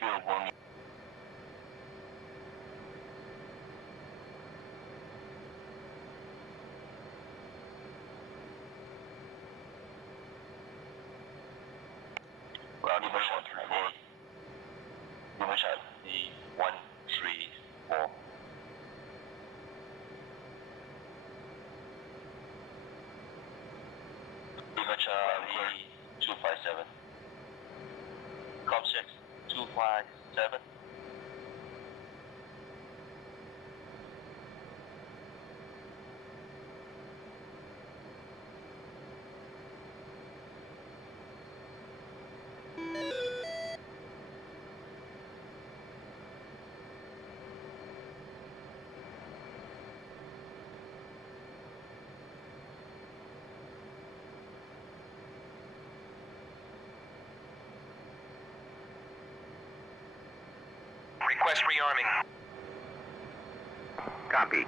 Field 1. Roger, 134. You wish at the 134. Image the 257. Com 6, 257. Request rearming. Copy.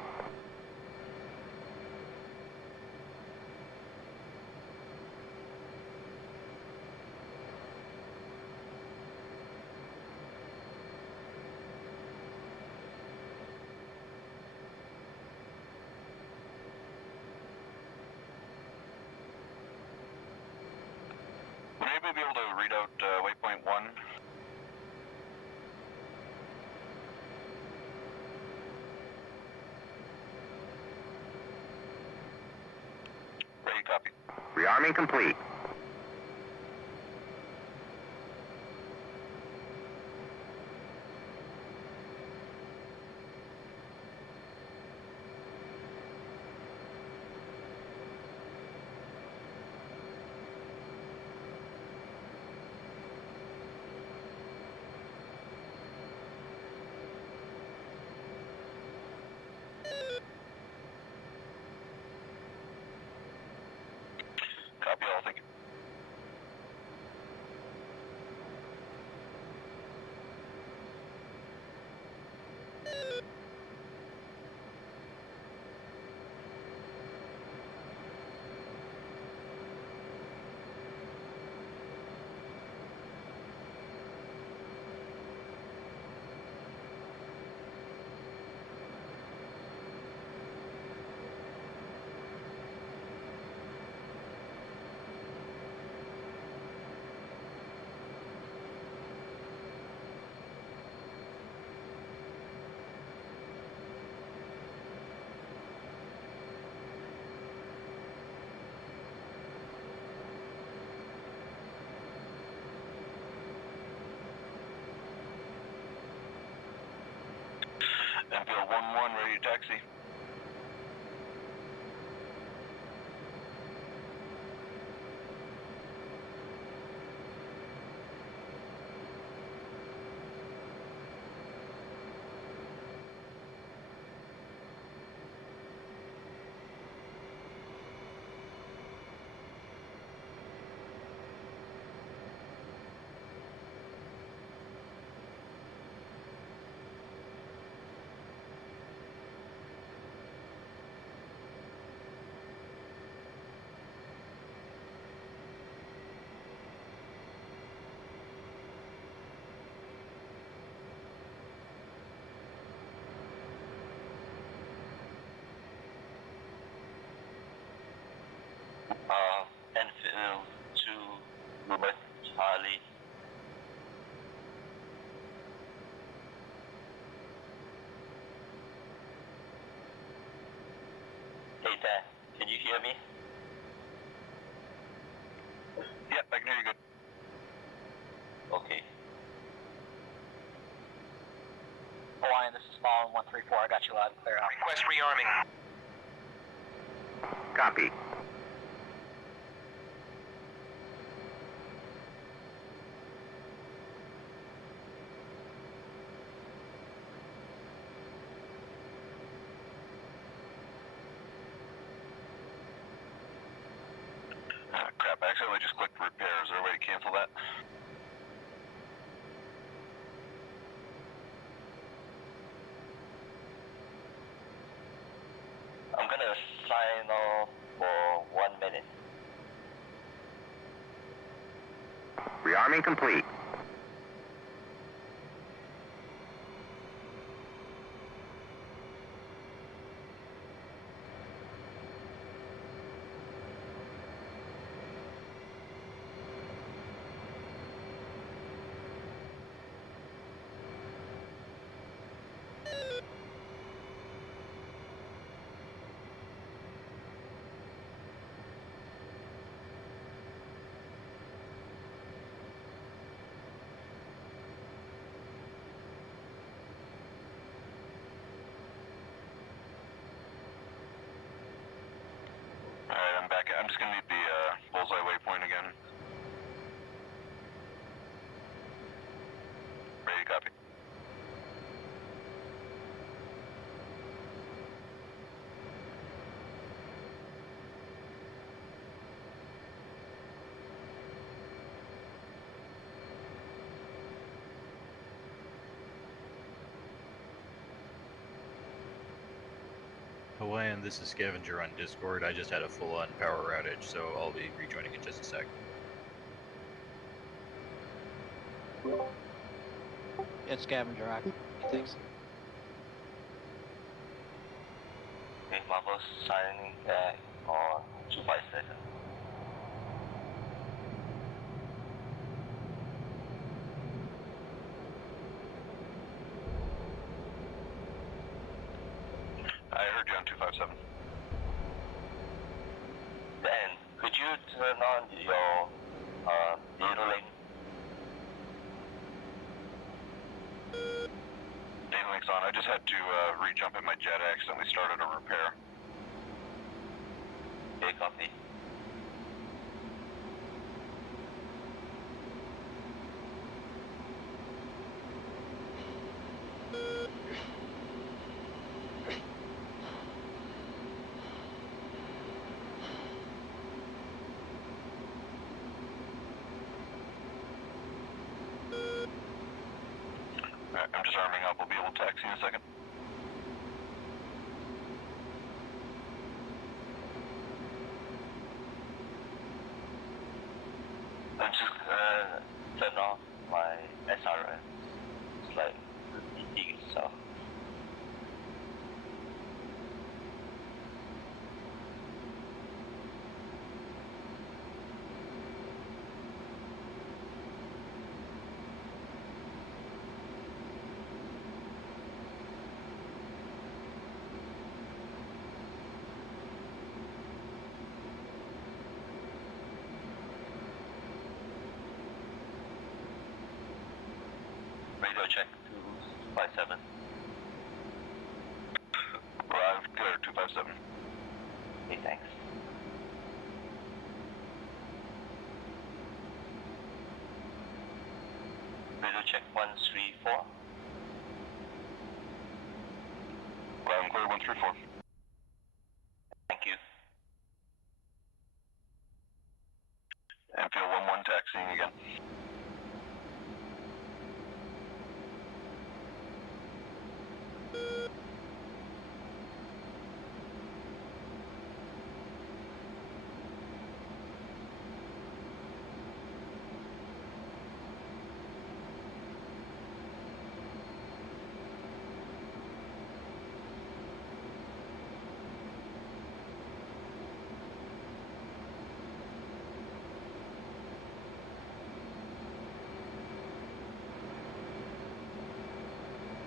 Would anybody be able to read out waypoint 1? Ready, copy. Rearming complete. Copy all, thank you. Airfield 1-1, ready to taxi. Enfield to Robert Charlie. Hey Dan, can you hear me? Yep, I can hear you good. Okay. Hawaiian, this is Fallen 134. I got you loud and clear out. Request rearming. Copy. Crap, I accidentally just clicked repair. Is there a way to cancel that? I'm gonna sign off for 1 minute. Rearming complete. Alright, I'm back. I'm just gonna need the bullseye waypoint again. Ready to copy. Hawaiian, this is Scavenger on Discord. I just had a full-on power outage, so I'll be rejoining in just a sec. It's Scavenger Act. Thanks. Okay, Marvel's signing back on 257. I heard you on 257. Dan, could you turn on your needling? Data link's on. I just had to re-jump in my jet. I accidentally started a repair. Okay, copy. Alright, I'm just arming up. We'll be able to taxi in a second. I'm just gonna turn off my SRS. It's like repeating itself. Radio check 257. 257. Okay, thanks. Radio check 134. Loud and clear, 134. Thank you. Enfield 1-1 taxiing again.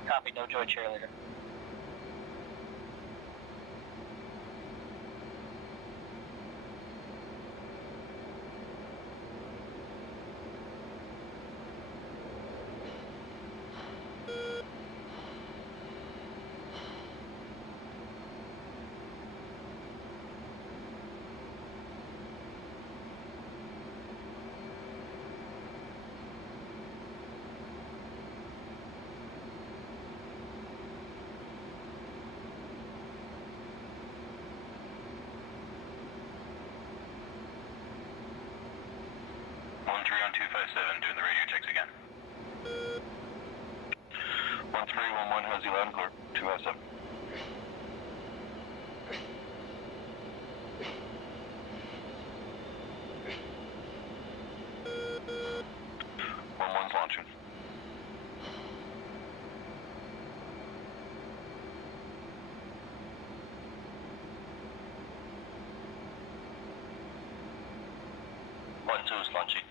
Copy, no joy cheerleader. On 257, doing the radio checks again. 1311 has you loud and clear, 257. One's launching. One two is launching.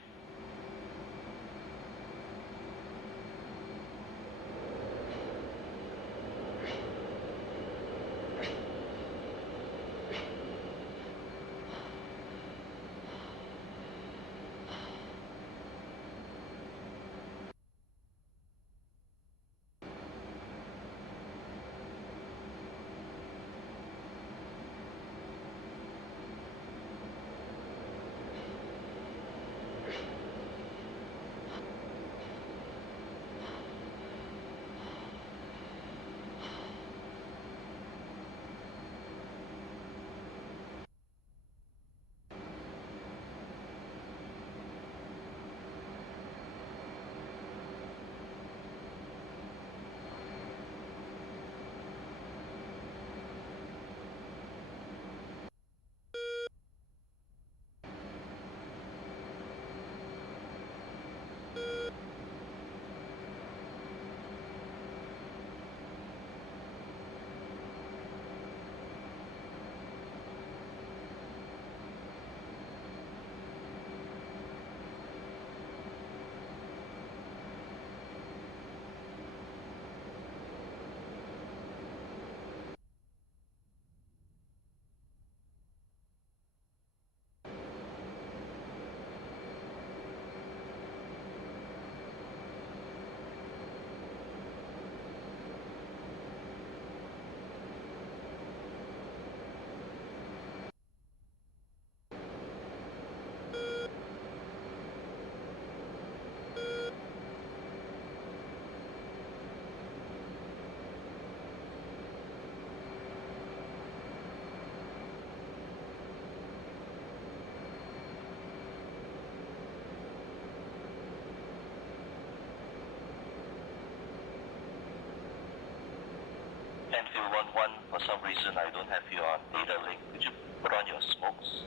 Enfield 1-1, for some reason I don't have you on data link. Could you put on your smokes?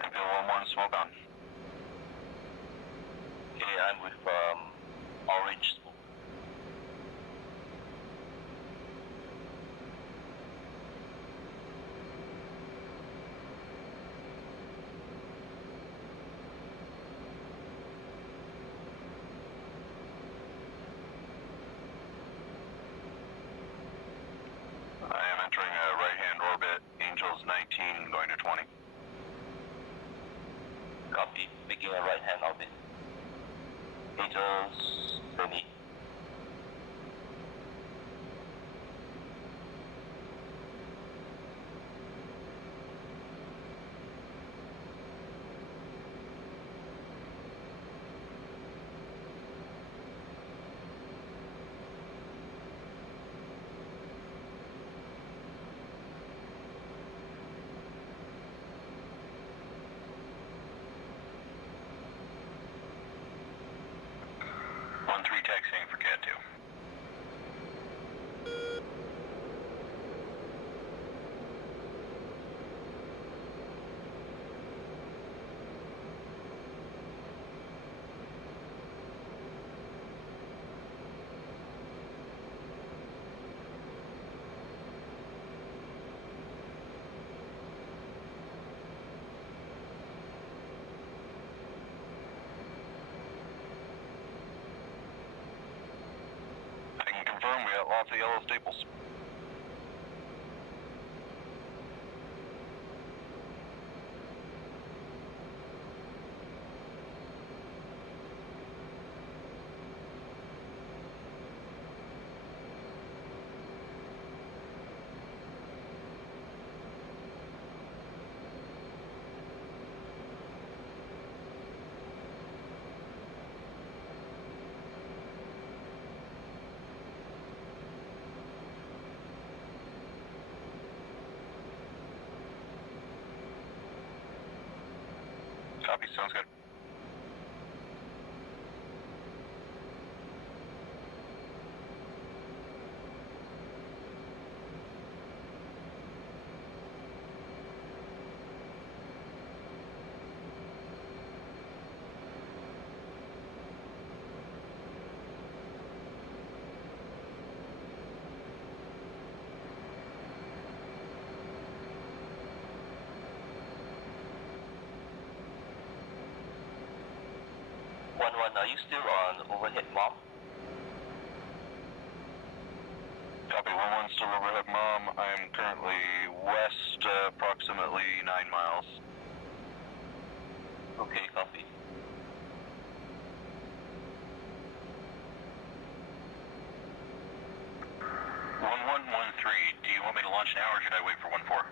Enfield 1-1, smoke on. Okay, I'm with orange smoke. I am entering a right-hand orbit, Angels 19 going to 20. Copy, making a right hand orbit. Angel taxiing for CAT 2. I can confirm we got lots of yellow staples. Copy, sounds good. Are you still on overhead mom? Copy, 1-1, still overhead mom. I'm currently west approximately 9 miles. Okay, copy. Do you want me to launch now or should I wait for 1-4?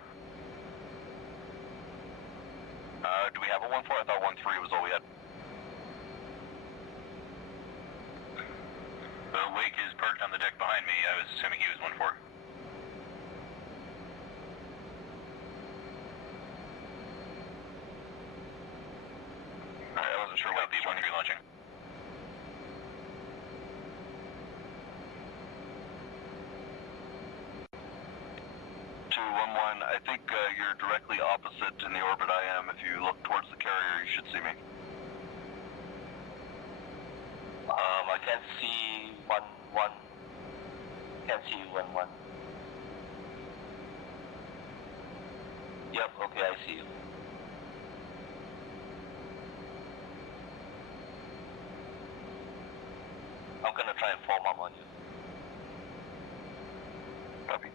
Do we have a 1-4? I thought 1-3 was all we had. The Wake is parked on the deck behind me. I was assuming he was 1-4. Alright, I wasn't sure what these 1-3 launching. To 1-1, I think you're directly opposite in the orbit I am. If you look towards the carrier, you should see me. I can't see 1-1. Can't see 1-1. Yep, okay, I see you. I'm gonna try and form up on you. Copy.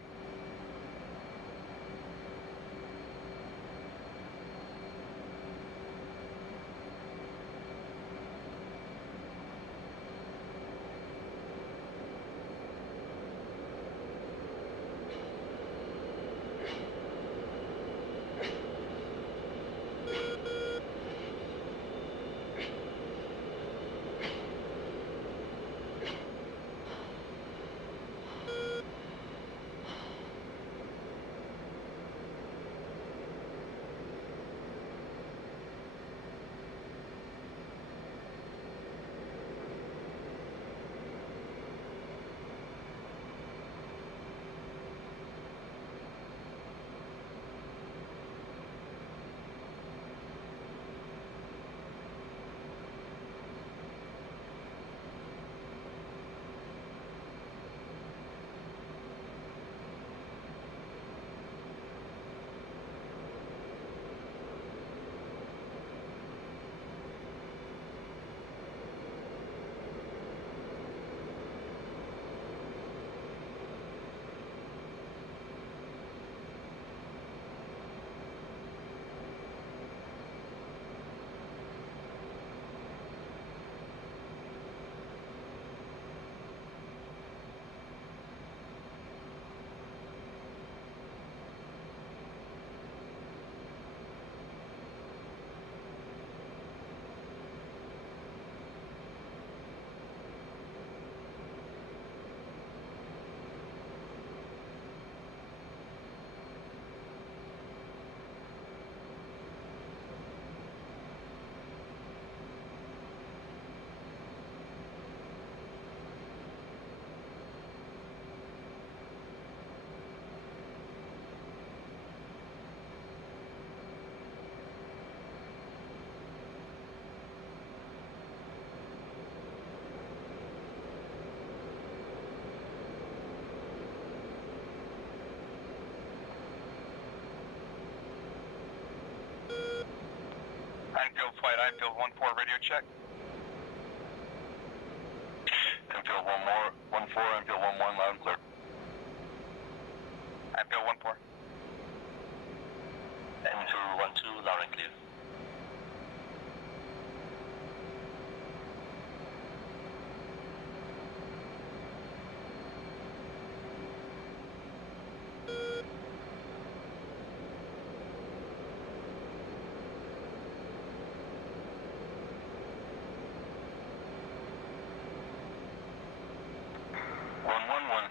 Enfield flight, Enfield 1-4, radio check. Enfield 1-4, Enfield 1-1, loud and clear. Enfield 1-4. Enfield 1-2, loud and clear.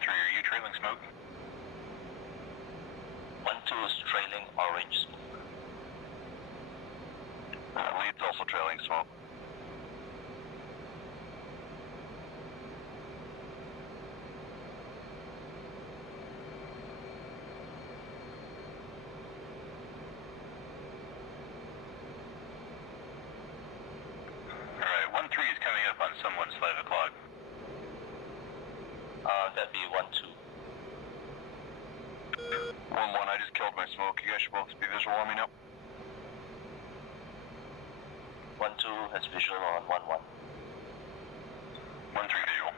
Are you trailing smoke? 1-2 is trailing orange smoke. Lead's also trailing smoke. Alright, 1-3 is coming up on someone's 5 o'clock. That'd be 1-2. 1-1, I just killed my smoke. You guys should both be visual on me now. 1-2 has visual on 1-1. 1-3 visual.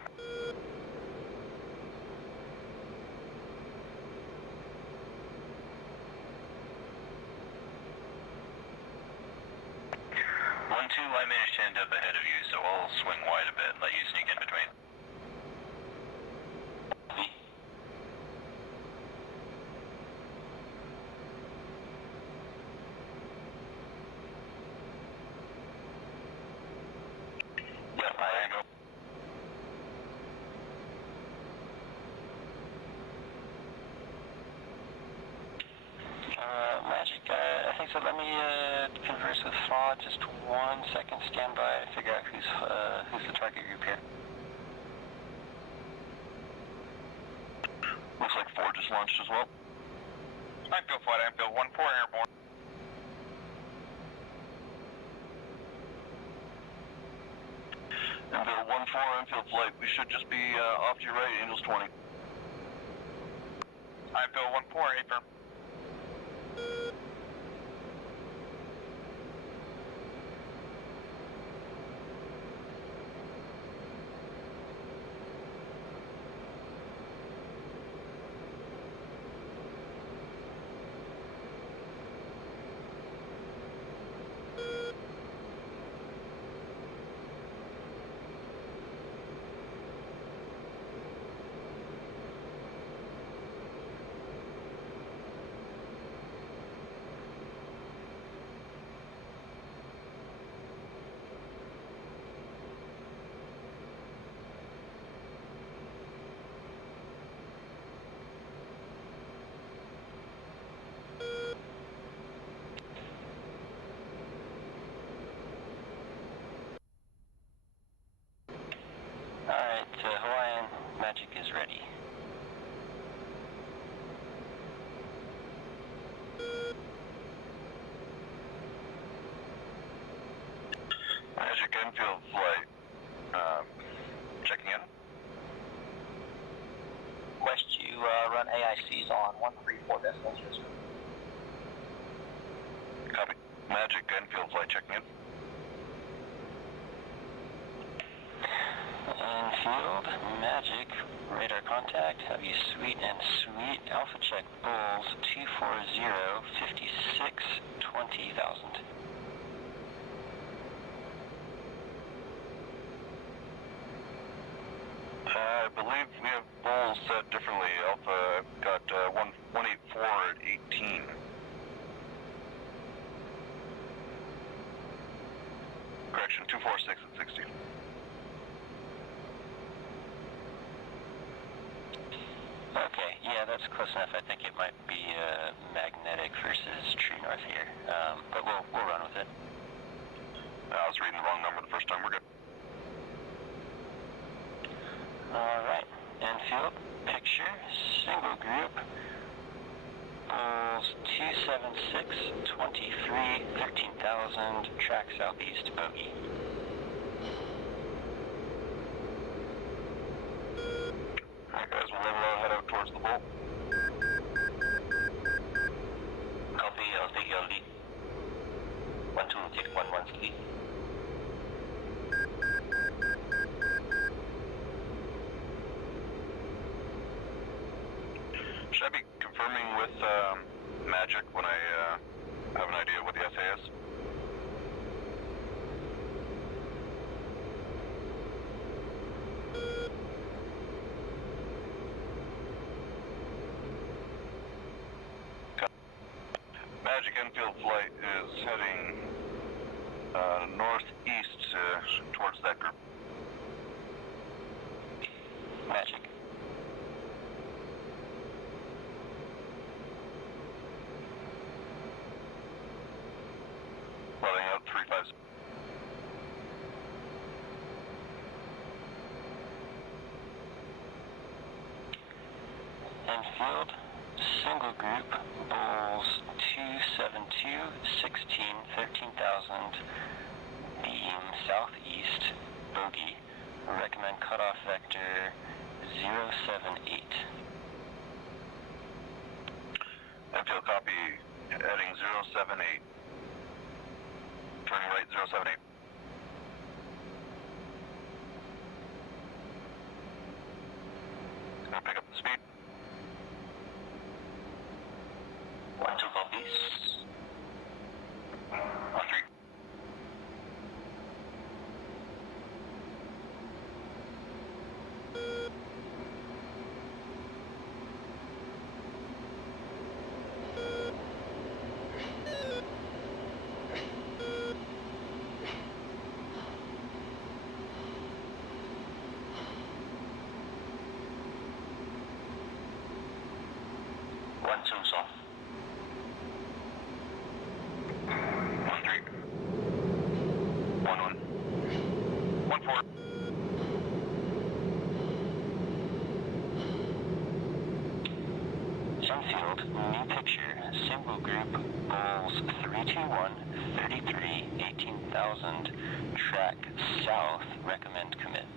I managed to end up ahead of you, so I'll swing wide a bit and let you sneak in between. Yep, I go. Magic, I think so. Let me converse with Flaw. Just 1 second. Stand by to figure out who's the target group here. Looks like 4 just launched as well. Enfield flight, Enfield 1-4, airborne. Enfield 1-4, Enfield flight. We should just be off to your right, Angels 20. Enfield 1-4, affirm. Alright, Hawaiian, Magic is ready. Magic Enfield flight. Checking in. Quest, you run AICs on 134 decimals. Copy. Magic Enfield flight checking in. Enfield, Magic, radar contact, have you sweet and sweet, Alpha check, Bulls, 240, 56, 20,000. I believe we have Bulls set differently. Alpha got 184 at 18. Correction, 246 at 60. Okay, yeah, that's close enough. I think it might be magnetic versus true north here, but we'll run with it. I was reading the wrong number the first time. We're good. Alright, Enfield, picture, single group, Bulls 276, 23, 13,000, track southeast, bogey. Alright guys, we'll head out towards the bull. Copy, I'll take your lead. 1-2, take 1-1 confirming with Magic when I have an idea what the SA is. Magic infield flight is heading northeast towards that group. Magic. Loading up 350. Enfield, single group, Bulls 272, 16, 13,000, beam southeast, bogey, recommend cutoff vector 078. Enfield copy, heading 078. Turning right 078. Gonna pick up the speed. 1-2 copies. 1-3. One, two, soft. 1-3. 1-1. 1-4. Enfield, new picture, single group, Bulls 321, 33, 18,000, track south, recommend commit.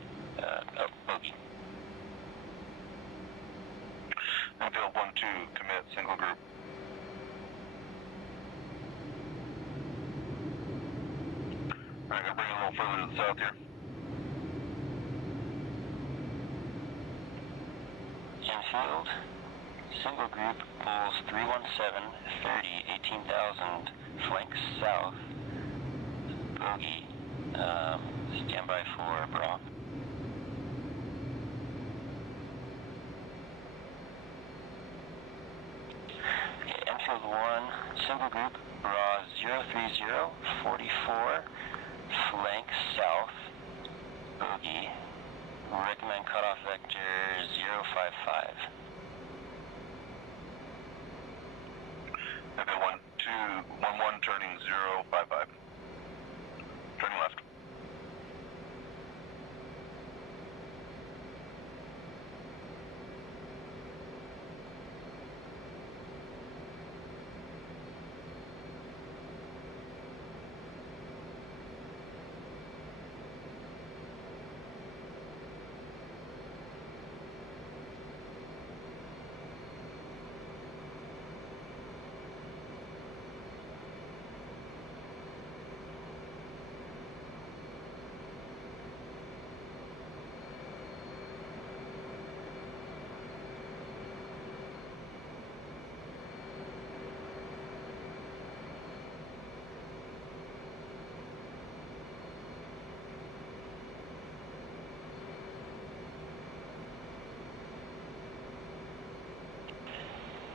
Bogey. Enfield 1-2, commit, single group. Alright, gonna bring it a little further to the south here. Enfield, single group, Bulls 317, 30, 18,000, flank south, bogey, standby for bra. Okay, Enfield 1, single group, bra 030, 44, flank south, bogey, recommend cutoff vector 055. Enfield 1-2, 1-1, turning 055. Turning left.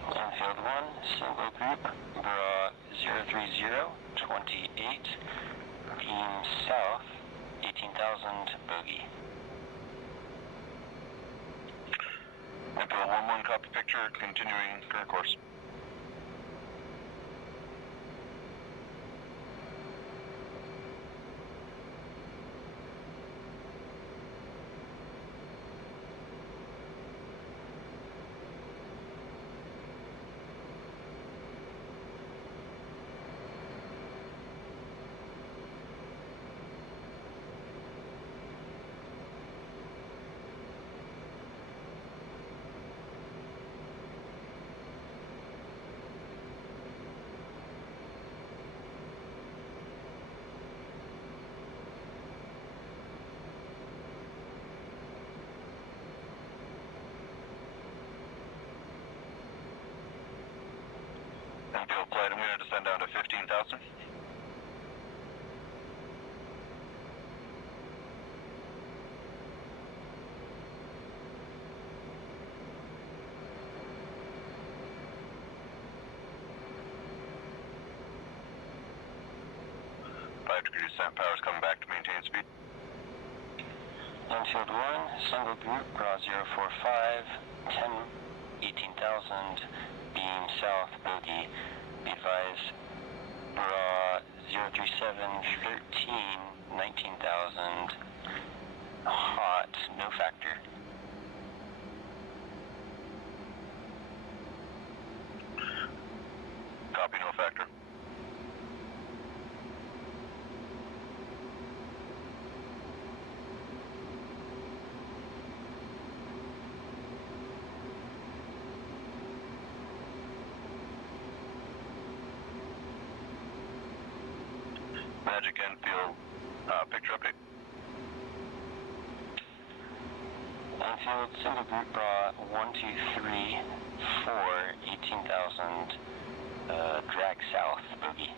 Enfield 1, single group, bra 030, 28, beam south, 18,000, bogey. Enfield 1-1, copy picture, continuing current course. Enfield flight, I'm going to descend down to 15,000. Descent power is coming back to maintain speed. Enfield 1, single group, GAW 045, 18,000, beam south, bogey. Be advised, GAW 037, 19,000, hot, no factor. Copy, no factor. Magic Enfield, picture update. Enfield, single group, GAW 123, 18,000, drag south, bogey.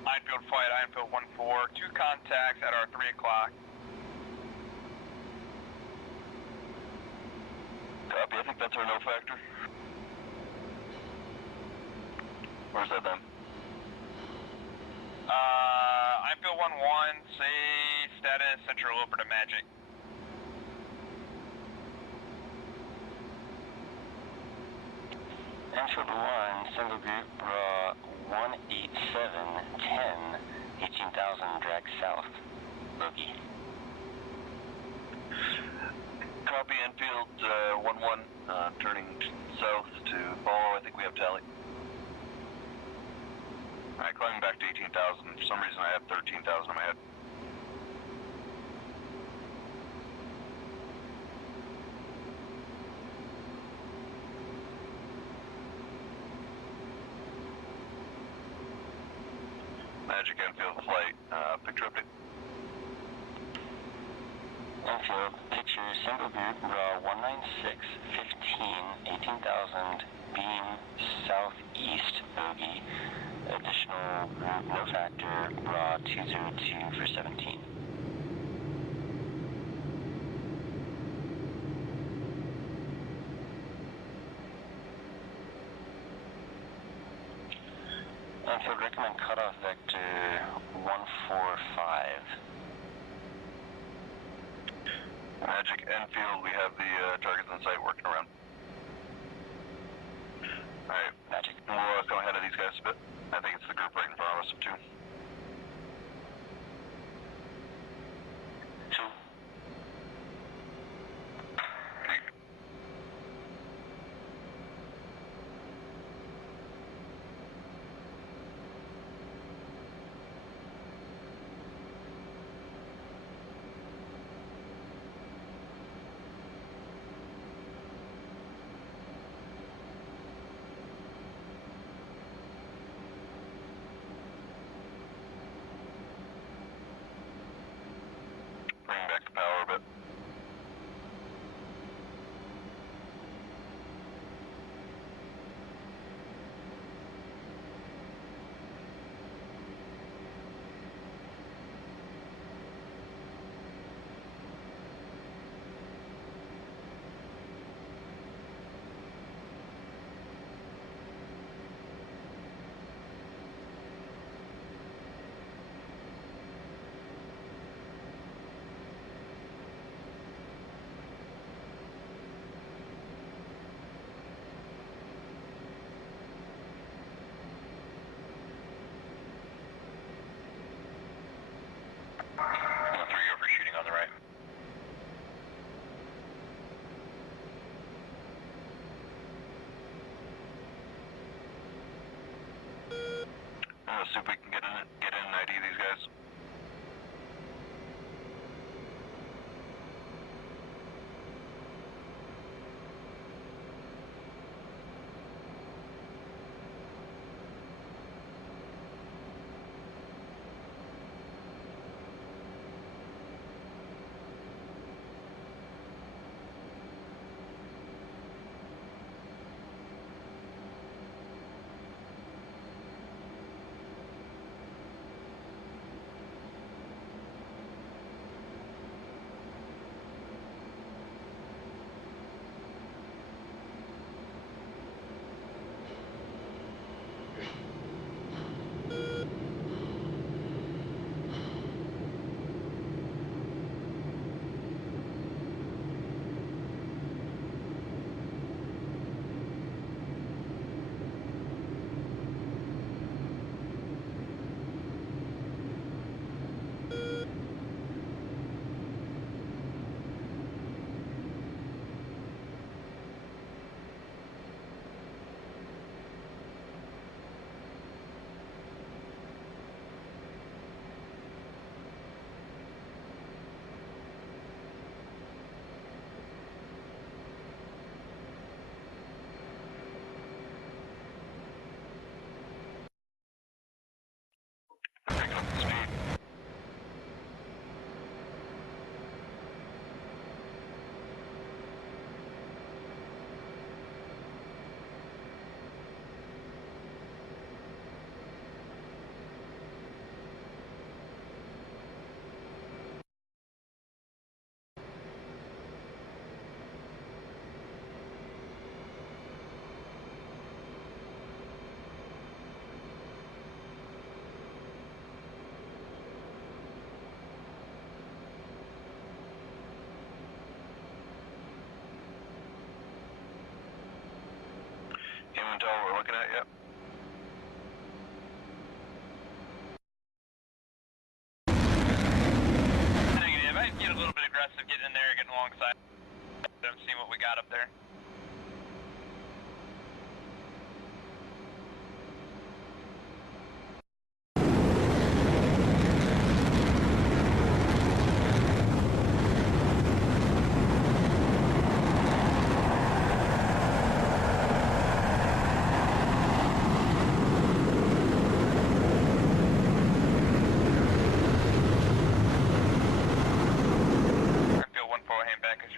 Enfield flight, Enfield 14, 2 contacts at our 3 o'clock. Copy, I think that's our no factor. Where's that then? Enfield 11, say status central over to Magic. Enfield 1, single group, GAW 187, 18,000, drag south, bogey. Copy, Enfield 11, turning south to follow. I think we have tally. Alright, climbing back to 18,000. For some reason I have 13,000 in my head. Magic Enfield flight, picture update. Enfield, picture, single group, GAW 196, 15, 18,000, beam southeast, bogey. Additional group, no factor, GAW 202 for 17. Enfield, recommend cutoff vector 145. Magic Enfield, we have the targets in sight working around. Alright, Magic. we'll go ahead of these guys a bit. I think it's the group right in front of us of 2. 2. Bring back the power a bit. See if we can get in and ID these guys. intel we're looking at, yep. Negative. I'd get a little bit aggressive getting in there, getting alongside. I'm seeing what we got up there.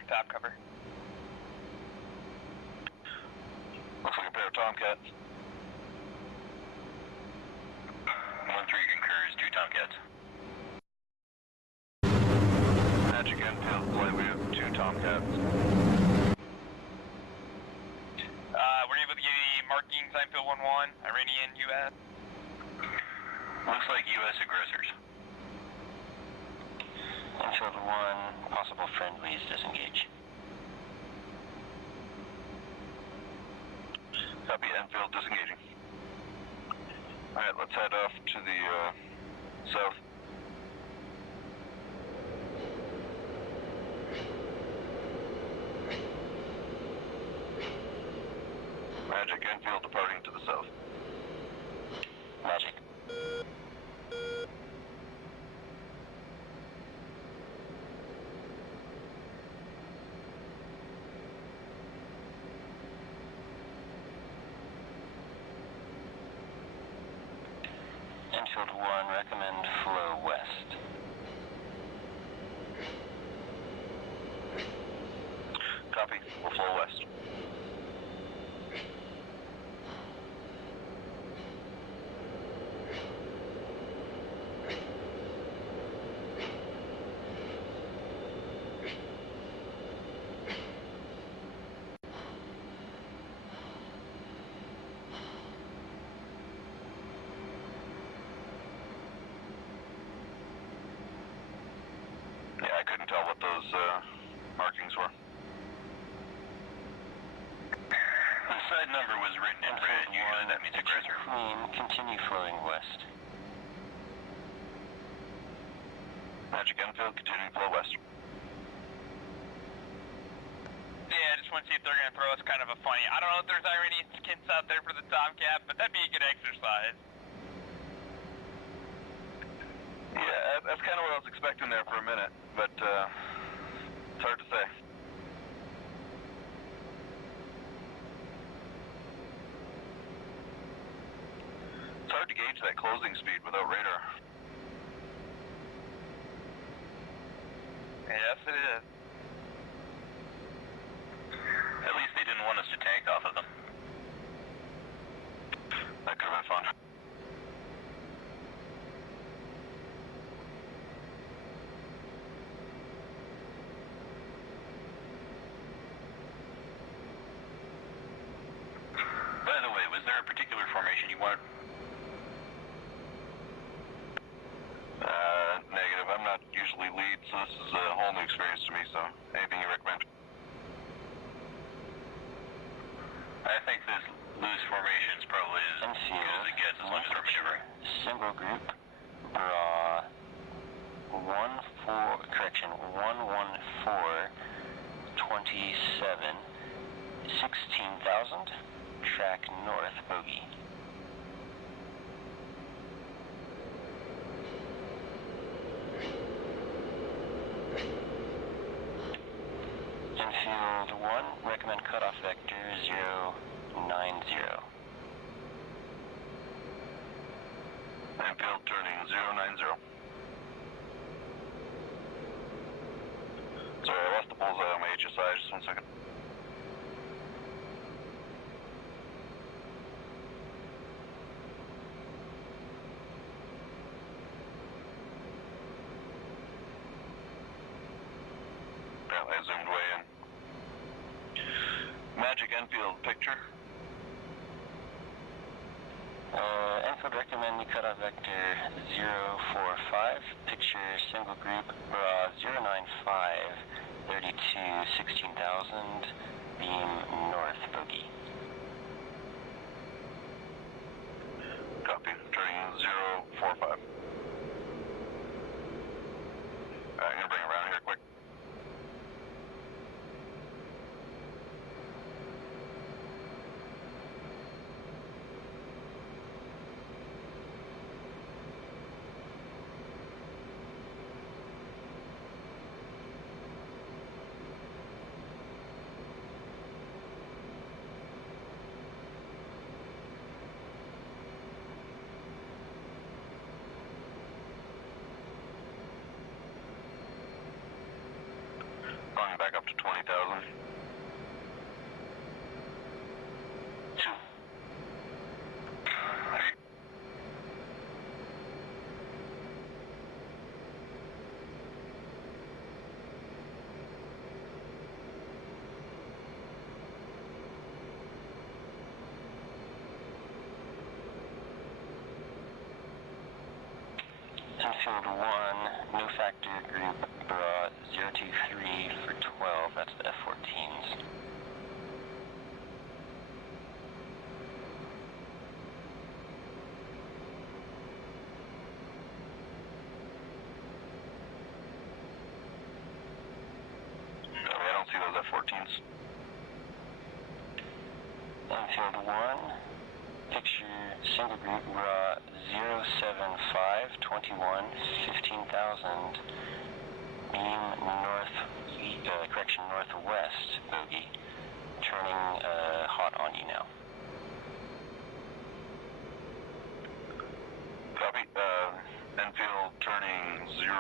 Top cover. Looks like a pair of Tomcats. 1-3 concurs, 2 Tomcats. Magic Enfield flight, we have 2 Tomcats. We're able to get any markings, Enfield 1-1, Iranian, U.S. Looks like U.S. aggressors. Enfield 1, possible friendlies, disengage. Copy, Enfield disengaging. Alright, let's head off to the south. Magic, Enfield departing to the south. Magic. Enfield 1, recommend flow west. Copy, we'll flow west. Yeah, I couldn't tell what those markings were. The side number was written in red, usually that means aggressor. Clean, continue flowing west. Magic Enfield, continuing flow west. Yeah, I just want to see if they're going to throw us kind of a funny. I don't know if there's Iranian skins out there for the Tomcat, but that'd be a good exercise. Yeah, that's kind of what I was expecting there for a minute, but it's hard to say. It's hard to gauge that closing speed without radar. Yes, it is. At least they didn't want us to tank off of them. That could have been fun. By the way, was there a particular formation you wanted? Negative. I'm not usually lead, so this is a whole new experience to me, so anything you recommend? I think this loose formation's probably as good as it gets as long as we're maneuvering. Single group, bra 114, 27, 16,000, track north, bogey. Enfield 1, recommend cutoff vector 090. Enfield turning 090. Sorry, I lost the bullseye on my HSI, just 1 second. Apparently I zoomed way in. Magic Enfield picture. Enfield recommend you cutoff vector 045, picture single group bra 095, 32, 16,000, beam north, bogey. 5. I'm gonna bring it around here quick. Going back up to 20,000. 2. Enfield 1, no factor group bra 023 for 12, that's the F-14s. I don't see those F-14s. Enfield 1, picture single group bra 075 21 15,000 beam northwest bogey, turning hot on you now. Copy. Enfield turning 090.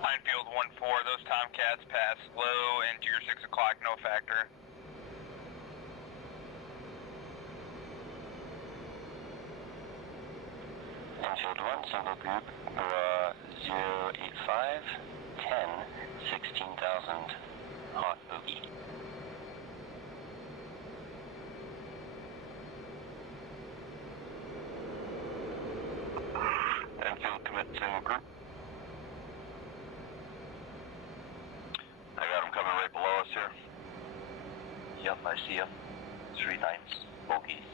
Minefield 1-4, those Tomcats pass low into your 6 o'clock, no factor. Enfield 1, single group, bra 085, 10, 16,000, hot bogey. Enfield commit single group. I got him coming right below us here. Yep, I see him. 3 times. Bogeys.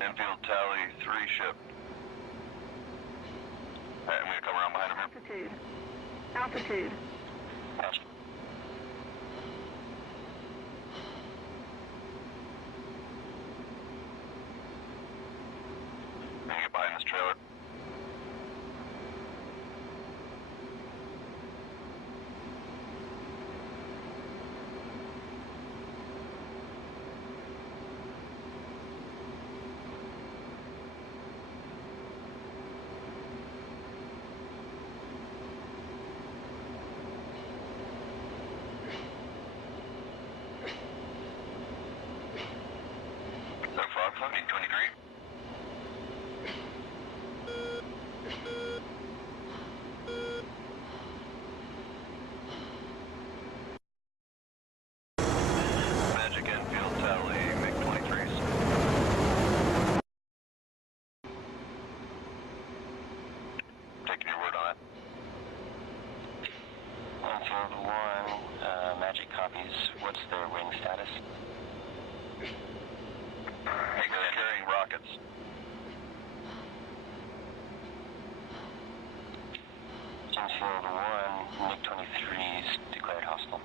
Enfield tally 3 ship. Alright, I'm gonna come around behind him here. Altitude. I'm gonna get behind this trailer. So fog, 23. Magic Enfield tally, MiG-23s. Taking your word on it. Enfield 1, Magic copies. What's their wing status? They're carrying rockets. Enfield 1, MiG-23s declared hostile.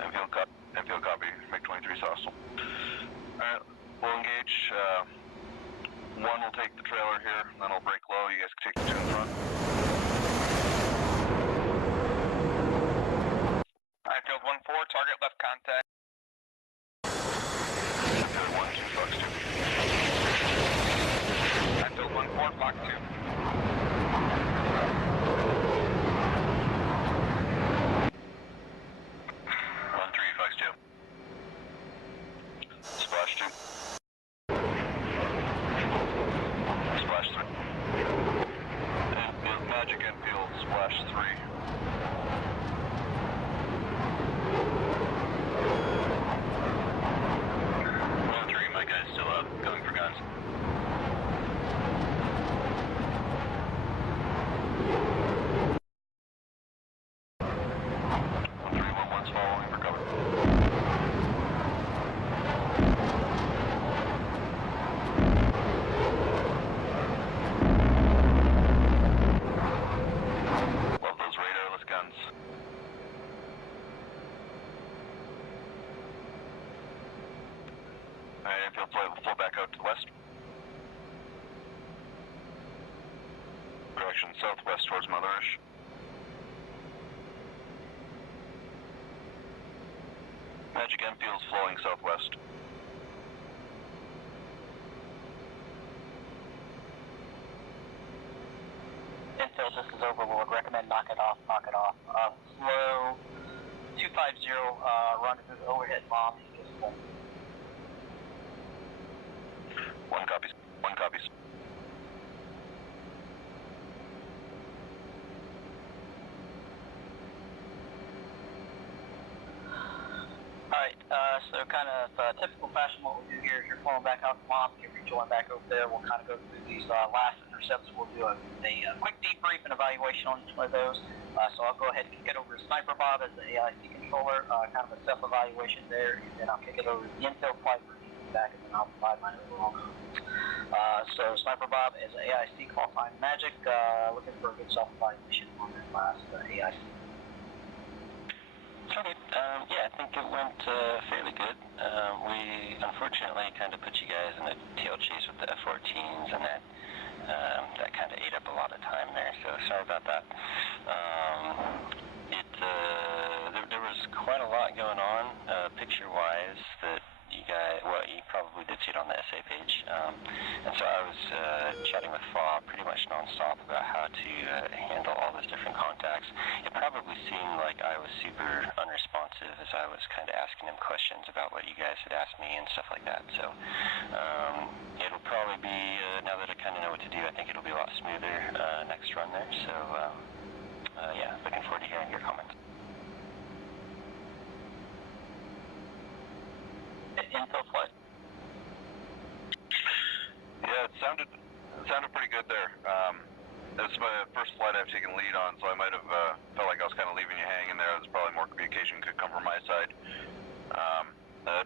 Enfield copy, MiG-23's hostile. Alright, we'll engage. 1 will take the trailer here, then I'll break low. You guys can take the 2 in front. Minefield 1-4, target left contact. Enfield 1, 2, Fox 2. Minefield 1-4, Fox 2. Splash 2. Splash 3. Enfield, Magic Enfield, splash 3. My guy's still up, going for guns. 1-3-1-1, Enfield flight will flow back out to the west. Direction southwest towards Motherish. Magic Enfield's flowing southwest. Enfield, this is Overlord. Recommend knock it off. Slow 250, rendezvous overhead bomb. One copies. Alright, so kind of typical fashion what we'll do here is you're flowing back out to Mom, you rejoin back over there, we'll kind of go through these last intercepts, we'll do a quick debrief and evaluation on each one of those. So I'll go ahead and kick it over to Sniper Bob as the AIC controller, kind of a self-evaluation there, and then I'll kick it over to the Intel flight for feedback, and then I'll provide my overall comments. So Sniper Bob as AIC, call sign Magic, looking for a good self-evaluation on that last AIC. Okay, yeah, I think it went fairly good. We unfortunately kind of put you guys in a tail chase with the F-14s, and that kind of ate up a lot of time there, so sorry about that. There was quite a lot going on, picture-wise, that you guys, well, you probably did see it on the essay page, and so I was chatting with Fa pretty much non-stop about how to handle all those different contacts. It probably seemed like I was super unresponsive as I was kind of asking him questions about what you guys had asked me and stuff like that, so it'll probably be, now that I kind of know what to do, I think it'll be a lot smoother next run there, so yeah, looking forward to hearing your comments. Intel flight. Yeah, it sounded pretty good there. This is my first flight I've taken lead on, so I might have felt like I was kind of leaving you hanging there. There's probably more communication could come from my side.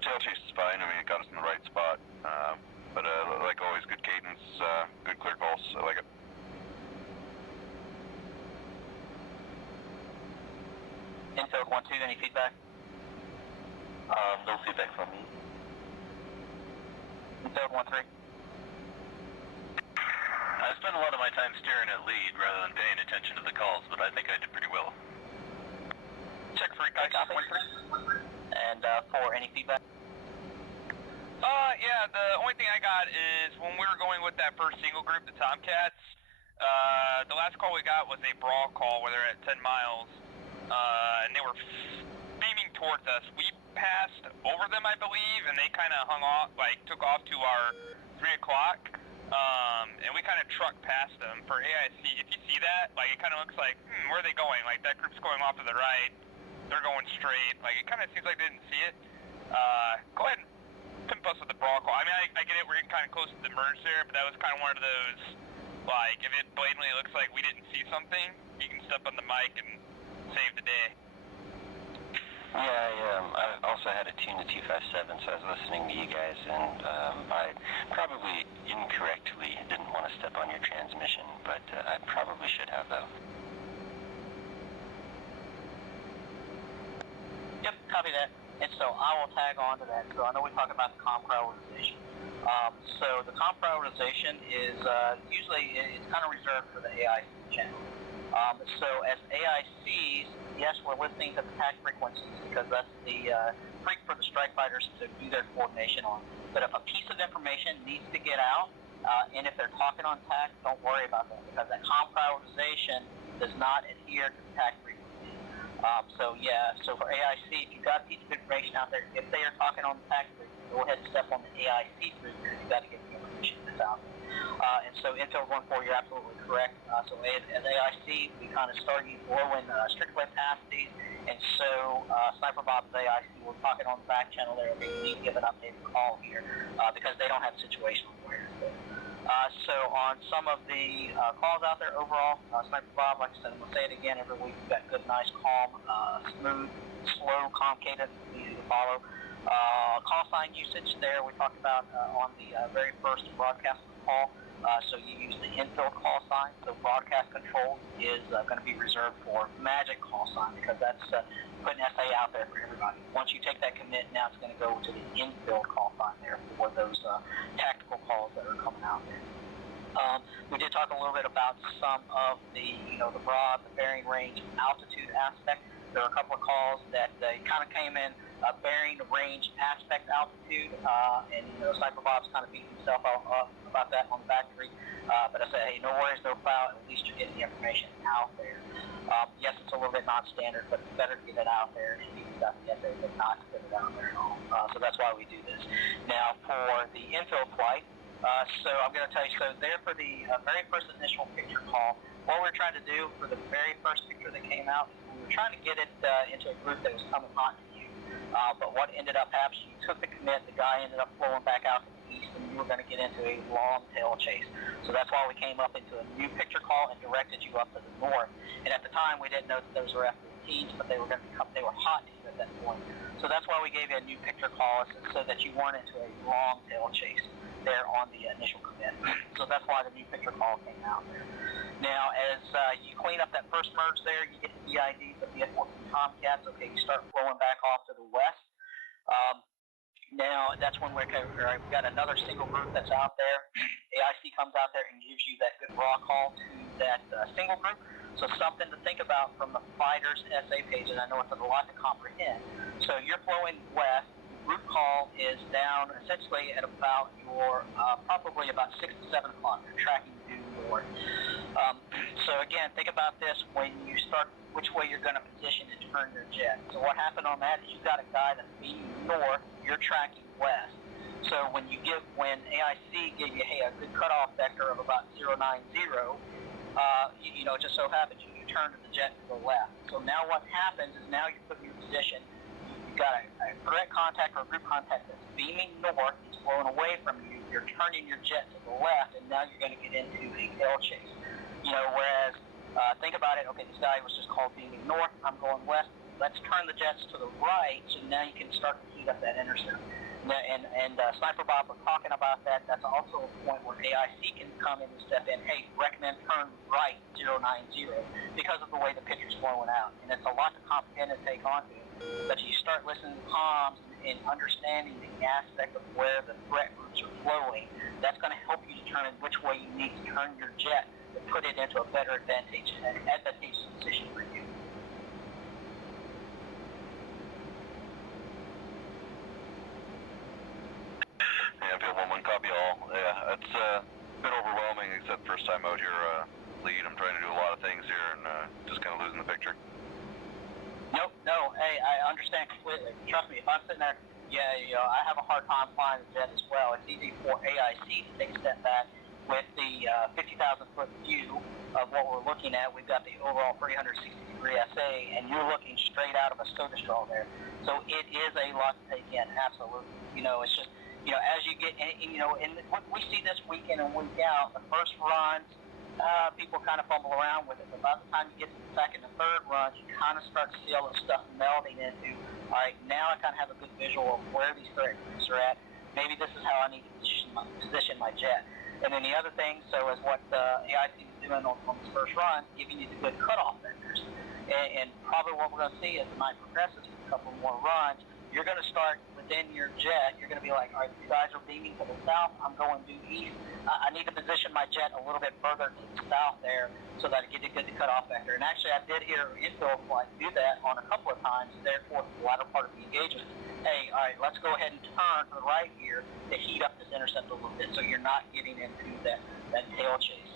Tail chase is fine. I mean, it got us in the right spot. But like always, good cadence, good clear calls. I like it. Intel 1-2, any feedback? No feedback from me. Intel 1-3. I spent a lot of my time staring at lead rather than paying attention to the calls, but I think I did pretty well. Check 3, guys. 1-3. And 4, any feedback? Yeah, the only thing I got is when we were going with that first single group, the Tomcats, the last call we got was a brawl call where they're at 10 miles, and they were beaming towards us. We passed over them, I believe, and they kind of hung off, like, took off to our 3 o'clock, and we kind of trucked past them. For AIC, if you see that, like, it kind of looks like, where are they going? Like, that group's going off to the right, they're going straight, like, it kind of seems like they didn't see it. Go ahead and pimp us with the brawl call. I mean, I get it, we're getting kind of close to the merge there, but that was kind of one of those, like, if it blatantly looks like we didn't see something, you can step on the mic and save the day. Yeah, I also had it tuned to 257, so I was listening to you guys, and I probably incorrectly didn't want to step on your transmission, but I probably should have, though. Yep, copy that. And so I will tag on to that. So I know we talk about the comm prioritization. So the comm prioritization is usually it's kind of reserved for the AIC channel. So as AICs, yes, we're listening to the TAC frequencies because that's the freak for the strike fighters to do their coordination on. But if a piece of information needs to get out, and if they're talking on TAC, don't worry about that because that comm prioritization does not adhere to the TAC frequency. So yeah, so for AIC, if you've got a piece of information out there, if they are talking on the TAC frequency, go ahead and step on the AIC frequency. You've got to get the information that's out there. And so Intel 1-4, you're absolutely correct. So as AIC, we kind of start you blowing strictly past these, and so Sniper Bob's AIC, we're talking on the back channel there. We need to give an updated call here because they don't have situational awareness there. So on some of the calls out there overall, Sniper Bob, like I said, I'm going to say it again every week, we've got good, nice, calm, smooth, slow, calm cadence, easy to follow. Call sign usage there, we talked about on the very first broadcast call. So you use the infield call sign. So broadcast control is going to be reserved for magic call sign because that's putting SA out there for everybody. Once you take that commit, now it's going to go to the infield call sign there for those tactical calls that are coming out there. We did talk a little bit about some of the, the broad, the bearing range, altitude aspect. There are a couple of calls that kind of came in bearing range aspect altitude, and Sniper Bob's kind of beating himself up about that on the factory. But I said, hey, no worries, no foul. At least you're getting the information out there. Yes, it's a little bit non-standard, but it's better to get it out there and use that the SA than not to get it out there at all. So that's why we do this. Now, for the infield flight, so I'm going to tell you, so there for the very first initial picture call, what we're trying to do for the very first picture that came out, we were trying to get it into a group that was coming hot to you. But what ended up happening, you took the commit, the guy ended up flowing back out to the east, and you were going to get into a long tail chase. So that's why we came up into a new picture call and directed you up to the north. And at the time, we didn't know that those were F-15s, but they were going to come, they were hot to you at that point. So that's why we gave you a new picture call, so that you weren't into a long tail chase there on the initial commit. So that's why the new picture call came out there. Now, as you clean up that first merge there, you get the EIDs of the F-14 Tomcats. Okay, you start flowing back off to the west. Now, that's when we've got another single group that's out there. AIC comes out there and gives you that good raw call to that single group. So something to think about from the fighter's SA page, and I know it's a lot to comprehend. So you're flowing west. Group call is down essentially at about your probably about 6 to 7 o'clock. You're tracking due north. So again, think about this when you start which way you're going to position to turn your jet. So what happened on that is you've got a guy that's being north, you're tracking west. So when AIC gave you a good cutoff vector of about 090, it just so happens you turn the jet to the left. So now what happens is now you put your position. You've got a direct contact or a group contact that's beaming north, he's flowing away from you, you're turning your jet to the left, and now you're going to get into a tail chase. Whereas, think about it, okay, this guy was just called beaming north, I'm going west, let's turn the jets to the right, so now you can start to heat up that intercept. And Sniper Bob was talking about that. That's also a point where AIC can come in and step in. Hey, recommend turn right 090 because of the way the picture's flowing out. And it's a lot to comprehend and take on to. But you start listening to comms and understanding the aspect of where the threat groups are flowing. That's going to help you determine which way you need to turn your jet to put it into a better advantageous position for you. Yeah, Field 1-1, copy all. Yeah, it's a bit overwhelming, except first time out here, lead. I'm trying to do a lot of things here and just kind of losing the picture. Nope, no, hey, I understand completely. Trust me, if I'm sitting there, I have a hard time flying the jet as well. It's easy for AIC to take a step back with the 50,000-foot view of what we're looking at. We've got the overall 360-degree SA, and you're looking straight out of a soda straw there. So it is a lot to take in, absolutely. It's just, as you get, and we see this week in and week out, the first runs, people kind of fumble around with it, but by the time you get to the second and third runs, you kind of start to see all the stuff melding into, all right, now I kind of have a good visual of where these threat groups are at. Maybe this is how I need to position my jet. And then the other thing, so is what AIC is doing on this first run, giving you the good cutoff vectors. And probably what we're going to see as the night progresses with a couple more runs, you're going to start within your jet, you're going to be like, all right, you guys are beaming to the south, I'm going due east. I need to position my jet a little bit further to the south there so that I get a good cutoff vector. And actually, I did hear infield flight do that on a couple of times there for the latter part of the engagement. Hey, all right, let's go ahead and turn to the right here to heat up this intercept a little bit so you're not getting into that tail chase.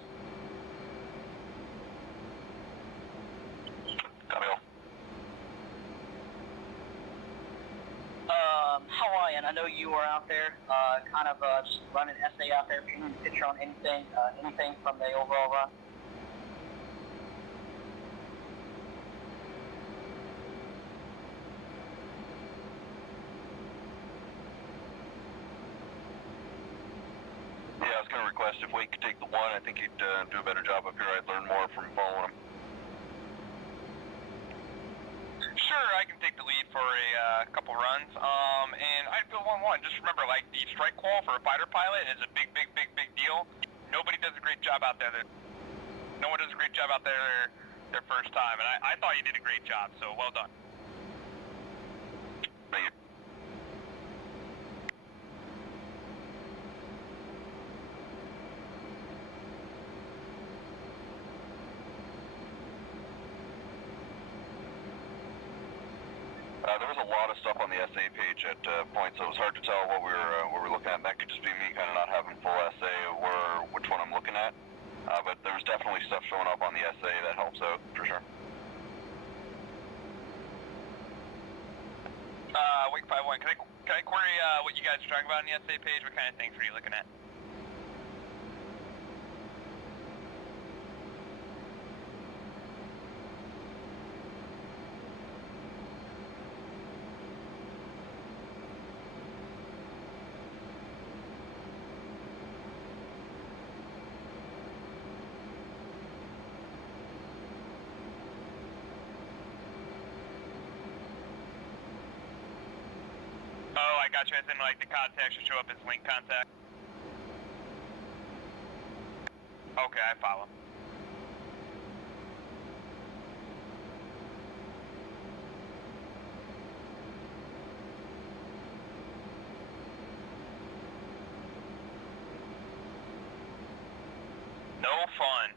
Copy all. Hawaiian, I know you are out there, just running SA out there, painting a picture on anything from the overall run. Yeah, I was going to request if Wade could take the one. I think he'd do a better job up here. I'd learn more from following him. Sure, I can take the lead for a couple runs. And I'd feel 1-1. Just remember, like, the strike call for a fighter pilot is a big deal. nobody does a great job out there. No one does a great job out there their first time, and I thought you did a great job, so well done. Thank you. There was a lot of stuff on the SA page at points, so it was hard to tell what we were looking at. That could just be me kind of not having full SA or which one I'm looking at. But there's definitely stuff showing up on the SA that helps out for sure. Wake 51, can I query what you guys are talking about on the SA page? What kind of things were you looking at? Oh, I got you. As in, like, the contact should show up as link contact. Okay, I follow. No fun.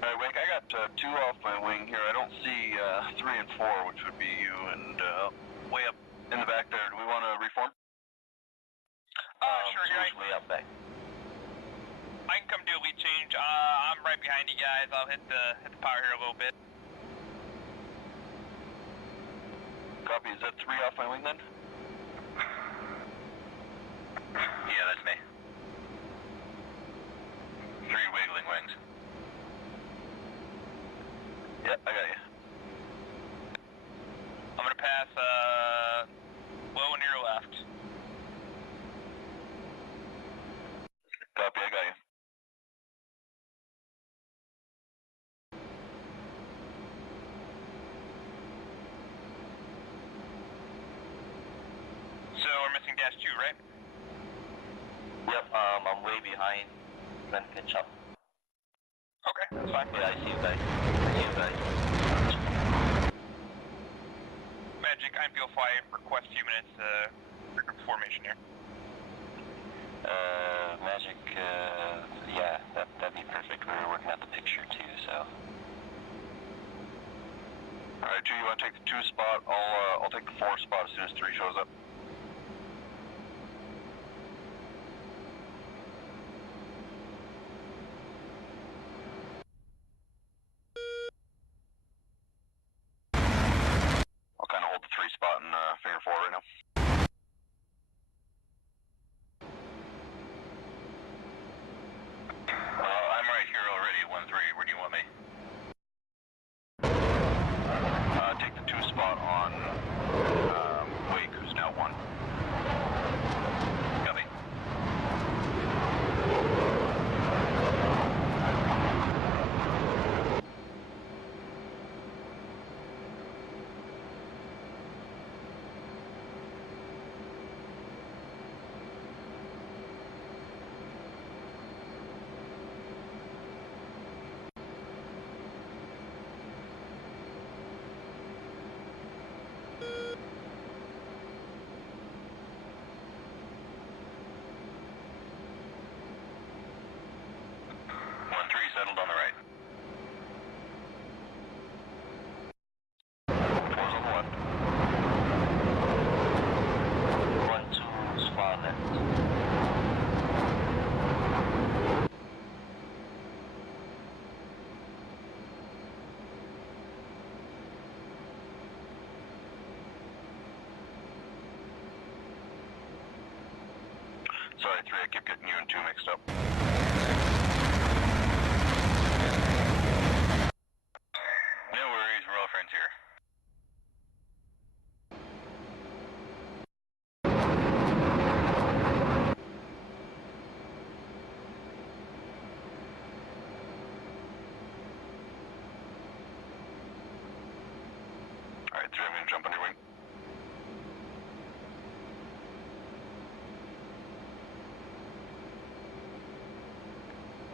Alright, Wake, I got 2 off my wing here. I don't see 3 and 4, which would be you, and way up in the back there. Do we want to reform? Sure, here Way up back. I can come do a lead change. I'm right behind you guys. I'll hit the power here a little bit. Copy. Is that 3 off my wing then? Yeah, that's me. 3 wiggling wings. Yeah, I got you. I'm gonna pass low and near left. Copy, I got you. So we're missing dash 2, right? Yep, I'm way behind. Then catch up. Okay, that's fine. Yeah, I see you guys. I see you guys. Magic, I'm Bill Fly. Request a few minutes for group formation here. Magic, yeah, that'd be perfect. We were working out the picture too, so. Alright, 2, you want to take the 2 spot? I'll take the 4 spot as soon as 3 shows up. I'll kind of hold the 3 spot in figure 4 right now. I'm right here already at 1-3. Where do you want me? Take the 2 spot on Wake, who's now 1. Copy. Settled on the right. 4's on the left. 1-2 spot left. Sorry, 3, I keep getting you and 2 mixed up. No worries, we're all friends here. Alright, 3, jump on your wing.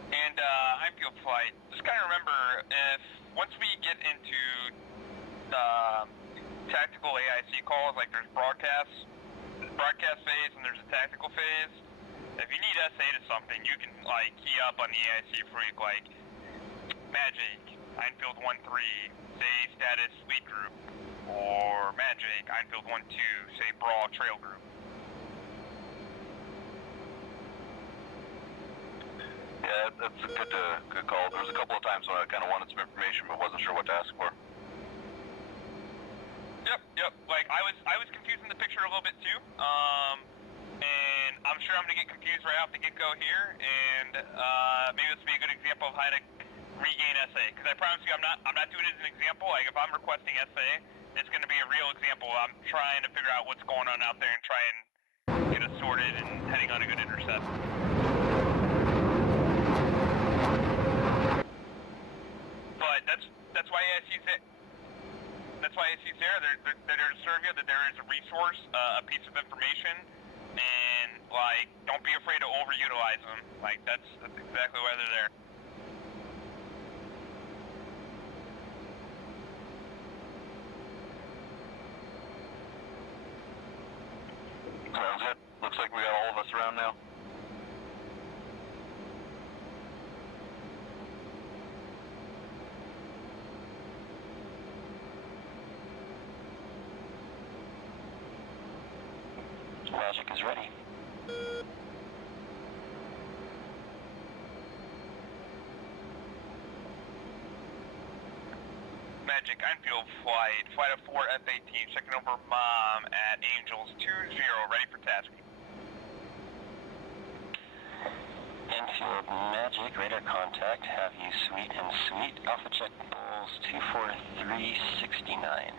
And I'm field flight. Just kind of remember, if once we get into tactical AIC calls, like there's broadcast phase and there's a tactical phase. If you need SA to something, you can like key up on the AIC freak, like Magic, Einfield 1-3, say status lead group, or Magic, Einfield 1-2, say brawl trail group. Yeah, that's a good call. There was a couple of times when I kind of wanted some information, but wasn't sure what to ask for. Yep. Like I was confused in the picture a little bit too. And I'm sure I'm gonna get confused right off the get-go here. And maybe this will be a good example of how to regain SA. Because I promise you, I'm not doing it as an example. Like if I'm requesting SA, it's gonna be a real example. I'm trying to figure out what's going on out there and try and get us sorted and heading on a good intercept. But that's why AIC's it. That's why AIC's there. They're there to serve you. That there is a resource, a piece of information, and like don't be afraid to overutilize them. Like that's exactly why they're there. Sounds good. Looks like we got all of us around now. Magic is ready. Magic, Einfield flight of 4 F-18, checking over mom at Angels 20, ready for tasking. Enfield Magic, radar contact, have you sweet and sweet, Alpha check Bulls 24369.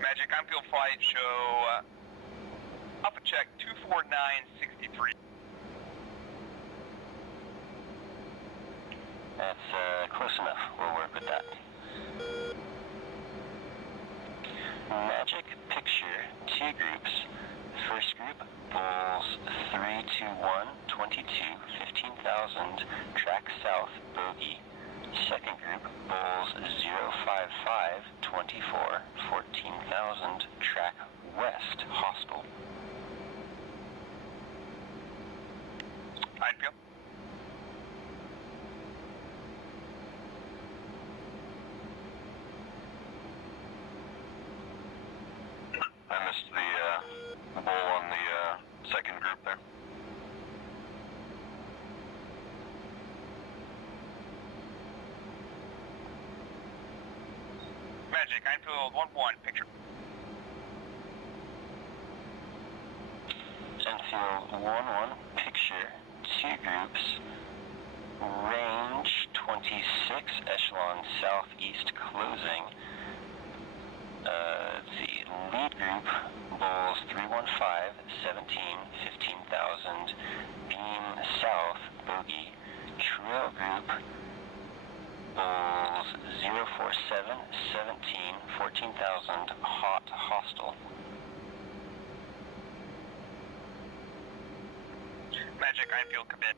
Magic, Einfield flight, show Alpha check 24963. That's close enough. We'll work with that. Magic picture, 2 groups. First group, Bulls 321, 22, 15,000, track south, bogey. Second group, Bulls 055, 24, 14,000, track west, hostile. Einfield. I missed the bull on the second group there. Magic, Einfield 1-1, picture. Enfield 1-1, picture, 2 groups, range 26, echelon southeast closing. Let's see, lead group, Bulls 315, 17, 15,000, beam south, bogey. Trail group, Bulls 047, 17, 14,000, hot, hostile. Magic, Einfield, commit.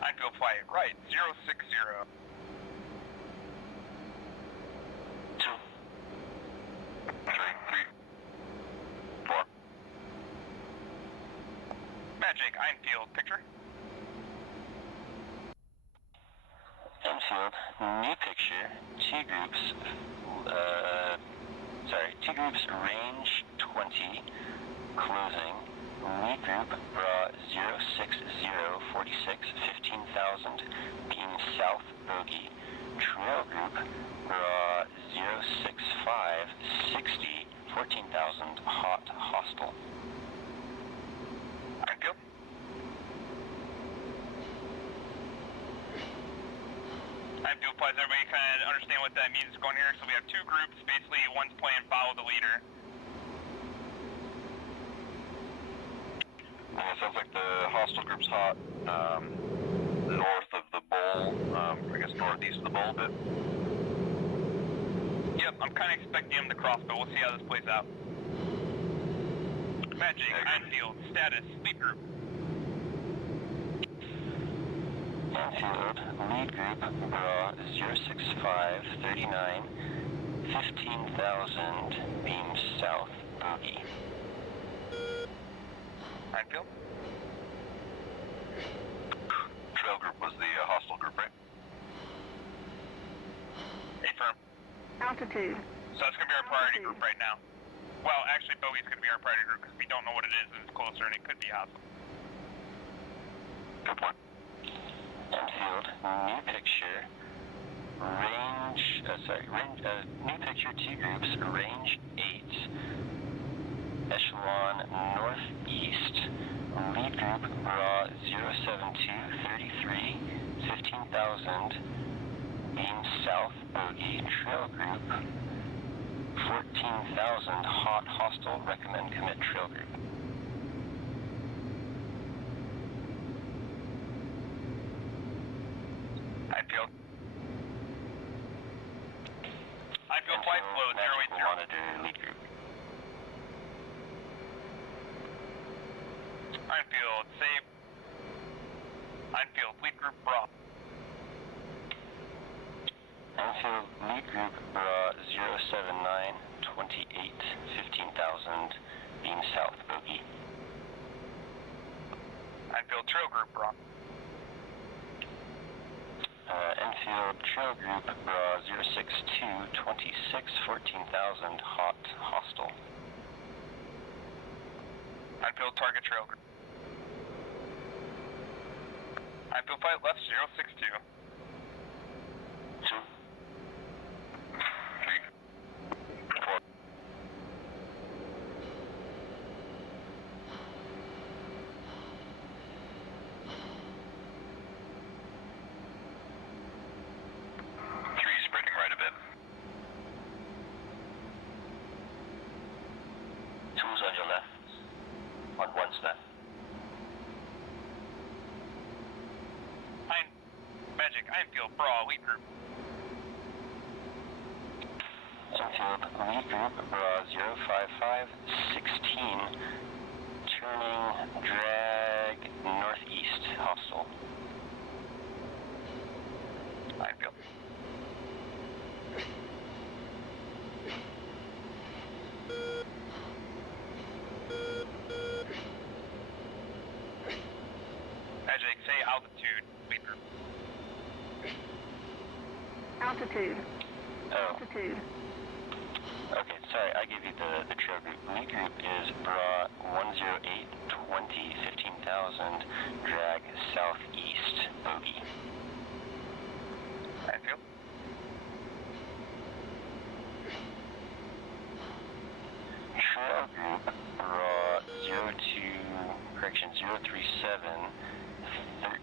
Einfield flight, right, 060. 2, 3, 4. Magic, Einfield, picture. Enfield, new picture, 2 groups, 2 groups, range 20, closing. Lead group, bra 060, 46, 15,000, beam south, bogey. Trail group, bra 065, 60, 14,000, hot, hostile. Einfield. Einfield flies, everybody kind of understand what that means going here. So we have 2 groups, basically one's playing follow the leader. Yeah, sounds like the hostile group's hot. North of the bowl, I guess northeast of the bowl a bit. Yep, I'm kind of expecting him to cross, but we'll see how this plays out. Magic, Anfield, status, lead group. Anfield, lead group, BRA 06539, 15,000, beam south, bogey. Anfield? Trail group was the hostile group, right? Affirm. Altitude. So that's going to be our priority group right now. Well, actually, bogey's going to be our priority group because we don't know what it is and it's closer and it could be hostile. Good point. Anfield, new picture, new picture, 2 groups, range 8, echelon northeast, lead group, BRA 07233, 15,000, beam south, bogey, trail group, 14,000, hot, hostile, recommend commit, trail group. Anfield. Anfield flight flow 080. Monitor, lead group. Anfield, save. Anfield, lead group, BRA. Anfield, lead group, BRA 079, 28, 15,000, beam south, bogey. Anfield, trail group, BRA. Enfield, trail group, BRA 062, 26, 14,000, hot, hostile. Anfield, target trail group. Anfield, flight left 062. 2, 3, 4. Spreading right a bit. 2's on your left. On 1's left. Magic, Anfield, BRA, lead group. Enfield, lead group, BRA 055, 16, turning, drag, northeast, hostile. Anfield. Magic, say altitude, lead group. Altitude. Oh, Altitude. okay, sorry, I gave you the trail group. Lead group is BRA 10820, 15,000, drag southeast, bogey. Anfield. Trail group, BRA 037, 13,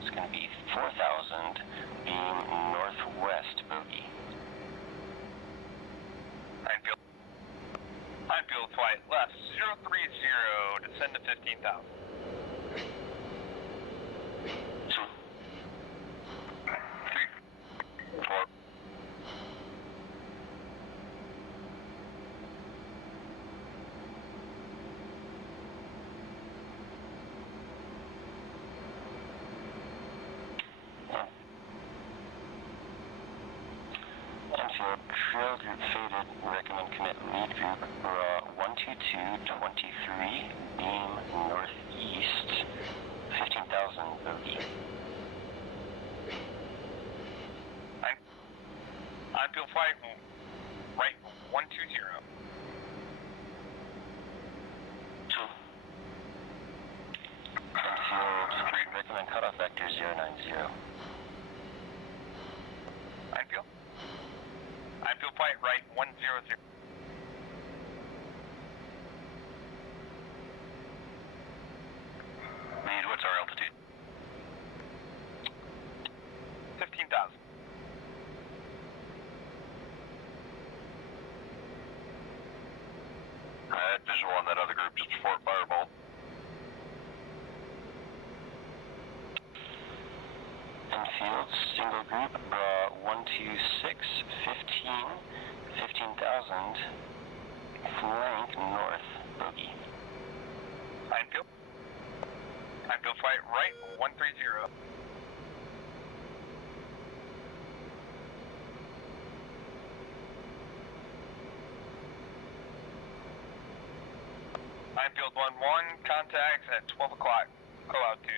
it's going to be 4,000, beam northwest, bogey. Anfield. Anfield, flight left 030, descend to 15,000. 2, 3, 4. Enfield, trail group faded, recommend commit, lead group, BRA 12223, beam northeast, 15,000, bogey. Anfield, flight right 120. 2. Enfield, recommend cutoff vector 090. Anfield. Anfield, flight right 100. Reed, what's our altitude? 15,000. I had visual on that other group just before it fireballed. Enfield, single group, bra 126, 15,000, flank north, bogey. Enfield. Enfield flight right, 130. Enfield 1-1, contacts at 12 o'clock, call out to.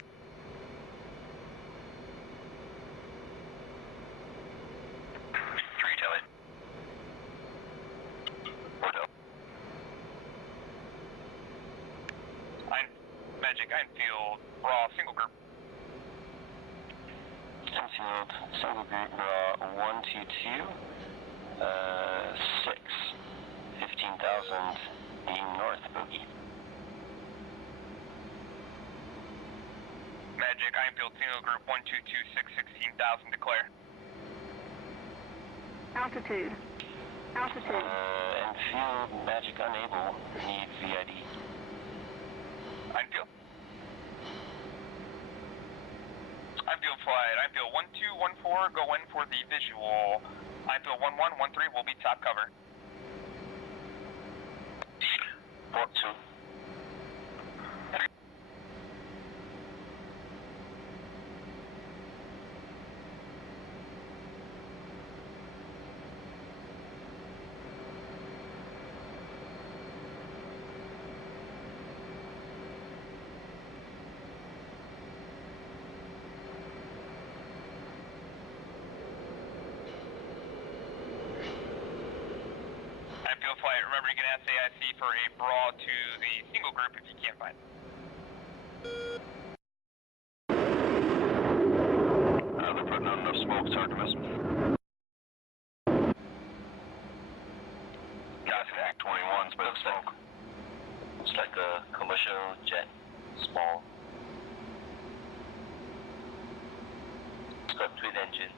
Magic, Enfield, raw, single group. Enfield, single group, raw 122, 6, 15,000, being north, bogey. Magic, Enfield, single group, 1226, 16,000, declare. Altitude. Altitude. Enfield, Magic, unable, need VID. Enfield. Enfield flight, Enfield 1214, go in for the visual. Enfield 1113 will be top cover. Port 2. Enfield flight, remember you can ask AIC for a brawl to the single group if you can't find it. They're putting on enough smoke, it's hard to miss. Gas Act 21's but smoke. It's like a commercial jet, small. It's got twin engines.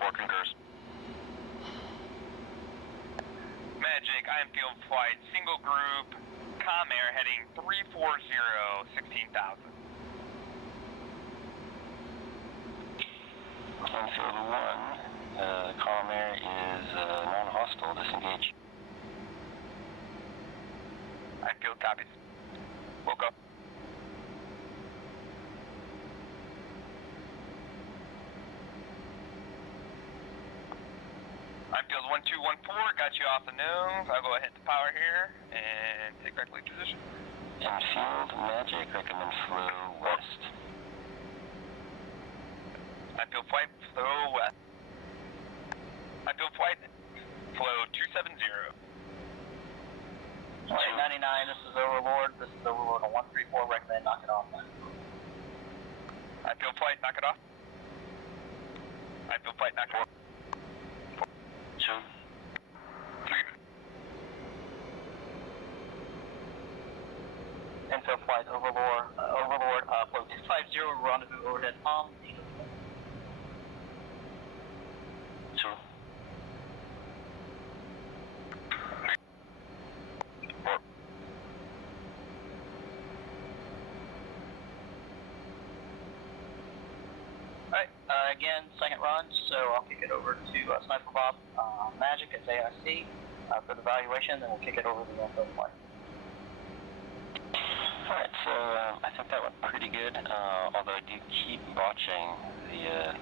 Four concurs. Magic, Enfield flight, single group, Comair heading 340, 16,000. Enfield 1, Comair is non-hostile, disengage. Enfield copies. We'll go. Enfield 1214, got you off the nose. I'll go ahead to power here and take back lead position. Enfield, Magic, recommend flow west. Enfield flight, flow west. Enfield flight, flow 270. Flight 99, this is Overlord. This is Overlord on 134, recommend knock it off. Enfield flight, knock it off. Enfield flight, knock it off. 2. Enfield flight, Overlord, flow 250, rendezvous overhead palm. 2. Alright, again, second run, so I'll kick it over to Sniper Bob, Magic as AIC for the evaluation, then we'll kick it over to the Enfield flight. Alright, so I think that went pretty good, although I do keep botching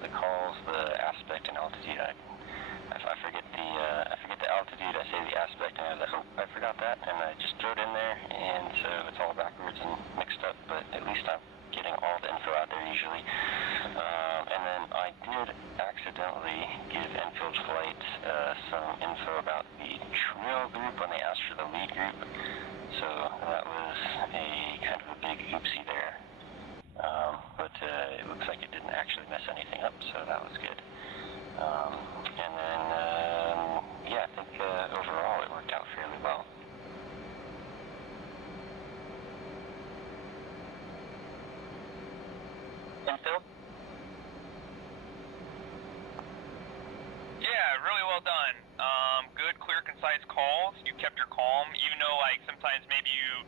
the calls, the aspect and altitude. I forget the altitude, I say the aspect, and I was like, oh, I forgot that, and I just throw it in there, and so it's all backwards and mixed up, but at least I'm getting all the info out there usually. And then I did accidentally give Enfield Flight some info about the trail group when they asked for the lead group, so that was a kind of a big oopsie there. But it looks like it didn't actually mess anything up, so that was good. And then, yeah, I think overall it worked out fairly well. Enfield? Yeah, really well done. Good, clear, concise calls. You kept your calm, even though, like, sometimes maybe you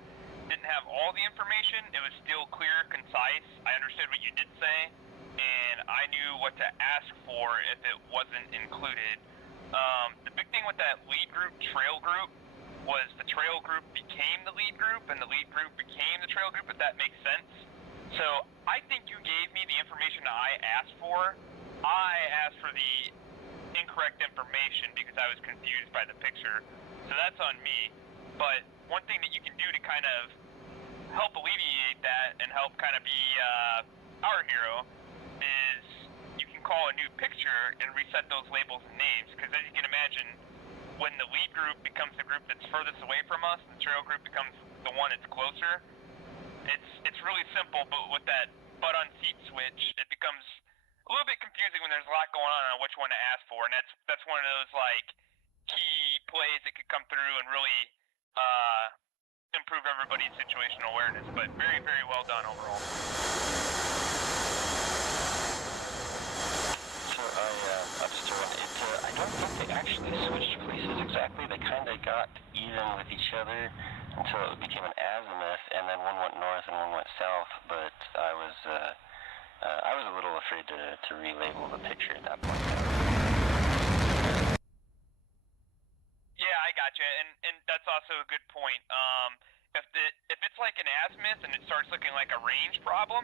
didn't have all the information, it was still clear, concise. I understood what you did say, and I knew what to ask for if it wasn't included. The big thing with that lead group, trail group, was the trail group became the lead group, and the lead group became the trail group, if that makes sense. So I think you gave me the information I asked for. I asked for the incorrect information because I was confused by the picture. So that's on me. But one thing that you can do to kind of help alleviate that and help kind of be our hero is you can call a new picture and reset those labels and names. Because as you can imagine, when the lead group becomes the group that's furthest away from us, and the trail group becomes the one that's closer, it's really simple, but with that butt on seat switch, it becomes a little bit confusing when there's a lot going on which one to ask for, and that's one of those like key plays that could come through and really improve everybody's situational awareness. But very, very well done overall. So I just I don't think they actually switched places exactly. They kind of got even with each other until it became an azimuth, and then one went north and one went south. But I was a little afraid to relabel the picture at that point. Yeah, I gotcha, and that's also a good point. If it's like an azimuth and it starts looking like a range problem,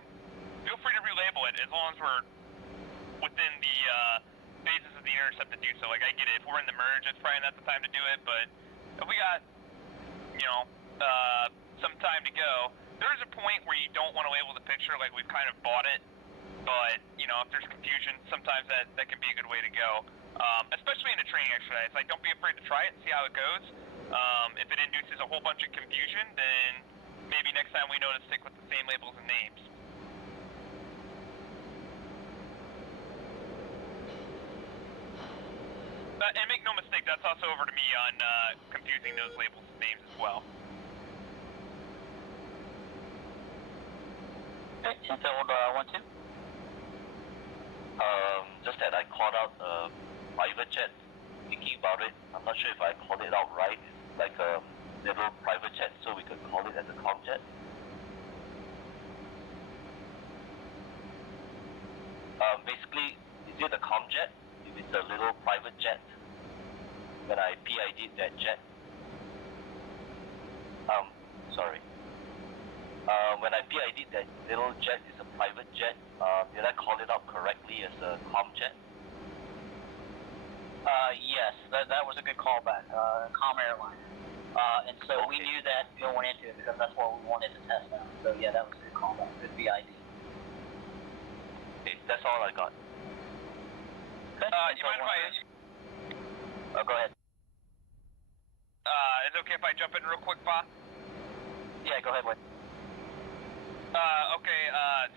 feel free to relabel it as long as we're within the phases of the intercept to do so. Like, I get it. If we're in the merge, it's probably not the time to do it, but if we got, some time to go, there's a point where you don't want to label the picture like we've kind of bought it, but, if there's confusion, sometimes that can be a good way to go, especially in a training exercise. Like, don't be afraid to try it and see how it goes. If it induces a whole bunch of confusion, then maybe next time we know to stick with the same labels and names. And make no mistake, that's also over to me on confusing those labels and names as well. Okay, Infield 1-2. Just that I called out a private jet. Thinking about it, I'm not sure if I called it out right. It's like a little private jet, so we could call it as a comm jet. Basically, is it a comm jet? If it's a little private jet, when I PID'd that jet. Sorry. When I PID'd that little jet is a private jet, did I call it out correctly as a comm jet? Yes, that was a good callback. Comm airline. And so we knew that going into it because that's what we wanted to test out. So yeah, that was a good callback. Good VID. Okay, that's all I got. Okay. You mind if I... go ahead. Is it okay if I jump in real quick, Bob? Yeah, go ahead, Wade. Okay,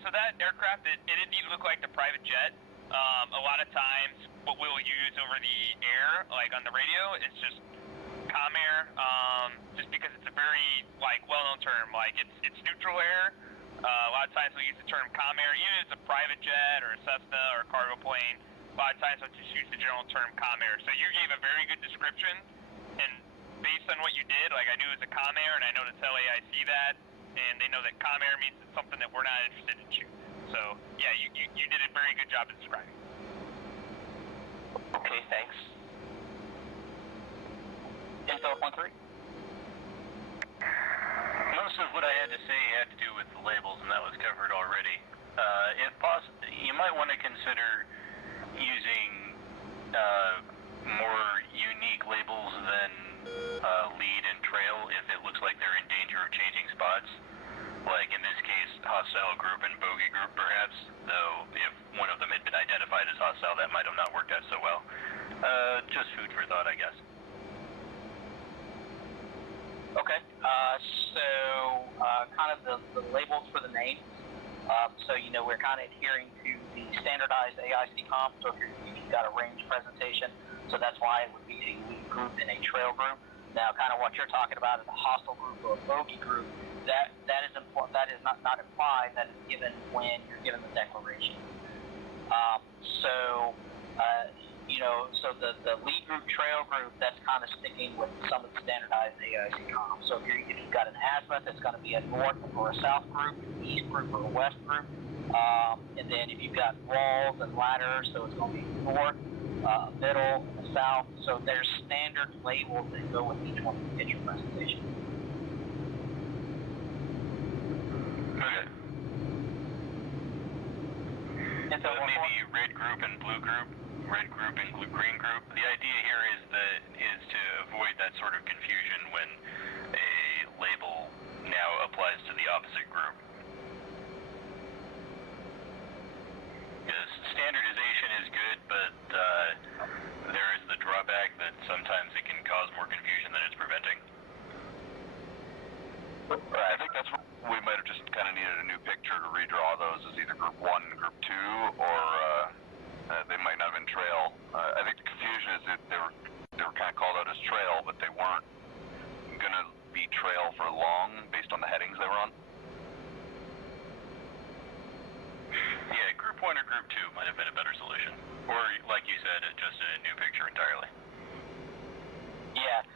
so that aircraft, it indeed looked like the private jet. A lot of times, what we'll use over the air, like on the radio, is just comm air, just because it's a very, well-known term. Like, it's neutral air. A lot of times we'll use the term comm air, even if it's a private jet or a Cessna or a cargo plane. A lot of times we'll just use the general term comm air. So you gave a very good description, and based on what you did, I knew it was a comm air, and I know to tell AIC that, and they know that comm air means it's something that we're not interested in shooting. So, yeah, you did a very good job of describing. Okay, thanks. Infield 1-3. Most of what I had to say had to do with the labels, and that was covered already. If possible, you might want to consider using more unique labels than lead and trail if it looks like they're in danger of changing spots. Like in this case, hostile group and bogey group perhaps, though if one of them had been identified as hostile, that might have not worked out so well. Just food for thought, I guess. Okay, so kind of the labels for the names. So, we're kind of adhering to the standardized AIC comp, so if you've got a range presentation, so that's why it would be a lead group and a trail group. Now, kind of what you're talking about is a hostile group or a bogey group, that is important. That is not implied. That is given when you're given the declaration. So, So the lead group, trail group, that's kind of sticking with some of the standardized AIC comms. So if you've got an azimuth, it's going to be a north or a south group, an east group or a west group. And then if you've got walls and ladders, so it's going to be north, middle, and the south. So there's standard labels that go with each one of the picture presentations. Okay. And so maybe red group and blue group, red group and green group. The idea here is to avoid that sort of confusion when a label now applies to the opposite group. Because standardization is good, but there is the drawback that sometimes it can cause more confusion than it's preventing. I think that's what we might have just kind of needed a new picture to redraw those as either group 1 and group 2, or they might not have been trail. I think the confusion is that they were kind of called out as trail, but they weren't going to be trail for long based on the headings they were on. Yeah, group 1 or group 2 might have been a better solution. Or, like you said, just a new picture entirely. Yeah.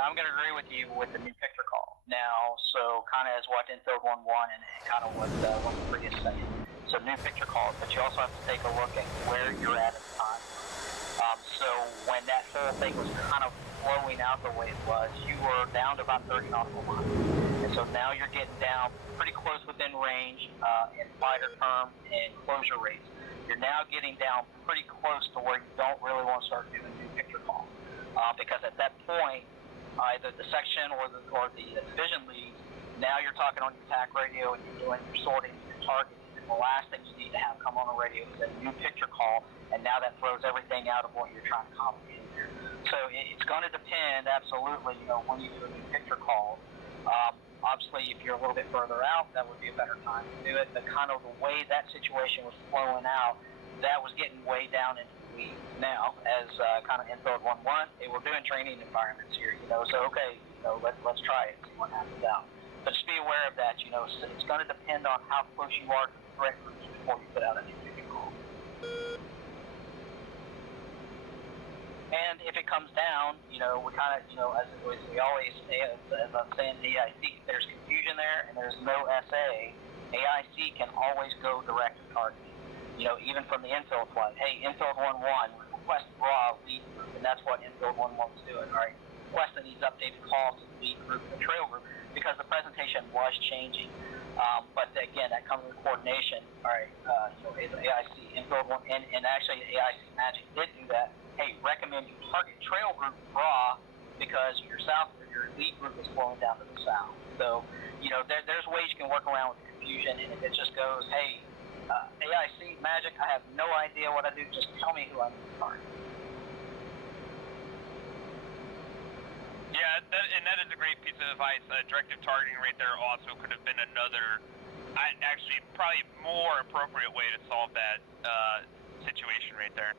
I'm going to agree with you with the new picture call. Now, so kind of as what Infield 1.1 and kind of what the previous saying. So new picture calls, but you also have to take a look at where you're at the time. So when that whole thing was kind of flowing out the way it was, you were down to about 30 nautical miles. And so now you're getting down pretty close within range in fighter term and closure rates. You're now getting down pretty close to where you don't really want to start doing new picture calls. Because at that point, either the section or the division leads, now you're talking on your TAC radio and you're doing your sorting, your targeting, and the last thing you need to have come on the radio is a new picture call, and now that throws everything out of what you're trying to accomplish here. So it's going to depend, absolutely, when you do a new picture call. Obviously, if you're a little bit further out, that would be a better time to do it, but kind of the way that situation was flowing out, that was getting way down into the weeds. Now, as kind of Infield 1.1, hey, we're doing training environments here, so okay, let's try it, see what happens out. But just be aware of that, it's going to depend on how close you are to the threat groups before you put out a new picture call. And if it comes down, we kind of, as we always say, as I'm saying, AIC, if there's confusion there and there's no SA, AIC can always go direct to target. Even from the Infield flight, hey, Infield 1.1, request raw lead group, and that's what Infield 1.1 was doing, right? Requesting these updated calls to the lead group and the trail group because the presentation was changing. But again, that comes with coordination. All right, AIC, Infield 1, and actually AIC Magic did do that. Hey, recommend you target trail group raw because your lead group is flowing down to the south. So, there's ways you can work around with the confusion, and if it just goes, hey, AIC, Magic, I have no idea what I do, just tell me who I'm targeting. Yeah, that is a great piece of advice. Directive targeting right there also could have been another, actually probably more appropriate way to solve that situation right there.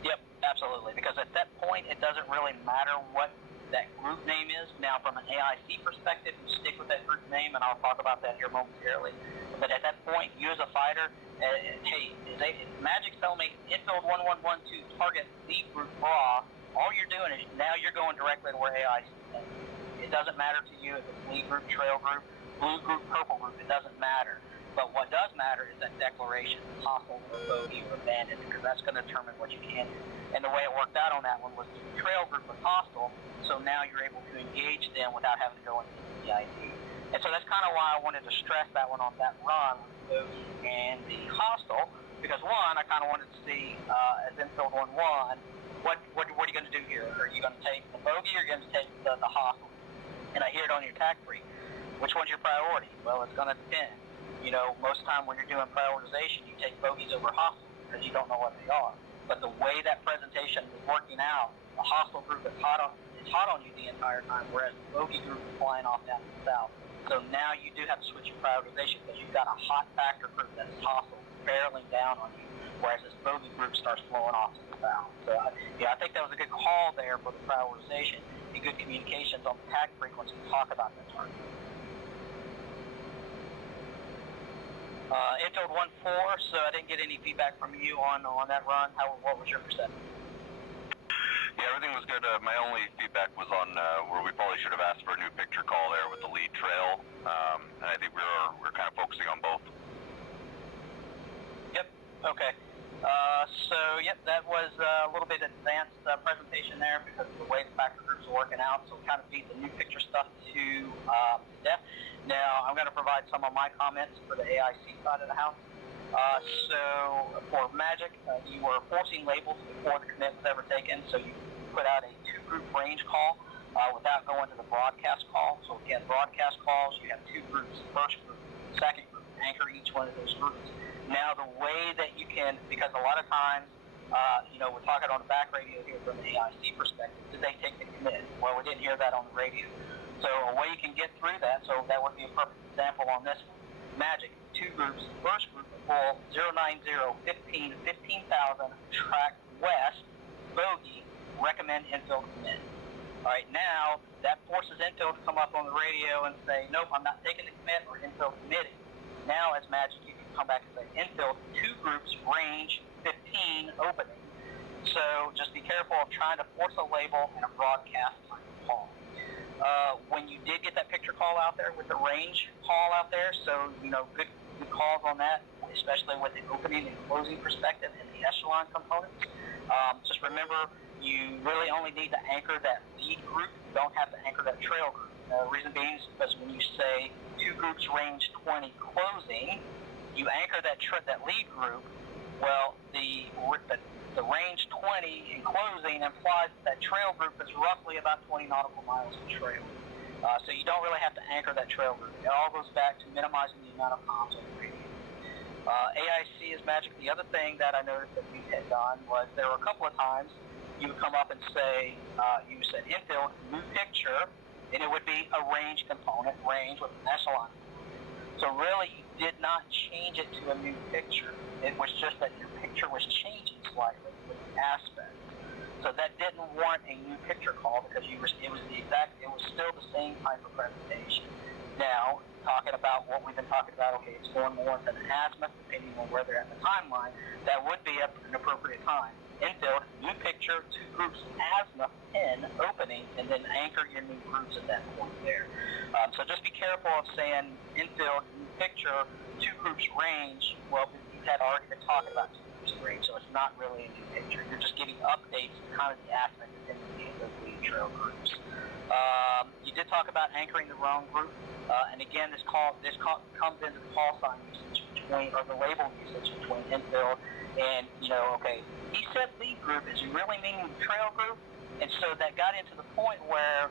Yep, absolutely, because at that point, it doesn't really matter what that group name is. Now, from an AIC perspective, you stick with that group name, and I'll talk about that here momentarily. But at that point, you as a fighter, hey, Magic's telling me Infield 1.1.1 to target lead group raw. All you're doing is now you're going directly to where AIC is. It doesn't matter to you if it's lead group, trail group, blue group, purple group. It doesn't matter. But what does matter is that declaration, hostile or bogey or abandoned, because that's going to determine what you can do. And the way it worked out on that one was the trail group was hostile, so now you're able to engage them without having to go into the ID. And so that's kind of why I wanted to stress that one on that run with the bogey and the hostile, because one, I kind of wanted to see, as Infield 1.1, what are you going to do here? Are you going to take the bogey or are you going to take the hostile? And I hear it on your TAC brief. Which one's your priority? Well, it's going to depend. Most time when you're doing prioritization, you take bogeys over hostiles because you don't know what they are. But the way that presentation is working out, the hostile group is hot on you the entire time, whereas the bogey group is flying off down to the south. So now you do have to switch your prioritization because you've got a hot factor group that is hostile barreling down on you, whereas this bogey group starts flowing off to the south. So I think that was a good call there for the prioritization and good communications on the TAC frequency to talk about that target. Infield 1-4, so I didn't get any feedback from you on that run. What was your perception? Yeah, everything was good. My only feedback was on where we probably should have asked for a new picture call there with the lead trail, and I think we're kind of focusing on both. Yep. Okay. That was a little bit advanced presentation there because of the way the factor groups are working out. So we kind of beat the new picture stuff to death. Now I'm going to provide some of my comments for the AIC side of the house. So for Magic, you were forcing labels before the commit was ever taken. So you put out a two-group range call without going to the broadcast call. So again, broadcast calls, you have two groups: first group, second group. Anchor each one of those groups. Now the way that you can, because a lot of times, we're talking on the back radio here from the AIC perspective, did they take the commit? Well, we didn't hear that on the radio. So a way you can get through that, so that would be a perfect example on this one. Magic, two groups. First group full 090 15 15,000 track west, bogey, recommend infield commit. All right, now that forces infield to come up on the radio and say, nope, I'm not taking the commit or infield committing. Now as Magic, you can come back and say infield, two groups, range 15, opening. So just be careful of trying to force a label in a broadcast type of call. When you did get that picture call out there with the range call out there, so good calls on that, especially with the opening and closing perspective and the echelon components. Just remember, you really only need to anchor that lead group. You don't have to anchor that trail group. The reason being is because when you say two groups range 20 closing, you anchor that lead group. Well, the range 20 in closing implies that trail group is roughly about 20 nautical miles of trail. So you don't really have to anchor that trail group. It all goes back to minimizing the amount of comms on the radio. AIC is Magic. The other thing that I noticed that we had done was there were a couple of times you would come up and say, you said infield, new picture, and it would be a range component, range with an echelon. So really, you did not change it to a new picture. It was just that your picture was changing slightly with the aspect. So that didn't warrant a new picture call because it was still the same type of presentation. Now, talking about what we've been talking about, okay, it's going more into the azimuth, depending on where they're at the timeline, that would be an appropriate time. Infield, new picture, two groups, azimuth, 10, opening, and then anchor your new groups at that point there. So just be careful of saying infield, new picture, two groups range. Well, we've had already been talking about two groups range, so it's not really a new picture. You're just getting updates to kind of the aspect of those lead trail groups. You did talk about anchoring the wrong group, and again, this comes into the call sign usage between, or the label usage between infield and, okay, he said lead group, is he really meaning the trail group? And so that got into the point where,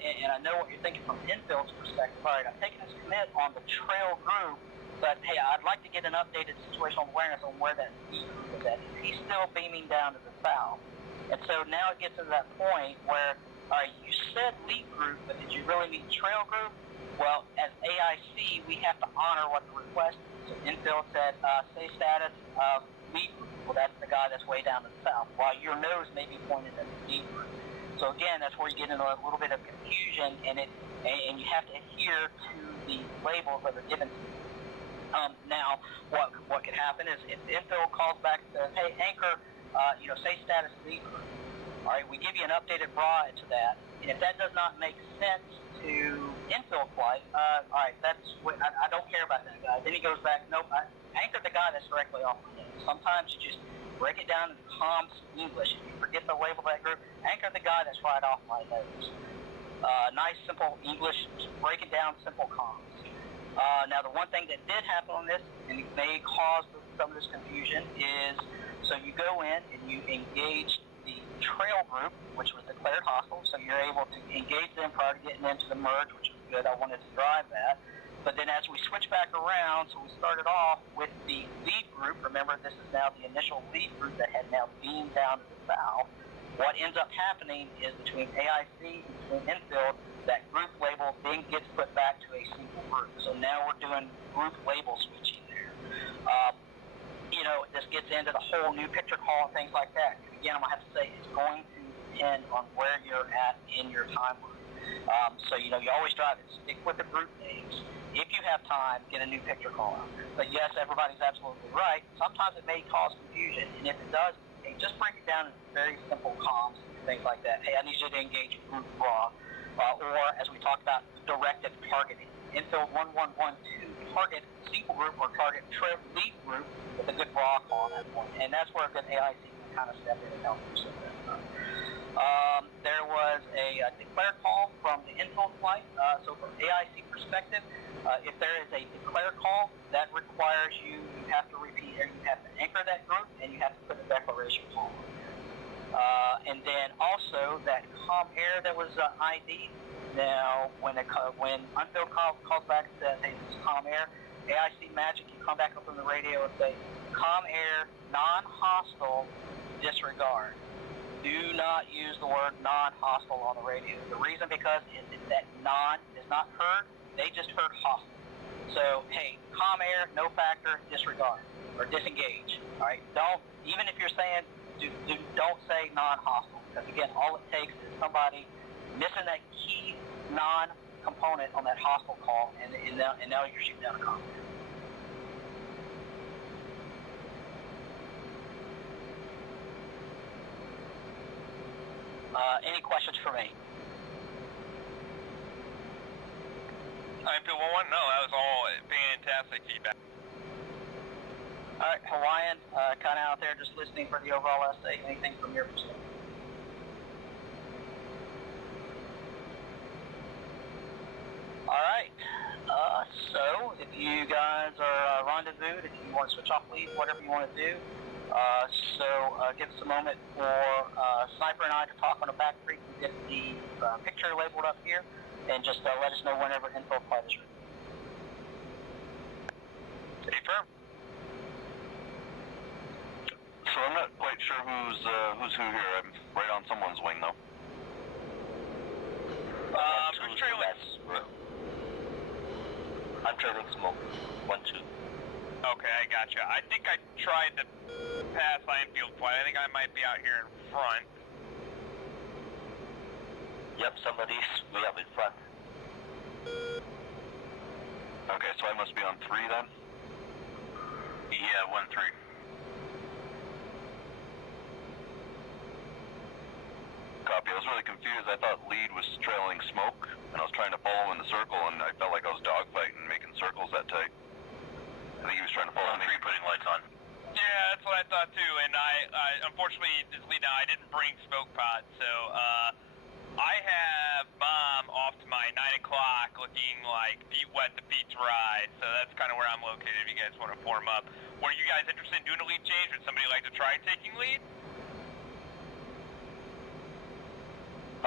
and I know what you're thinking from infield's perspective, all right, I'm taking this commit on the trail group, but hey, I'd like to get an updated situational awareness on where that lead group is at. Is he still beaming down to the south? And so now it gets to that point where, all right, you said lead group, but did you really mean trail group? Well, as AIC, we have to honor what the request is. So infield said, say status of lead group. Well, that's the guy that's way down to the south, while your nose may be pointed at the lead group. So again, that's where you get into a little bit of confusion, and you have to adhere to the labels that are given to you. Now, what can happen is if infield calls back and says, hey, anchor, say status lead group. All right, we give you an updated raw into that, and if that does not make sense to infield flight, all right, I don't care about that guy. Then he goes back, nope, I anchored the guy that's directly off the nose. Sometimes you just break it down into comms English. If you forget to label that group, anchor the guy that's right off my nose. Nice, simple English, breaking down simple comms. Now, the one thing that did happen on this, and it may cause some of this confusion, is so you go in and you engage the trail group, which was declared hostile, so you're able to engage them prior to getting into the merge, which was good. I wanted to drive that. But then as we switch back around, so we started off with the lead group. Remember, this is now the initial lead group that had now beamed down to the south. What ends up happening is between AIC and between infield, that group label then gets put back to a single group. So now we're doing group label switching there. This gets into the whole new picture call and things like that. Again, I'm going to have to say it's going to depend on where you're at in your timeline. So, you always drive it. Stick with the group names. if you have time, get a new picture call out. But yes, everybody's absolutely right. Sometimes it may cause confusion, and if it does, hey, just break it down in very simple comms, things like that. Hey, I need you to engage group raw, or as we talked about, directive targeting. Infield 1112 target single group or target trip lead group with a good raw call at that point, and that's where a good AIC can kind of step in and help you set that up. There was a declare call from the infield flight. So from AIC perspective, if there is a declare call, that requires you have to repeat, or you have to anchor that group, and you have to put a declaration call. And then also that comm air that was ID'd. Now, when unfilled calls back and says, hey, this is comm air, AIC Magic, you come back up on the radio and say, comm air, non-hostile, disregard. Do not use the word non-hostile on the radio. The reason because that non is not heard, they just heard hostile. So, hey, comm air, no factor, disregard, or disengage. All right, don't, even if you're saying, don't say non-hostile, because again, all it takes is somebody missing that key non-component on that hostile call, and now you're shooting down a comm air. Any questions for me? Infield 11, no, that was all fantastic feedback. All right, Hawaiian, kind of out there just listening for the overall essay. Anything from your perspective? All right. So if you guys are rendezvoused, if you want to switch off lead, whatever you want to do. Give us a moment for Sniper and I to talk on the back creek and get the picture labeled up here, and just let us know whenever info flight is ready. Affirm. So I'm not quite sure who's who here. I'm right on someone's wing though. Who's trailing? I'm trailing smoke. 1-2. Okay, I gotcha. I think I tried to pass infield flight. I think I might be out here in front. Yep, somebody's way up in front. Okay, so I must be on 3 then? Yeah, 1-3. Copy. I was really confused. I thought lead was trailing smoke, and I was trying to follow in the circle, and I felt like I was dogfighting, making circles that tight. I think he was trying to follow me. 1-3 putting lights on. Yeah, that's what I thought too. And I unfortunately, this lead now, I didn't bring smoke pods, so I have bomb off to my 9 o'clock, looking like feet wet to feet dry. So that's kind of where I'm located. If you guys want to form up, were you guys interested in doing a lead change? Would somebody like to try taking lead?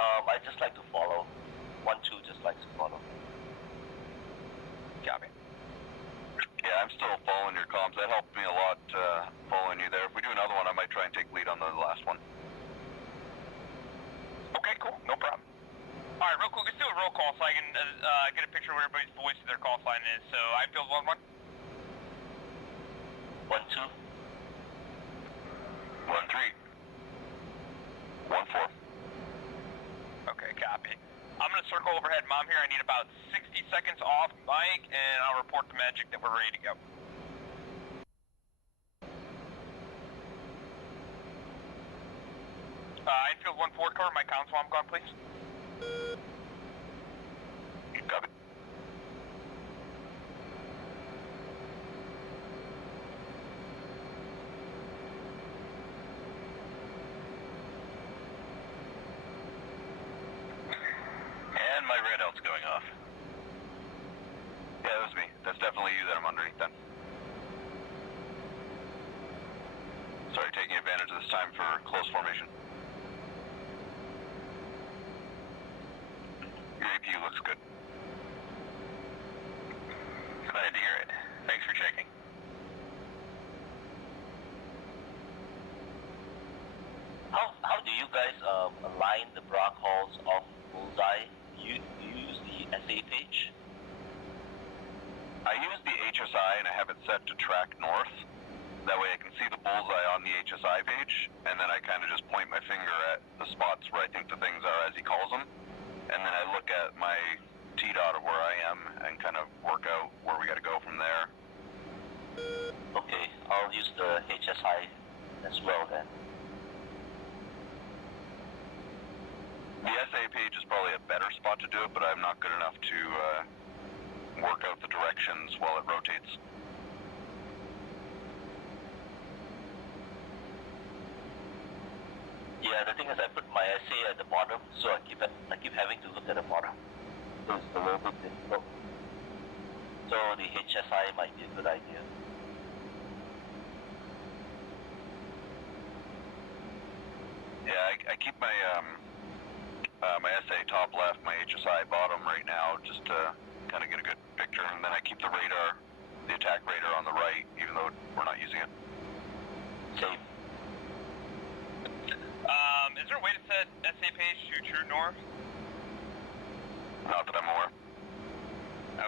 I just like to follow. 1-2 just likes to follow. Copy. Yeah, I'm still following your comms. That helped me a lot, following you there. If we do another one, I might try and take lead on the last one. Okay, cool. No problem. All right, real quick, let's do a roll call so I can get a picture of where everybody's voice of their call sign is. So, infield 1-1. 1-2. 1-3. 1-4. Okay, copy. I'm going to circle overhead mom here. I need about 60 seconds off mic, and I'll report to Magic that we're ready to go. Infield 1-4, cover my comms while I'm gone, please. Copy. And my red out's going off. Yeah, that was me. That's definitely you that I'm underneath then. Sorry, taking advantage of this time for close formation. Your AP looks good. Glad to hear it. Thanks for checking. How do you guys align the bra calls off bullseye? You use the SA page? I use the HSI and I have it set to track north. That way I can see the bullseye on the HSI page, and then I kind of just point my finger at the spots where I think the things are as he calls them. And then I look at my T-dot of where I am and kind of work out HSI as well then. The SA page is probably a better spot to do it, but I'm not good enough to work out the directions while it rotates. Yeah, the thing is I put my SA at the bottom, so I keep having to look at the bottom. So it's a little bit difficult. So the HSI might be a good idea. Yeah, I keep my my SA top left, my HSI bottom right now, just to kind of get a good picture, and then I keep the radar, the attack radar on the right, even though we're not using it. Same. Is there a way to set SA page to true north? Not that I'm aware.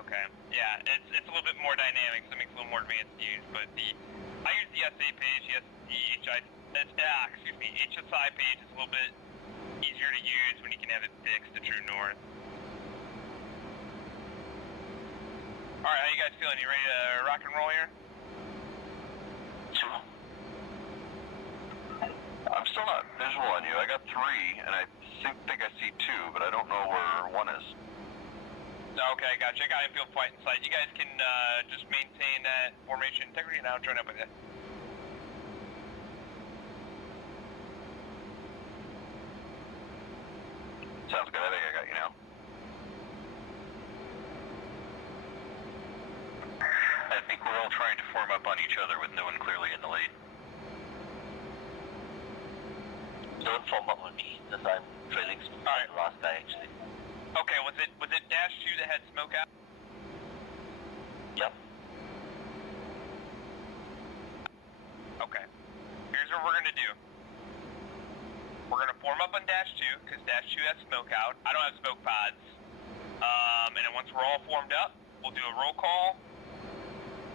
Okay. Yeah, it's a little bit more dynamic, so it makes it a little more advanced to use. But I use the SA page. HSI page is a little bit easier to use when you can have it fixed to true north. All right, how you guys feeling? You ready to rock and roll here? Sure. I'm still not visual on you. I got 3, and I think I see 2, but I don't know where 1 is. Okay, gotcha. I got infield flight in sight. You guys can just maintain that formation integrity, and I'll join up with you. Sounds good. I think I got you now. I think we're all trying to form up on each other with no one clearly in the lead. Don't form up on me, because I'm trailing the last guy actually. Okay, was it -2 that had smoke out? Yep. Okay. Here's what we're gonna do. We're gonna form up on -2 because -2 has smoke out. I don't have smoke pods. And then once we're all formed up, we'll do a roll call.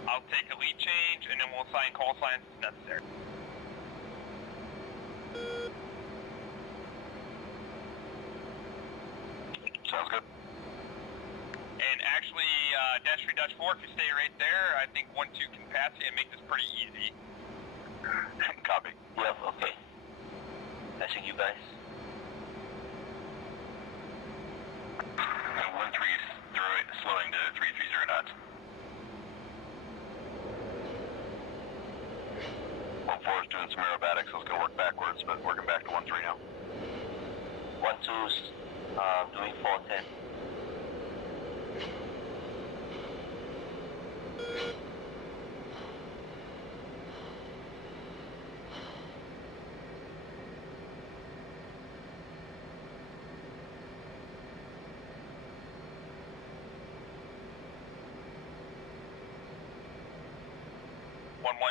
I'll take a lead change, and then we'll assign call signs as necessary. Sounds good. And actually, -3, -4, if you stay right there, I think 1-2 can pass you and make this pretty easy. Copy. Yep, okay. Passing you guys. And 1-3 is slowing to 330 knots. 1-4 is doing some aerobatics. I was going to work backwards, but working back to 1-3 now. 1-2's doing 410.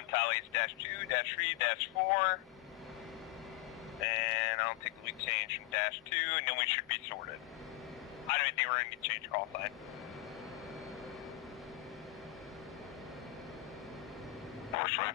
Tallies -2, -3, -4. And I'll take the lead change from -2, and then we should be sorted. I don't think we're going to change call sign. Force right.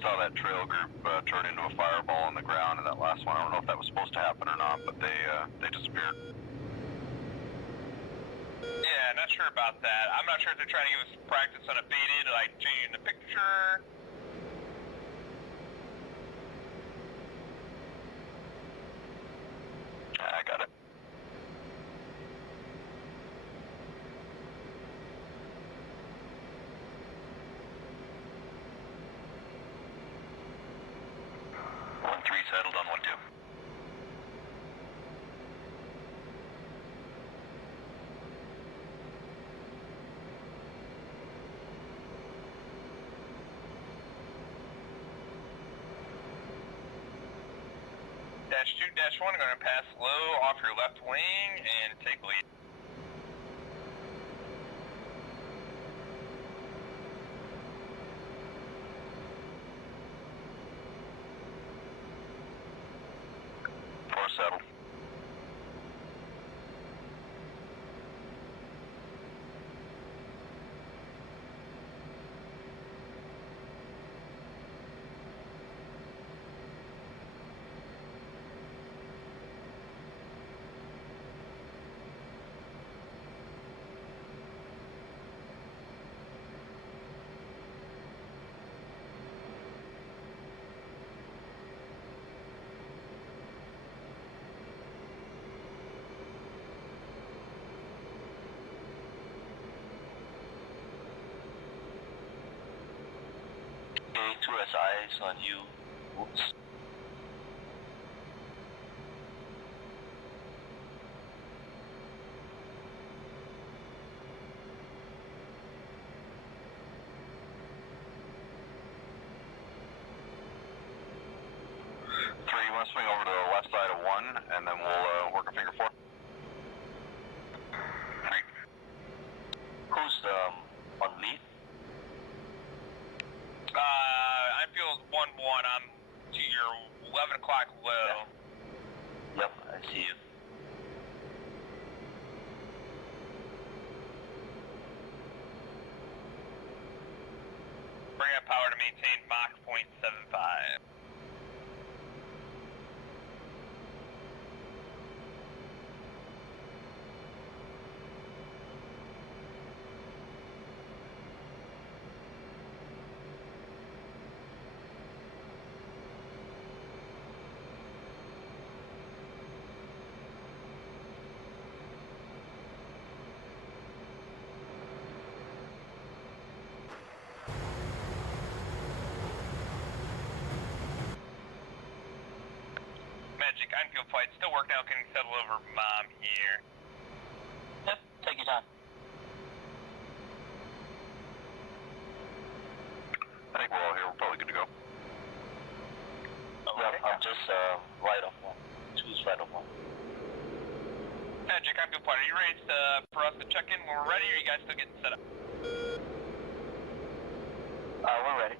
Saw that trail group turn into a fireball on the ground in that last one. I don't know if that was supposed to happen or not, but they disappeared. Yeah, not sure about that. I'm not sure if they're trying to give us practice on a baited, like changing the picture. I got it. 2-1, going to pass low off your left wing and take lead. Settled. A-2's eyes on you. Oops. Three, you want to swing over to the left side of 1, and then we'll work a finger 4. Three. Who's on lead? I feel 1-1. I'm to your 11 o'clock low. Yep, I see you. Bring up power to maintain Mach 0.75. Magic, Enfield flight, still working out getting settled over Mom here. Yep, take your time. I think we're all here. We're probably good to go. Yep, I'm just right off 1. 2's right off 1. Magic, Enfield flight, are you ready for us to check in when we're ready, or are you guys still getting set up? We're ready.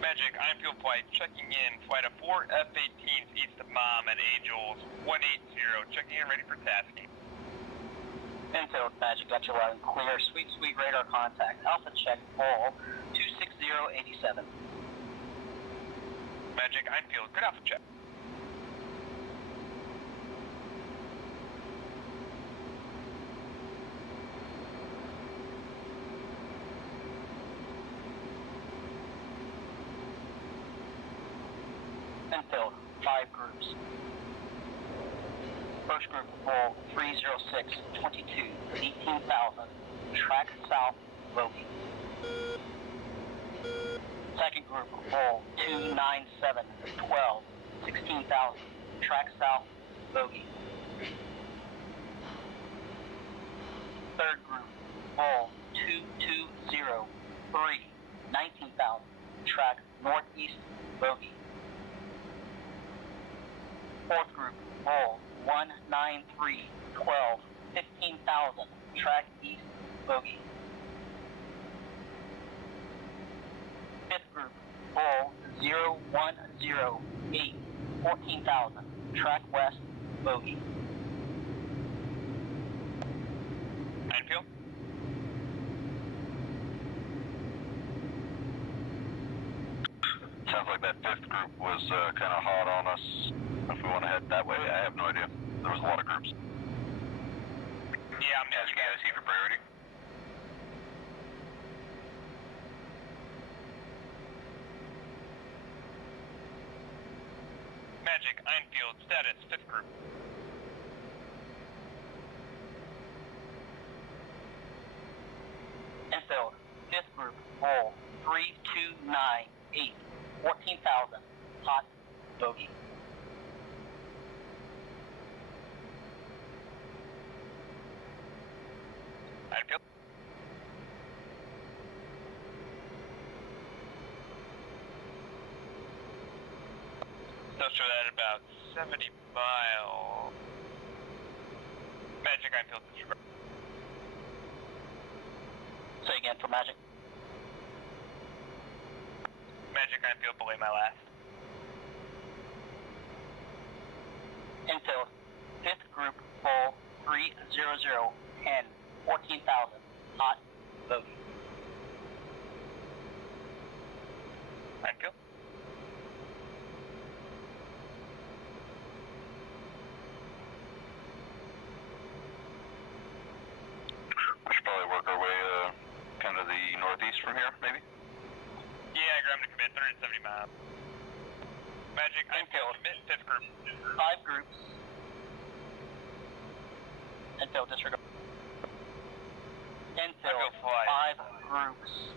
Magic, Enfield flight, checking in. Flight of 4 F-18s east of Mom at Angels 180, checking in, ready for tasking. Enfield, Magic, got you loud and clear. Sweet radar contact. Alpha check, full. 26087. Magic, Enfield, good alpha check. Enfield, 5 groups. First group, full 306, 22, 18,000, track south, bogey. Second group, full 297, 12, 16,000, track south, bogey. Third group, full 2203, 19,000, track northeast, bogey. Fourth group, full 193, 12, 15,000, track east, bogey. Fifth group, full 0108, 14,000, track west, bogey. Enfield? Sounds like that 5th group was kind of hot on us. If we want to head that way, I have no idea. There was a lot of groups. Yeah, I'm Ask GAW AIC for priority. Magic, Enfield, status, 5th group. Infield, 5th group, Bull, 3298, 14,000, hot, bogey. Anfield. They'll show that at about 70 miles. Magic Anfield disregard. Say again for Magic. Magic Anfield below my last. Infield, 5th group, Bull, 30010, 14,000, hot, bogey. Anfield. We should probably work our way kind of the northeast from here, maybe? Yeah, Graham to commit, 370 miles. Magic Anfield, commit, 5th group. 5 groups. Infield, disregard. Infield, 5 groups.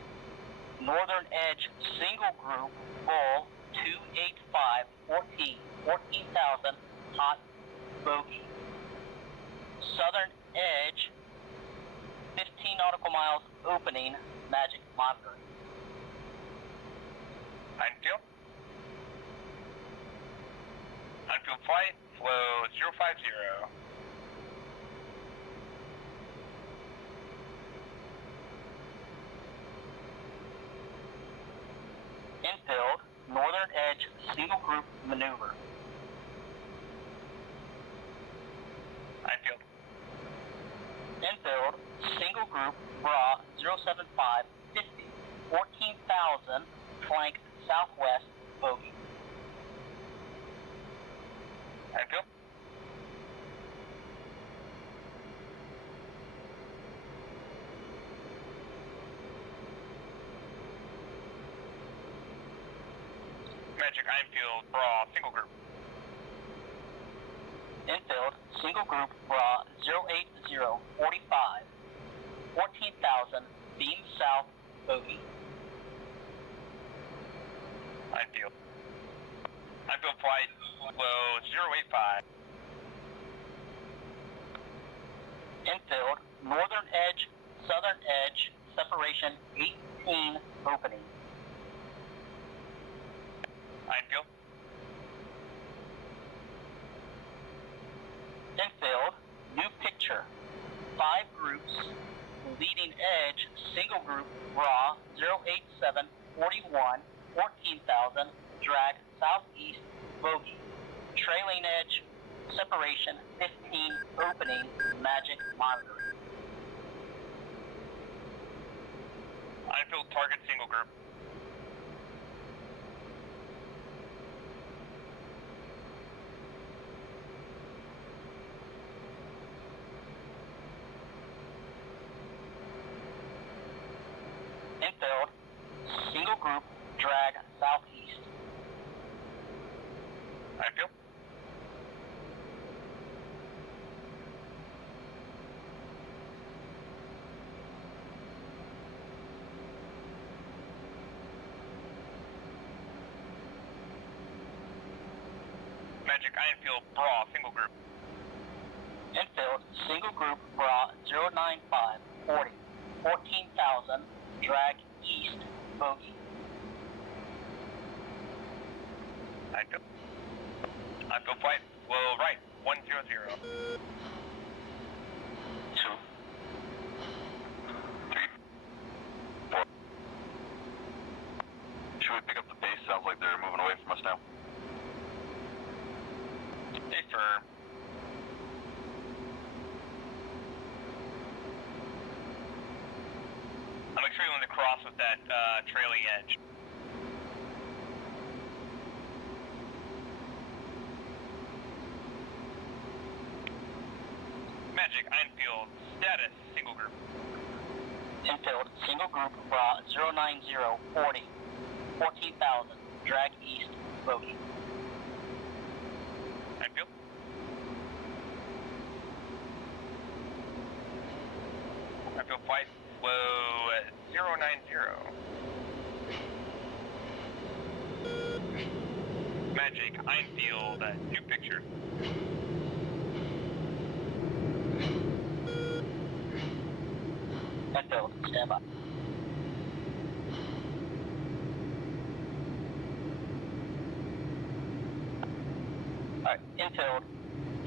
Northern Edge, single group, Bull, 285, 14,000, hot, bogey. Southern Edge, 15 nautical miles, opening, Magic, monitoring. Anfield. Anfield flight, flow 050. Infield, Northern Edge, single group, maneuver. Anfield. Infield, single group, bra, 075, 50, 14,000, flank, southwest, bogey. Anfield. Magic Anfield, bra, single group. Infield, single group, bra, 080, 45, 14,000, beam south, bogey. Anfield. Anfield flight, flow 085. Infield, northern edge, southern edge, separation 18, opening. Anfield. Infield, new picture, 5 groups, leading edge, single group, raw, 087, 41, 14,000, drag, southeast, bogey. Trailing edge, separation, 15, opening, Magic, monitoring. Anfield target, single group. Infield, single group, drag, southeast. Anfield. Magic Anfield, bra, single group. Infield, single group, bra, 095, 40, 14,000, drag, east, bogey. Anfield. Anfield flight, flow right, 100. 2, 3, 4. Should we pick up the pace? Sounds like they're moving away from us now. Stay firm. I'm extremely to cross with that trailing edge. Magic Anfield, status, single group. Infield, single group, bra, 090, 40, 14,000, drag east, bogey. Anfield. Anfield flight, flow 090. Magic, Einfield, new picture. Einfield, stand by. Alright, Infield,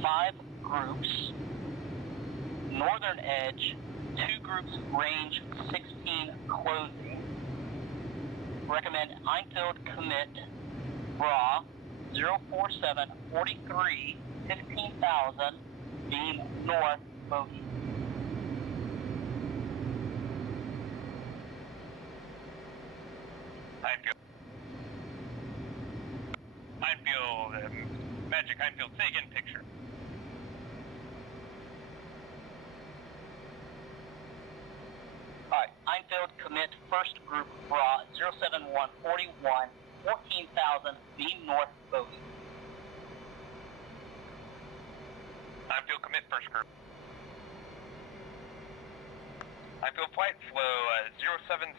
5 groups, northern edge, 2 groups range 16 closing. Recommend Einfield commit raw 047 43 15,000 beam north bogey. Einfield, Magic, Einfield, say again picture. Alright, Einfield commit first group raw 071 41 14,000 beam north bogey. Einfield commit first group. Einfield flight flow 070.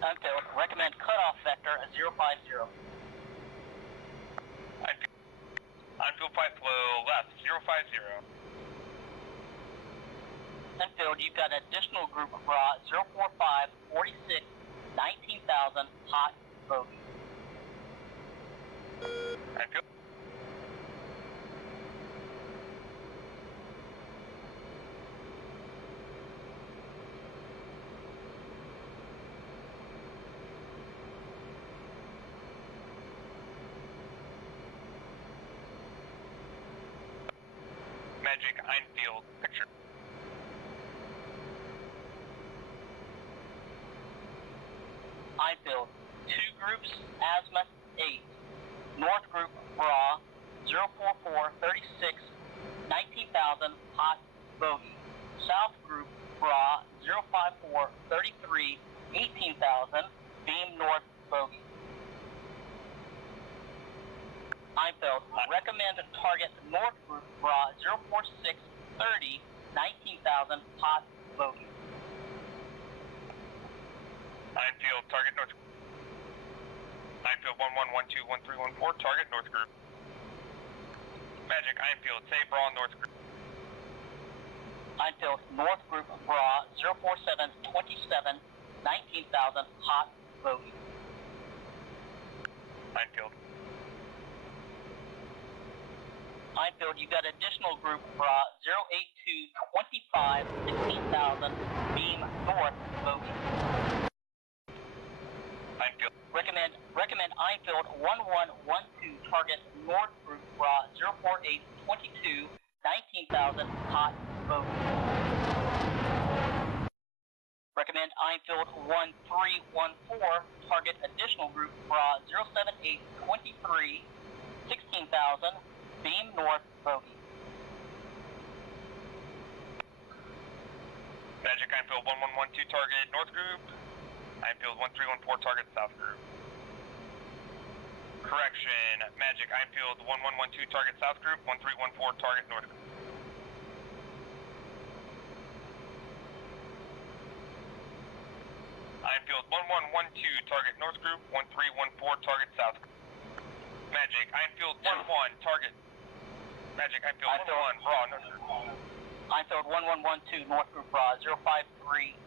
Einfield recommend cutoff vector 050. Einfield flight flow left 050. Einfield, you've got an additional group of raw 045 46 19,000 hot bogey. Einfield. Magic, Einfield, picture. Einfield, 2 groups, Azimuth 8. North group, raw, 044, 36, 19,000, hot, bogey. South group, raw, 054, 33, 18,000, beam north, bogey. Einfield, recommend target north group, raw, 046, 30, 19,000, hot, bogey. Einfield, target north. Einfield 11121314, target north group. Magic, Einfield, say brawl north group. Einfield, north group, raw, 047, 27, 19,000, hot, bogey. Einfield. Einfield, you've got additional group, raw, 082, 25, 16,000, beam north, bogey. Einfield. Recommend Einfield 1112 target north group raw 048 22 19,000 hot bogey. Recommend Einfield 1314 target additional group raw 078 23 16,000 beam north bogey. Magic, Einfield 1112 target north group. Einfield 1314 target south group. Correction, Magic, Einfield 1112 target south group, 1314 target north group. Einfield 1112 target north group, 1314 target south group. Magic, Einfield 11 target. Magic, Einfield 11 raw north group. Einfield 1112 north group raw 0539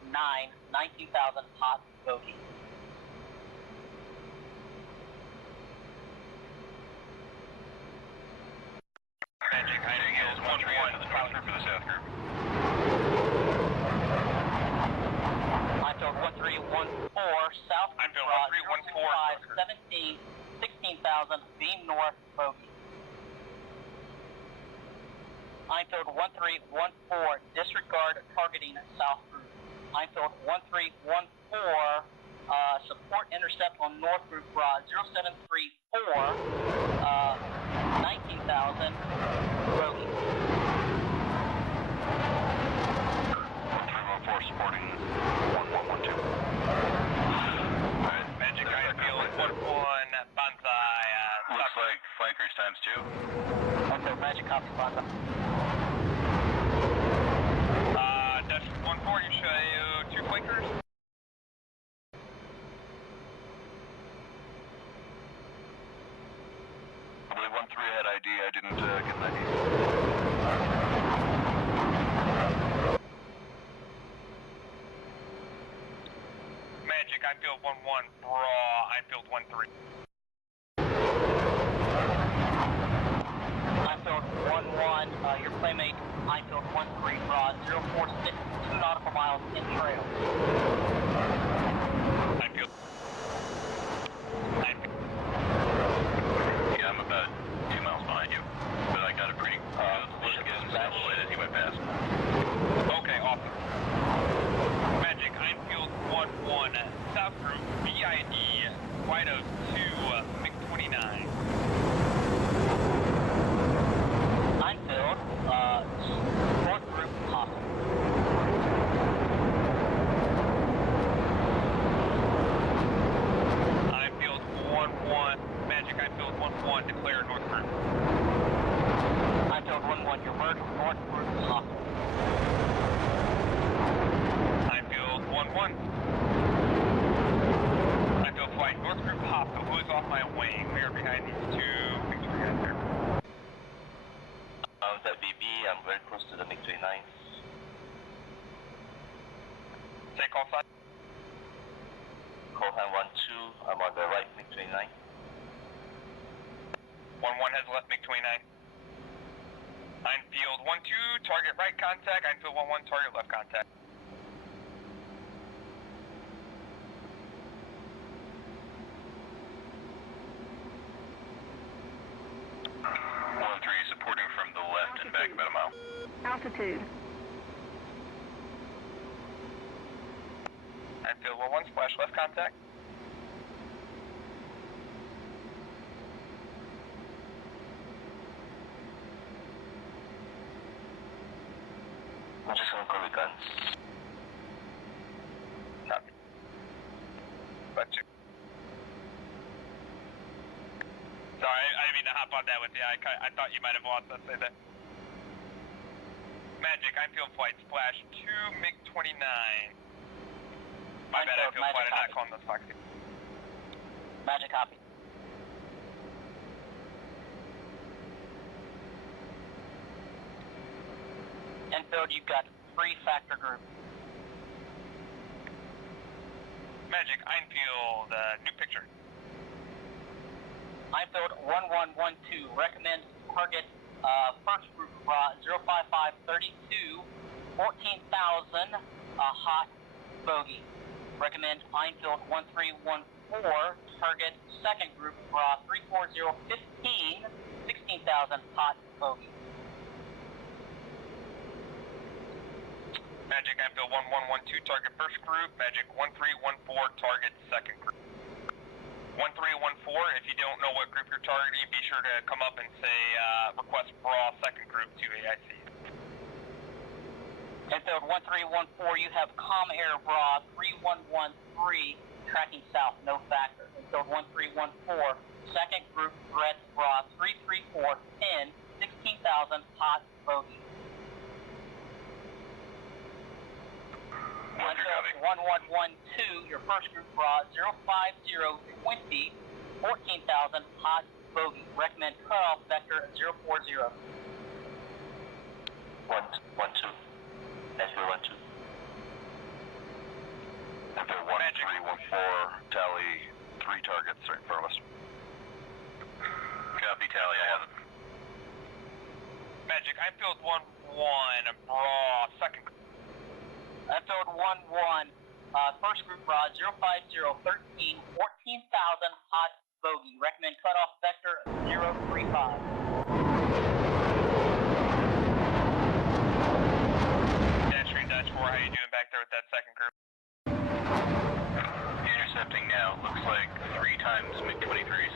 19,000 hot bogey. Magic, Einfield 11 north group for the south group. Einfield 1314 south group Einfield raw 1314 065 17 16,000 beam north bogey. Einfield 1314 disregard targeting south group. Einfield 1314 support intercept on north group raw 0734 19,000 bogey. 1314 supporting 1112. Alright, Magic, Einfield 11 Banzai. Looks like flankers times 2. Einfield Magic copy Banzai. 2 flankers. I believe 1-3 had ID. I didn't get an ID. Magic, I field 1-1. Bra, I field 1-3. I field 1-1. Your playmate, I field 1-3. Bra, 046, 2 nautical miles in trail. I field. Yeah, I'm about 2 miles behind you, but I got a pretty look at him as he went past. Okay, awesome. Magic, I field 1-1. South group, BID, flight of 2, MiG-29. Field, fourth group, hostile. I field 1-1. Magic, I field 1-1. Declare north group. I field 1-1. Your merge with north group, hostile. I field 1-1. I field flight north group, hostile. Who is off my wing? We are behind these 2 things we got there. That BB, I'm very close to the MiG-29. Say call sign. Call hand 1-2, I'm on the right MiG-29. 1-1 has left MiG-29. I'm field 1-2, target right contact. I'm field 1-1, target left contact. Supporting from the left and back about a mile. Altitude. I field 1-1, splash left contact. I'm just gonna go with guns. Copy. Got you. Sorry, I didn't mean to hop on that with you. I thought you might have lost us right there. Magic, I field flight splash 2 MiG-29. My bad, I field flight. I'm not calling those Foxy. Magic copy. Enfield, you've got 3 factor group. Magic, Einfield, new picture. Einfield 1112, recommend target first group 05532, 14,000, hot bogey. Recommend Einfield 1314, target second group 34015, 16,000, hot bogey. Magic, Einfield 1112, target first group. Magic 1314, target second group. 1314, if you don't know what group you're targeting, be sure to come up and say, request bra second group to AIC. Enfield 1314, you have Com Air Bra 3113, tracking south, no factor. Enfield 1314, second group threat Bra 33410, 16,000, hot bogey. Enfield 1112, your first group Bra 05020, 14,000, hot bogey. Recommend cutoff vector 040. 1-2. Enfield 1-2. Enfield 1314, tally 3 targets right in front of us. Copy, tally, I have it. Magic, Einfield 11, bra second group. Enfield 11, first group Bra 05013, 14,000, hot bogey. Recommend cutoff vector 035. Dash 4, how you doing back there with that second group? Intercepting now, looks like 3 times MiG-23s.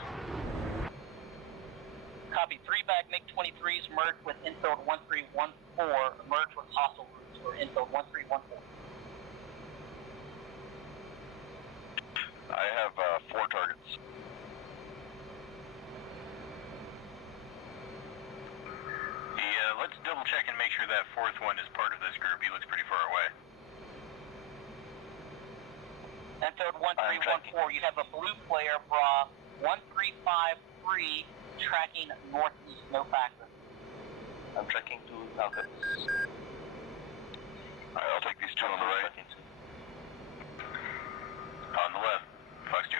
Copy, 3 back MiG-23s merged with Enfield 1314, merged with hostile groups for Enfield 1314. I have 4 targets. Yeah, let's double check and make sure that 4th one is part of this group. He looks pretty far away. Enfield 1314, you have a blue flare, bra 1353, tracking northeast, no factor. I'm tracking to Falcon. Alright, I'll take these two on the right. On the left, Fox 2.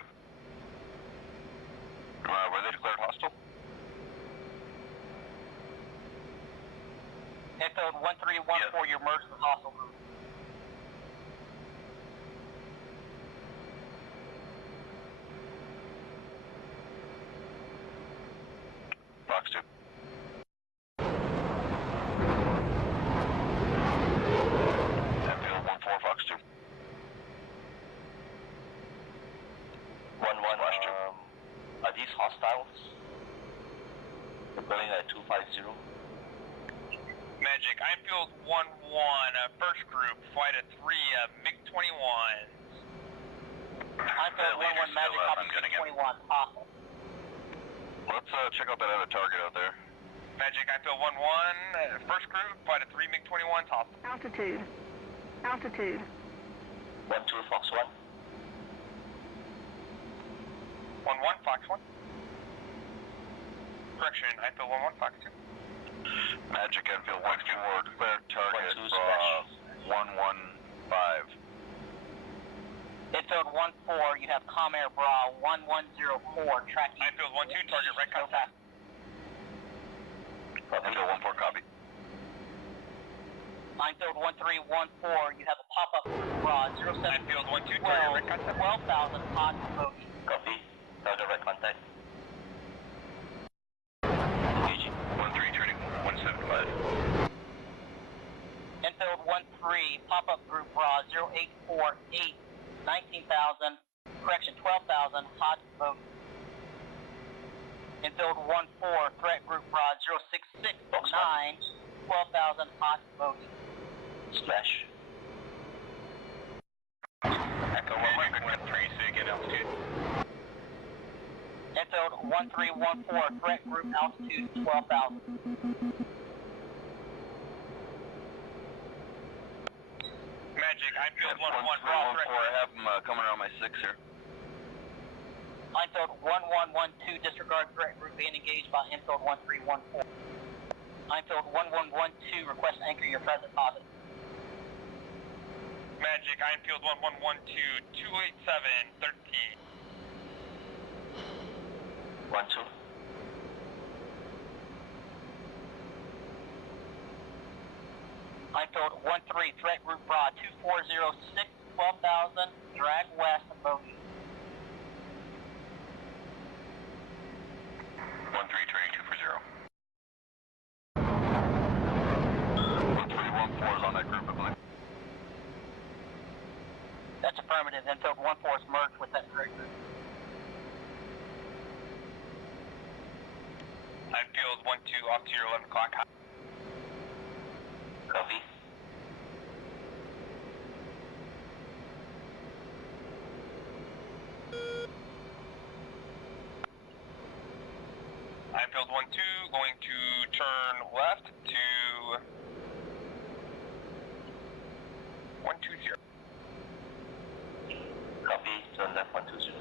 Were they declared hostile? Enfield 1314, you're merged with hostile group. Fox 2. Enfield 14, Fox 2. 1-1, are these hostiles? They're going at 250. Magic, Enfield 1-1, first group, flight of 3, MiG-21s. Enfield 1-1, Magic, copy MiG-21, hostile. Let's check out that other target out there. Magic, Enfield 1-1, first group, flight of 3, MiG-21s, hostile. Altitude. Altitude. 1-2, Fox 1. 1-1, Fox 1. Correction, Enfield 1-1, Fox 2. Magic Enfield 1-4, declared target 115. Enfield 1-4, you have Comair Bra 1104, tracking. Enfield 1-2, target right contact. Enfield 1-4, copy. Enfield 1314, you have a pop-up Bra 07. Enfield 1-2, target right contact. 12,000, hot bogey. Copy. Target right contact. 1-3, turning 175. Enfield 1-3, pop-up group Bra 0848, 19,000, correction, 12,000, hot bogey. Enfield 1-4, threat group Bra 0669, 12,000, hot bogey. Splash. Echo 1-1, 1-3, so you get altitude. Enfield 1314, threat group altitude 12,000. Magic, Enfield 1-1, 1-3, 1-4, I have them coming around my 6 here. Enfield 1112, disregard threat group being engaged by Enfield 1314. Enfield 1112, request anchor your present positive. Magic, Enfield 1112, 287, 13. 1-2. Enfield 1-3, threat group Bra 2406, 12,000, drag west, bogey. 1-3, turning 240. 1-3, 1-4 is on that group, I believe. That's affirmative. Enfield 1-4 is merged with that threat group. Enfield 1-2, off to your 11 o'clock. Copy. Enfield 1-2, going to turn left to 120. Copy. Turn left 120.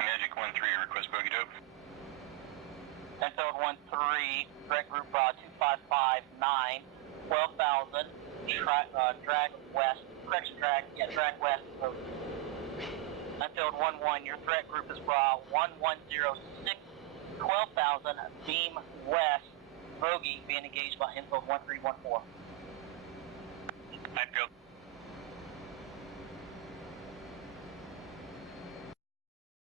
Magic 1-3, request bogey dope. Enfield 1-3, threat group Bra 2559, 12,000, drag west, correction, drag west, bogey. Enfield 1-1, your threat group is Bra 1106, 12,000, beam west, bogey, being engaged by Enfield 1314. Enfield.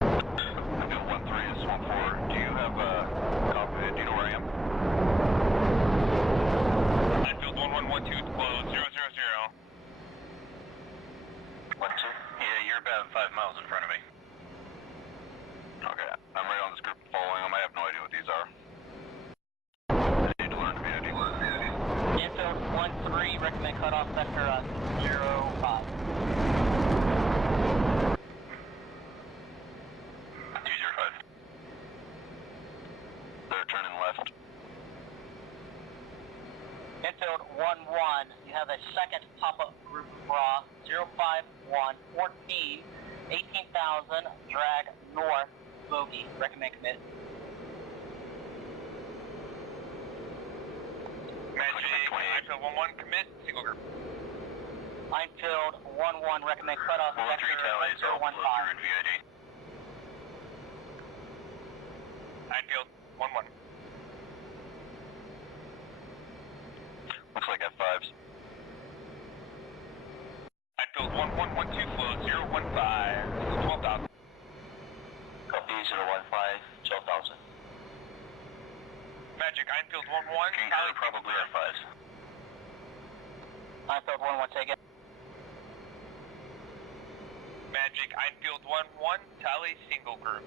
Enfield 1-3 is 1-4. Do you have copy? Do you know where I am? Enfield 1-1-1-2, close, 000. 1-2. Yeah, you're about 5 miles in front of me. Okay, I'm right on this group following them. I have no idea what these are. recommend cutoff vector 05. 205. They're turning left. Infield 1-1, you have a second pop-up group bra 051 14 18,000 drag north bogey. Recommend commit. Magic, Einfield 1-1, commit, single group. Einfield 1-1, recommend cutoff vector 015. Einfield 1-1. Looks like F5s. Einfield 1-1-1-2, flow 015, 12,000. Copy 015, 12,000. Magic, Einfield 1-1, King probably F5s. Einfield 1-1, take it. Magic, Einfield 1-1, tally single group.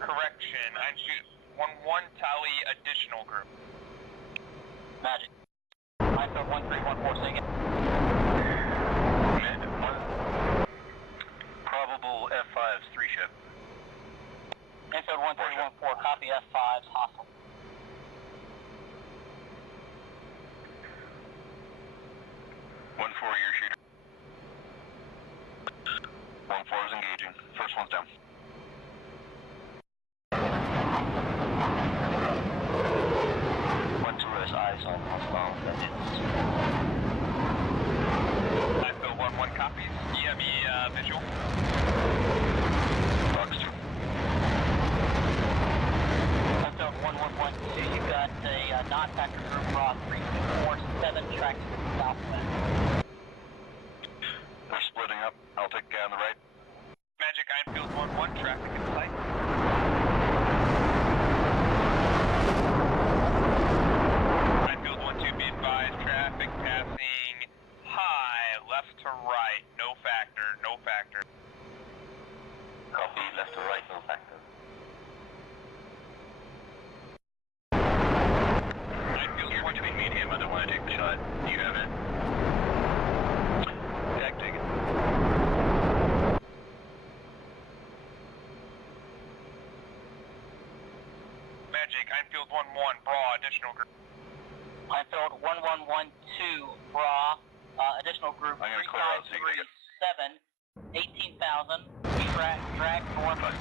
Correction, Einfield 1-1, tally additional group. Magic. Einfield 1314, take it. Probable F5s, 3 ship. Infield 1314, copy F5s, hostile. One 4, your shooter. 1-4 is engaging. First one's down. One 2 has eyes on hostile bandits. Einfield 1-1 copies. EME visual. Box 2. Einfield 1112, you got a non-factor group bra 3247 tracking southwest. They're splitting up. I'll take guy on the right. Magic, Einfield 1-1, traffic in sight. Einfield 1-2, be advised, traffic passing high, left to right, no factor, no factor. Copy left to right, no factor. Einfield You're 1-2, between me and him. I don't want to take the shot. You have it. Yeah, take it. Magic, Einfield 1-1, bra, additional group. Einfield 1112, bra, additional group I'm gonna clear out so you can get 3537, 18,000, drag north 13.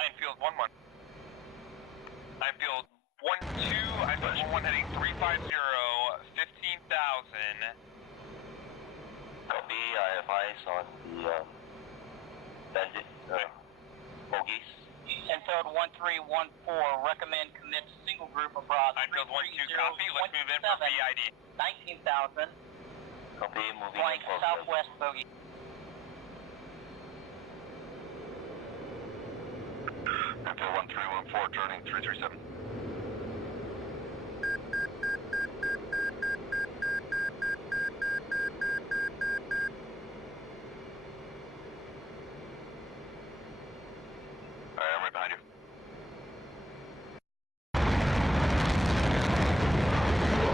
Einfield 1-1. Einfield 1-2, Einfield 1-1 heading 350, 15,000. Copy, I have eyes on the bandit bogies. Infield 1314, recommend commit single group abroad. Einfield 1-2, copy, let's move in for VID. 19,000, Copy, moving flank in for southwest bogey. Infield 1314, turning 337. Alright, I'm right behind you.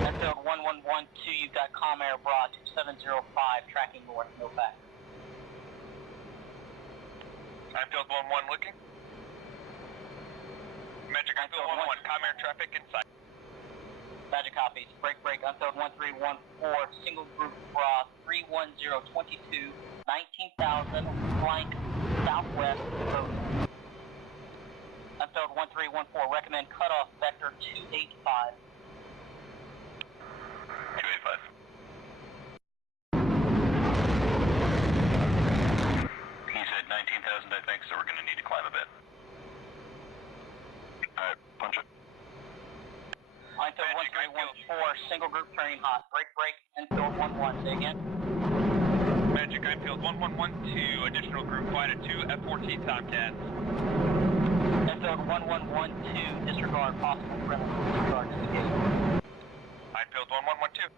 Infield 1112, you've got Comair Bra 2705, tracking north, no fact. Einfield 1-1 looking. Magic, Einfield 1-1, Comair traffic in sight. Magic copies. Break, Unfilled 1314, single group bra 31022, 19,000, flank southwest, road. Unfilled 1314, recommend cutoff vector 285. 285. He said 19,000, I think, so we're going to need to climb a bit. Alright, punch it. Unfilled 1314, single group turning hot. Break, Unfilled 11, say again. Magic, Einfield 1112, additional group flight at 2 F-14 Tomcats. Unfilled 1112, disregard possible criminal, disregard indication. Einfield 1112.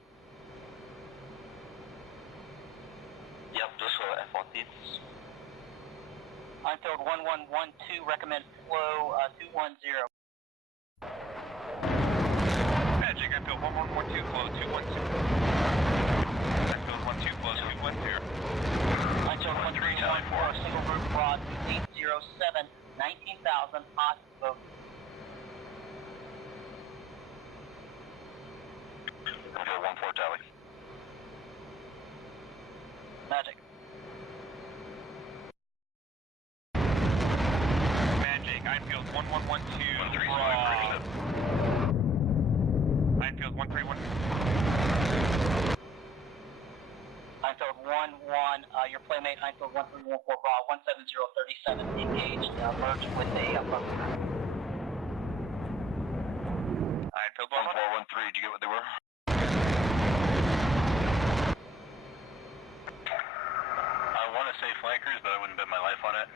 Yep, those are F-14s. Unfilled 1112, recommend flow 210. Magic, Einfield 1112, flow flow 212. Anfield 12, flow 212 here. Anfield 1314, single group broad 807, 19,000, hot vote. Anfield 14 tally. Magic. Magic, Anfield 1112, broad. Anfield 131. Einfield 1-1, your playmate Einfield 1314 Bra 17037 engaged, merged with a Einfield 1413, did you get what they were? I want to say flankers, but I wouldn't bet my life on it.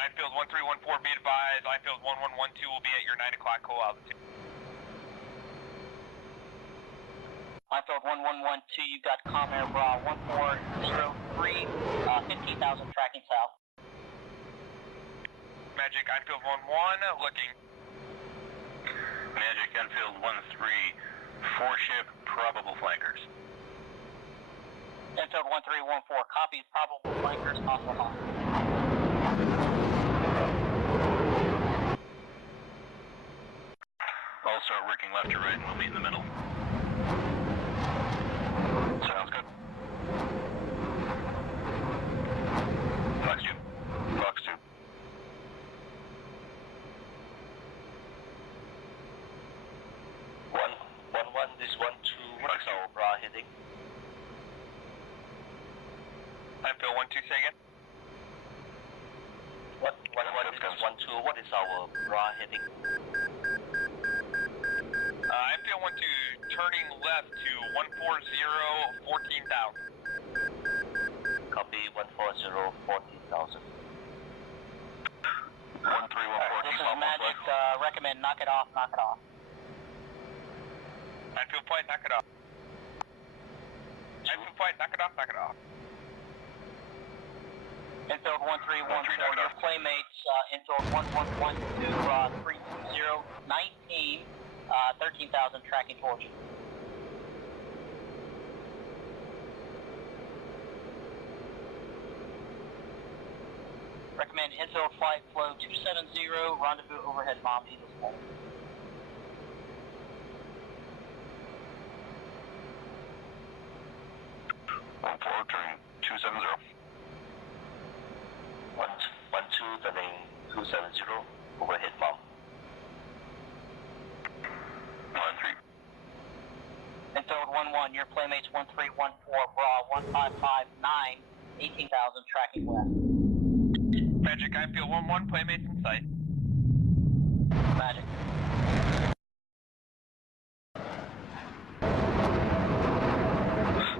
Einfield 1314, be advised, Einfield 1112 will be at your 9 o'clock call altitude. Einfield 1112, you've got Comair Bra 1403, 15,000 tracking south. Magic, Einfield 11, looking. Magic, Enfield 13, 4-ship, probable flankers. Enfield 1314, copy, probable flankers, hostile hot. I'll start working left to right and we'll meet in the middle. Sounds good. Fox 2. Fox 2. This 1-2, what is our bra heading? Einfield 12, say again. This is 1-2, what is our bra heading? Einfield 12, turning left to 140, 14,000. Copy 140, 14,000. 1314. This is Magic, recommend knock it off, knock it off. Einfield flight, knock it off. Einfield flight, knock it off, knock it off. Enfield 1314, your playmates, Enfield 1112, 320, 19, 13,000 tracking towards you. Recommend Enfield flight flow 270, rendezvous overhead bomb, Eagles Flight. 14, turning 270. 1-2, turning 270, overhead bomb. 1-3. Enfield 11, your playmates 1314, Bra 1559, 18,000 tracking west. Magic, Einfield 11, playmates in sight. Magic.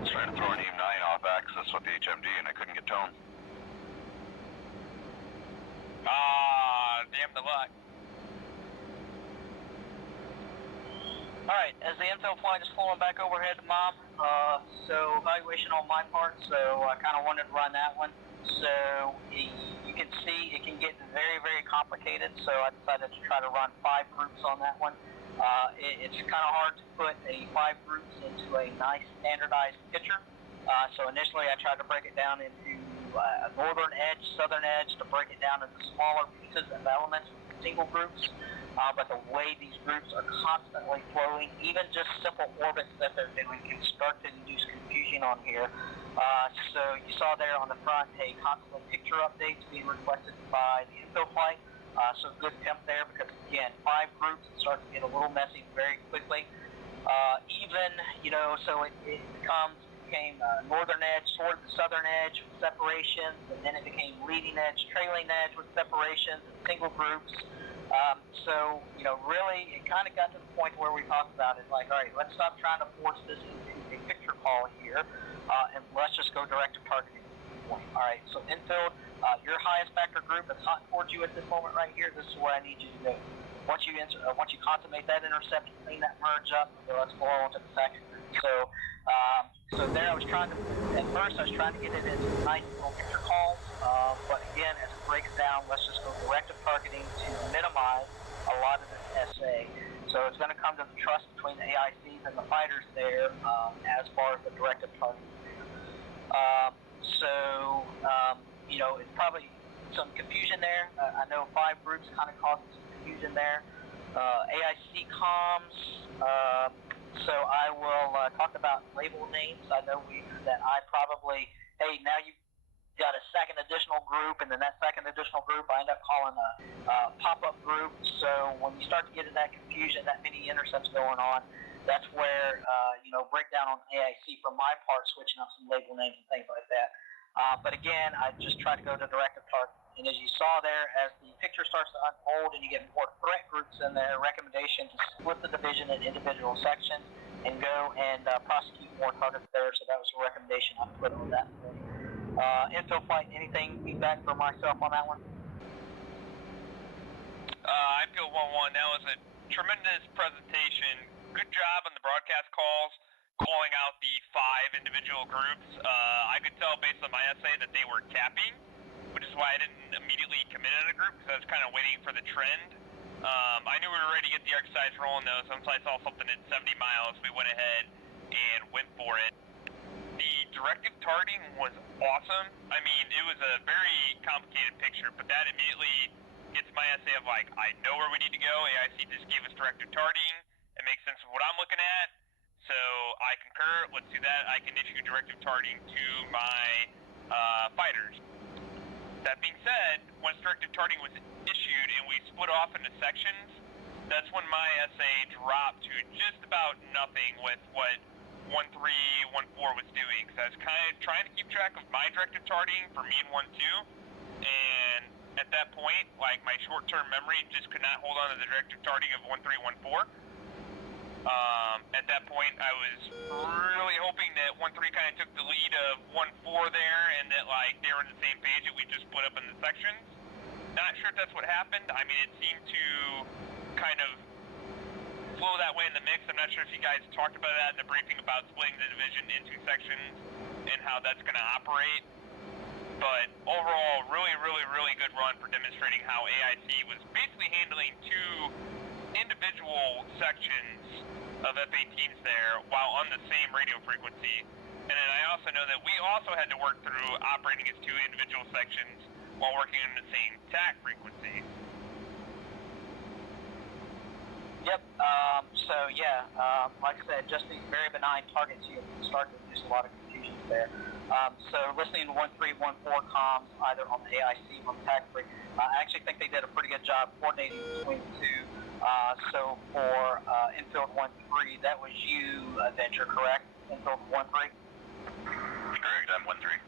Trying to throw an EM9 off axis with the HMD and I couldn't get tone. Damn the luck. Alright, as the infill flight is flowing back overhead to Mom, so evaluation on my part, so I kind of wanted to run that one. So you can see it can get very, very complicated, so I decided to try to run 5 groups on that one. It's kind of hard to put 5 groups into a nice standardized picture. So initially I tried to break it down into a northern edge, southern edge, to break it down into smaller pieces of elements, single groups. But the way these groups are constantly flowing, even just simple orbits that they're doing, can start to induce confusion on here. So you saw there on the front, constantly picture updates being requested by the infill flight. So good temp there because, again, 5 groups start to get a little messy very quickly. So it became northern edge toward the southern edge with separations, and then it became leading edge, trailing edge with separations and single groups. Really, it kind of got to the point where we talked about it, like, all right, let's stop trying to force this into a picture call here, and let's just go direct to targeting point. All right, so infield, your highest factor group that's hot towards you at this moment right here, this is where I need you to go. Once you consummate that intercept, clean that merge up, let's go on to the second group. So there I was trying to, at first I was trying to get it into nice little picture calls, but again, as it breaks down, let's just go direct to targeting to minimize a lot of this SA. So it's going to come to the trust between the AICs and the fighters there as far as the directive targeting. You know, it's probably some confusion there. I know 5 groups kind of caused some confusion there. AIC comms. So I will talk about label names. I know that I probably, hey, now you've got a second additional group, and then that second additional group I end up calling a pop-up group. So when you start to get into that confusion, that many intercepts going on, that's where, you know, breakdown on AIC from my part, switching up some label names and things like that. But again, I just try to go to directive target. And as you saw there, as the picture starts to unfold and you get more threat groups in there, recommendation to split the division in individual sections and go and prosecute more targets there. So that was a recommendation I put on that. Infill flight, anything feedback for myself on that one? I feel 1-1. That was a tremendous presentation. Good job on the broadcast calls, calling out the 5 individual groups. I could tell based on my essay that they were capping, which is why I didn't immediately commit in a group, because I was kind of waiting for the trend. I knew we were ready to get the exercise rolling, though, so once I saw something at 70 miles, we went ahead and went for it. The directive targeting was awesome. I mean, it was a very complicated picture, but that immediately gets my essay of, like, I know where we need to go. AIC just gave us directive targeting. It makes sense of what I'm looking at. So I concur. Let's do that. I can issue directive targeting to my fighters. That being said, once directive targeting was issued and we split off into sections, that's when my essay dropped to just about nothing with what 1-3, 1-4 was doing. So I was kind of trying to keep track of my directive targeting for me and 1-2, and at that point, like, my short-term memory just could not hold on to the directive targeting of 1-3, 1-4. At that point, I was really hoping that 1-3 kind of took the lead of 1-4 there, and that, like, they were on the same page and we just split up into sections. Not sure if that's what happened. I mean, it seemed to kind of flow that way in the mix. I'm not sure if you guys talked about that in the briefing about splitting the division into sections and how that's going to operate. But overall, really, really, really good run for demonstrating how AIC was basically handling 2 individual sections of F-18s there while on the same radio frequency. And then I also know that we also had to work through operating as 2 individual sections while working on the same TAC frequency. Yep. Like I said, just these very benign targets, you start to induce a lot of confusion there. So listening to 1-3, 1-4 comms, either on the AIC or the TAC free, I actually think they did a pretty good job coordinating between the 2. So for infield 1-3, that was you, Adventure, correct? Infield 1-3? Correct, I'm 1-3.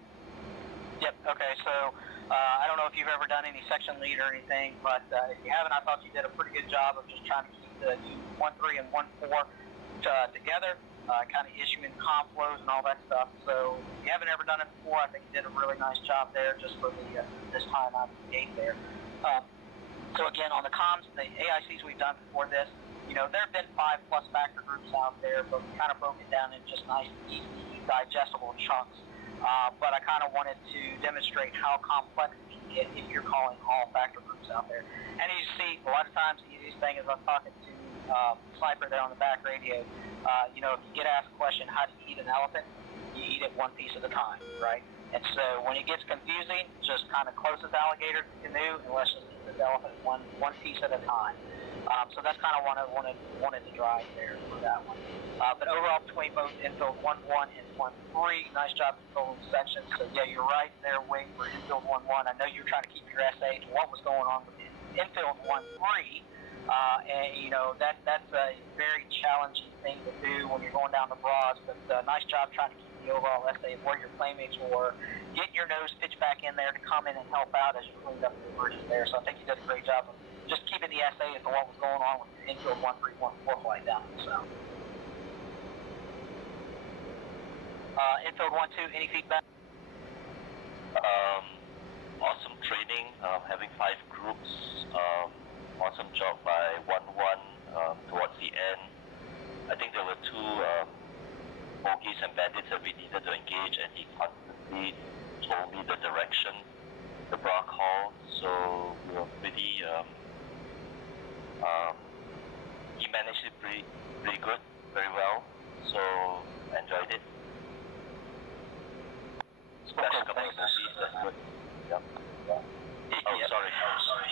Yep, okay, so I don't know if you've ever done any section lead or anything, but if you haven't, I thought you did a pretty good job of just trying to keep the 1-3 and 1-4 together, kind of issuing comm flows and all that stuff. So if you haven't ever done it before, I think you did a really nice job there just for the this time out of the gate there. So again, on the comms, the AICs we've done before this, you know, there have been 5+ factor groups out there, but we kind of broke it down in just nice, easy, digestible chunks. But I kind of wanted to demonstrate how complex it can get if you're calling all factor groups out there. And you see, a lot of times the easiest thing is I'm talking to Sniper there on the back radio. You know, if you get asked a question, how do you eat an elephant? You eat it one piece at a time, right? And so when it gets confusing, just kind of close this alligator to the canoe and let's just eat this elephant one piece at a time. So that's kind of what I wanted to drive there for that one. But overall, between both infield 1-1 and 1-3, nice job controlling sections. So yeah, you're right there waiting for infield 1-1. I know you're trying to keep your essay to what was going on with infield 1-3. And you know, that's a very challenging thing to do when you're going down the broads, but nice job trying to keep the overall essay of where your playmates were, getting your nose pitched back in there to come in and help out as you cleaned up the emergence there. So I think you did a great job of just keeping the essay as to what was going on with the infield 1-3, 1-4 flight down in the south. Infield 1-2, any feedback? Awesome training, having 5 groups. Awesome job by 1-1 towards the end. I think there were 2 bogies and bandits that we needed to engage, and he constantly told me the direction, the bra call. So we were pretty. He managed it pretty good, very well. So enjoyed it. Especially a couple of movies that's good. Yep. Oh, Yep. sorry.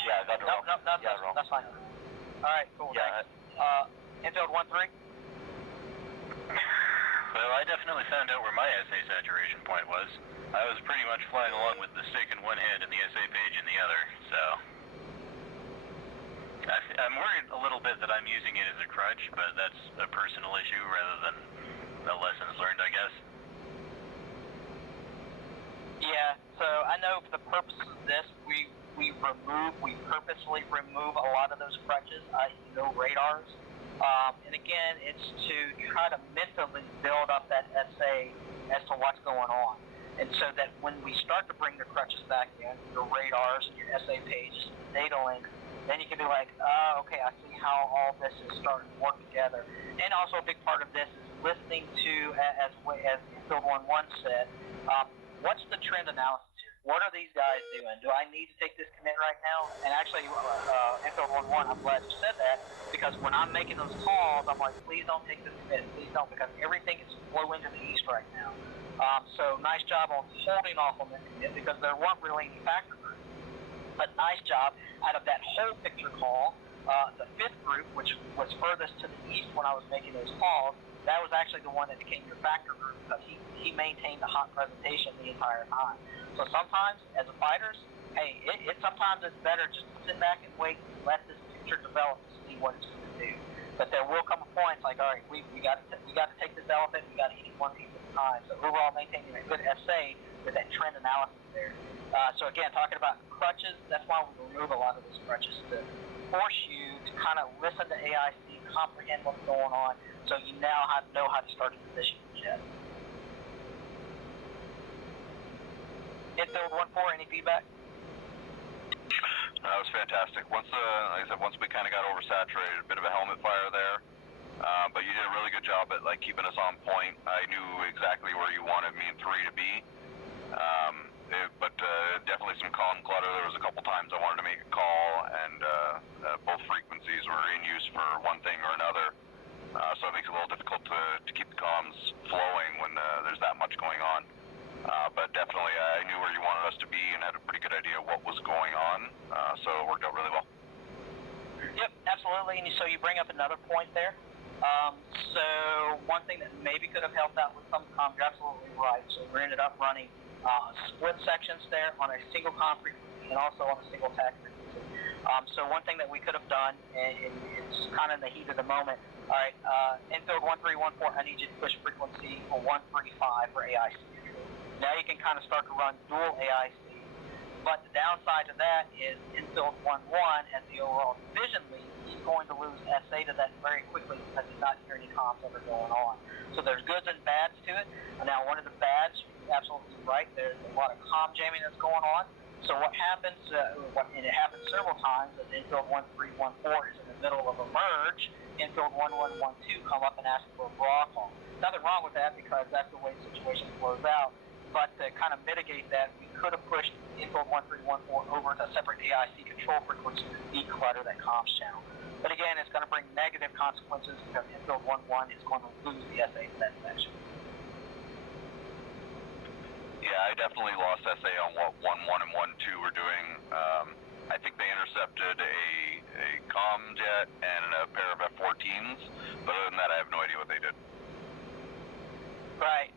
Yeah, I got it wrong. No, Yeah, wrong. that's fine. All right, cool. Yeah. Thanks. Infield 1-3. Well, I definitely found out where my SA saturation point was. I was pretty much flying along with the stick in one hand and the SA page in the other, so... I'm worried a little bit that I'm using it as a crutch, but that's a personal issue rather than the lessons learned, I guess. Yeah, so I know for the purposes of this, we purposely remove a lot of those crutches, radars. And again, it's to try to mentally build up that SA as to what's going on. And so that when we start to bring the crutches back in, your radars and your SA pages, data links, then you can be like, okay, I see how all this is starting to work together. And also a big part of this is listening to, as Infield 1-1 said, what's the trend analysis here? What are these guys doing? Do I need to take this commit right now? And actually, Infield 1-1, I'm glad you said that, because when I'm making those calls, I'm like, please don't take this commit, please don't, because everything is flowing to the east right now. So nice job on holding off on this commit, because there weren't really any factor groups. But nice job out of that whole picture call. The fifth group, which was furthest to the east when I was making those calls, that was actually the one that became your factor group, because he maintained the hot presentation the entire time. So sometimes, as a fighters, hey, sometimes it's better just to sit back and wait and let this picture develop to see what it's going to do. But there will come a point, it's like, all right, we got to take this elephant, we got to eat one piece at a time. So overall, maintaining a good SA with that trend analysis there. So again, talking about crutches, that's why we remove a lot of those crutches, to force you to kind of listen to AIC, comprehend what's going on, so you now know how to start to position your jet. Infield 1-4, any feedback? That was fantastic. Once we kind of got oversaturated, a bit of a helmet fire there, but you did a really good job at keeping us on point. I knew exactly where you wanted me and 3 to be. But definitely some column clutter. There was a couple times I wanted to make a call, and both frequencies were in use for one thing or another. So it makes it a little difficult to keep the comms flowing when there's that much going on. But definitely I knew where you wanted us to be and had a pretty good idea of what was going on. So it worked out really well. Yep, absolutely. And so you bring up another point there. So one thing that maybe could have helped out with some comms, you're absolutely right. So we ended up running split sections there on a single comm frequency and also on a single tag frequency. So one thing that we could have done, and it's kind of in the heat of the moment, all right, Infield 1-3-1-4, I need you to push frequency for 135 for AIC. Now you can kind of start to run dual AIC, but the downside to that is Infield 1-1, as the overall division lead, he's going to lose SA to that very quickly because he's not hearing any comms that are going on. So there's goods and bads to it. Now one of the bads, you're absolutely right, there's a lot of comm jamming that's going on. So what happens, and it happens several times, is Infield 1-3-1-4 is in the middle of a merge, Infield 1-1-1-2 come up and ask for a brawl call. Nothing wrong with that because that's the way the situation flows out. But to kind of mitigate that, we could have pushed Infield 1-3-1-4 over to a separate AIC control frequency to declutter that comms channel. But again, it's going to bring negative consequences because Infield 1-1 is going to lose the SA to that section. Yeah, I definitely lost SA on what 1-1 and 1-2 were doing. I think they intercepted a comm jet and a pair of F-14s, but other than that, I have no idea what they did. Right.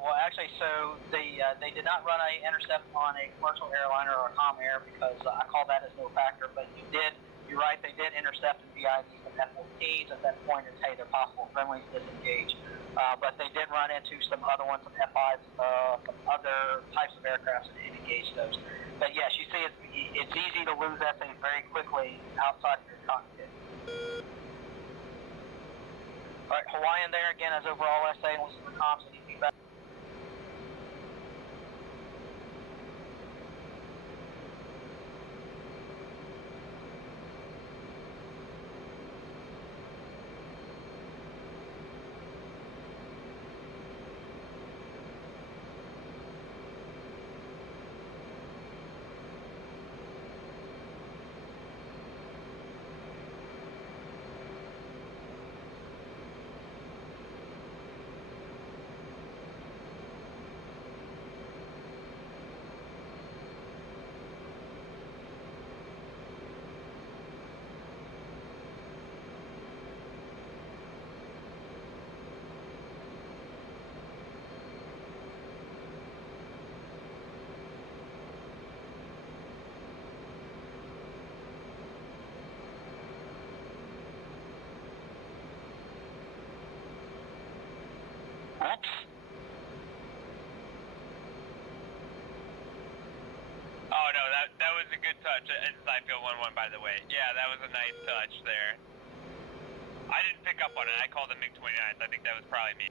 Well, actually, so they did not run a intercept on a commercial airliner or a comm air because I call that as no factor. But you're right, they did intercept and VID some F-14s. At that point, it's hey, they're possible friendlies disengaged. But they did run into some other ones, some F-5s, some other types of aircraft and engage those. But yes, you see, it's easy to lose SA very quickly outside of your cockpit. All right, Hawaiian there again as overall SA and listen to comms. Any feedback? Oops. Oh no, that was a good touch. It's I feel 1-1 by the way. Yeah, that was a nice touch there. I didn't pick up on it. I called the MiG-29. I think that was probably me.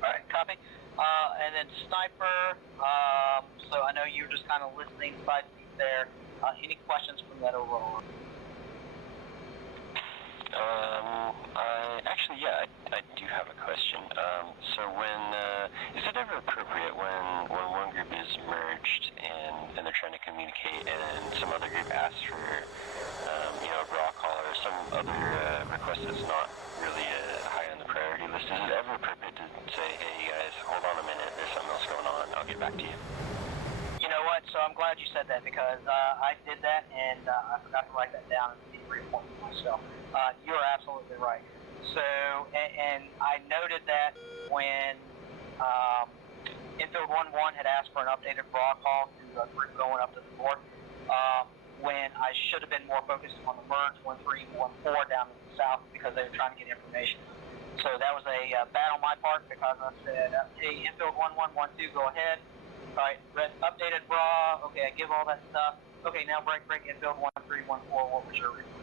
Alright, copy. And then Sniper, so I know you were just kind of listening side seat there. Any questions from that overall? I do have a question. So is it ever appropriate when one group is merged and they're trying to communicate and some other group asks for, a raw call or some other request that's not really high on the priority list, is it ever appropriate to say, hey guys, hold on a minute, there's something else going on, I'll get back to you? You know what, so I'm glad you said that because I did that and I forgot to write that down and re-point myself. You're absolutely right. So, and I noted that when Infield 1-1 had asked for an updated raw call to a group going up to the north, when I should have been more focused on the merge 1-3, 1-4 down to the south because they were trying to get information. So that was a bad on my part because I said, hey, Infield 1-1, 1-2, go ahead. All right, updated raw, okay, I give all that stuff. Okay, now break Infield 1-3, 1-4, what was your request?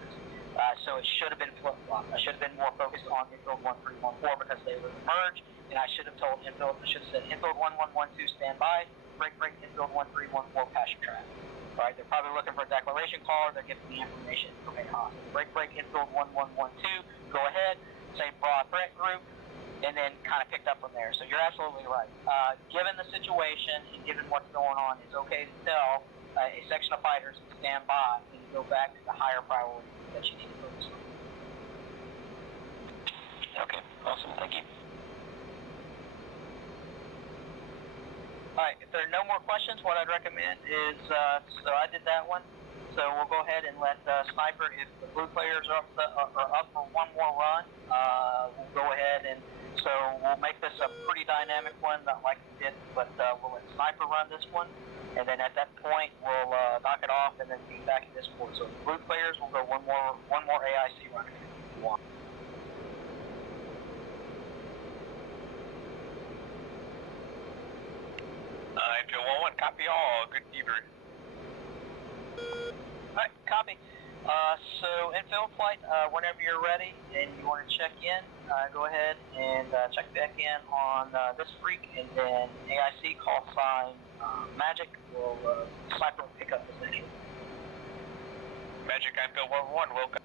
So it should have been flip-flopped. I should have been more focused on Infield 1-3, 1-4 because they were the merge, and I should have told Infield, I should have said Infield 1-1, 1-2, stand by, break Infield 1-3, 1-4, pass your track. All right, they're probably looking for a declaration call, or they're giving me information. Okay, hostage. Break Infield 1-1, 1-2, go ahead, say broad threat group, and then kind of picked up from there. So you're absolutely right. Given the situation and given what's going on, it's okay to tell a section of fighters to stand by and go back to the higher priority that you need to focus on. Okay, awesome, thank you. Alright, if there are no more questions, what I'd recommend is, so I did that one, so we'll go ahead and let Sniper, if the blue players are up for one more run, we'll go ahead and, so we'll make this a pretty dynamic one, not like we did, but we'll let Sniper run this one, and then at that point, we'll knock it off and then be back in this board. So the blue players will go one more AIC run if you want. Joe 1-1, copy all, good debrief. Alright, copy. So infield flight, whenever you're ready and you want to check in, go ahead and check back in on this freak, and then AIC call sign Magic will Sniper will pick up this issue. Magic, infield 1-1, welcome.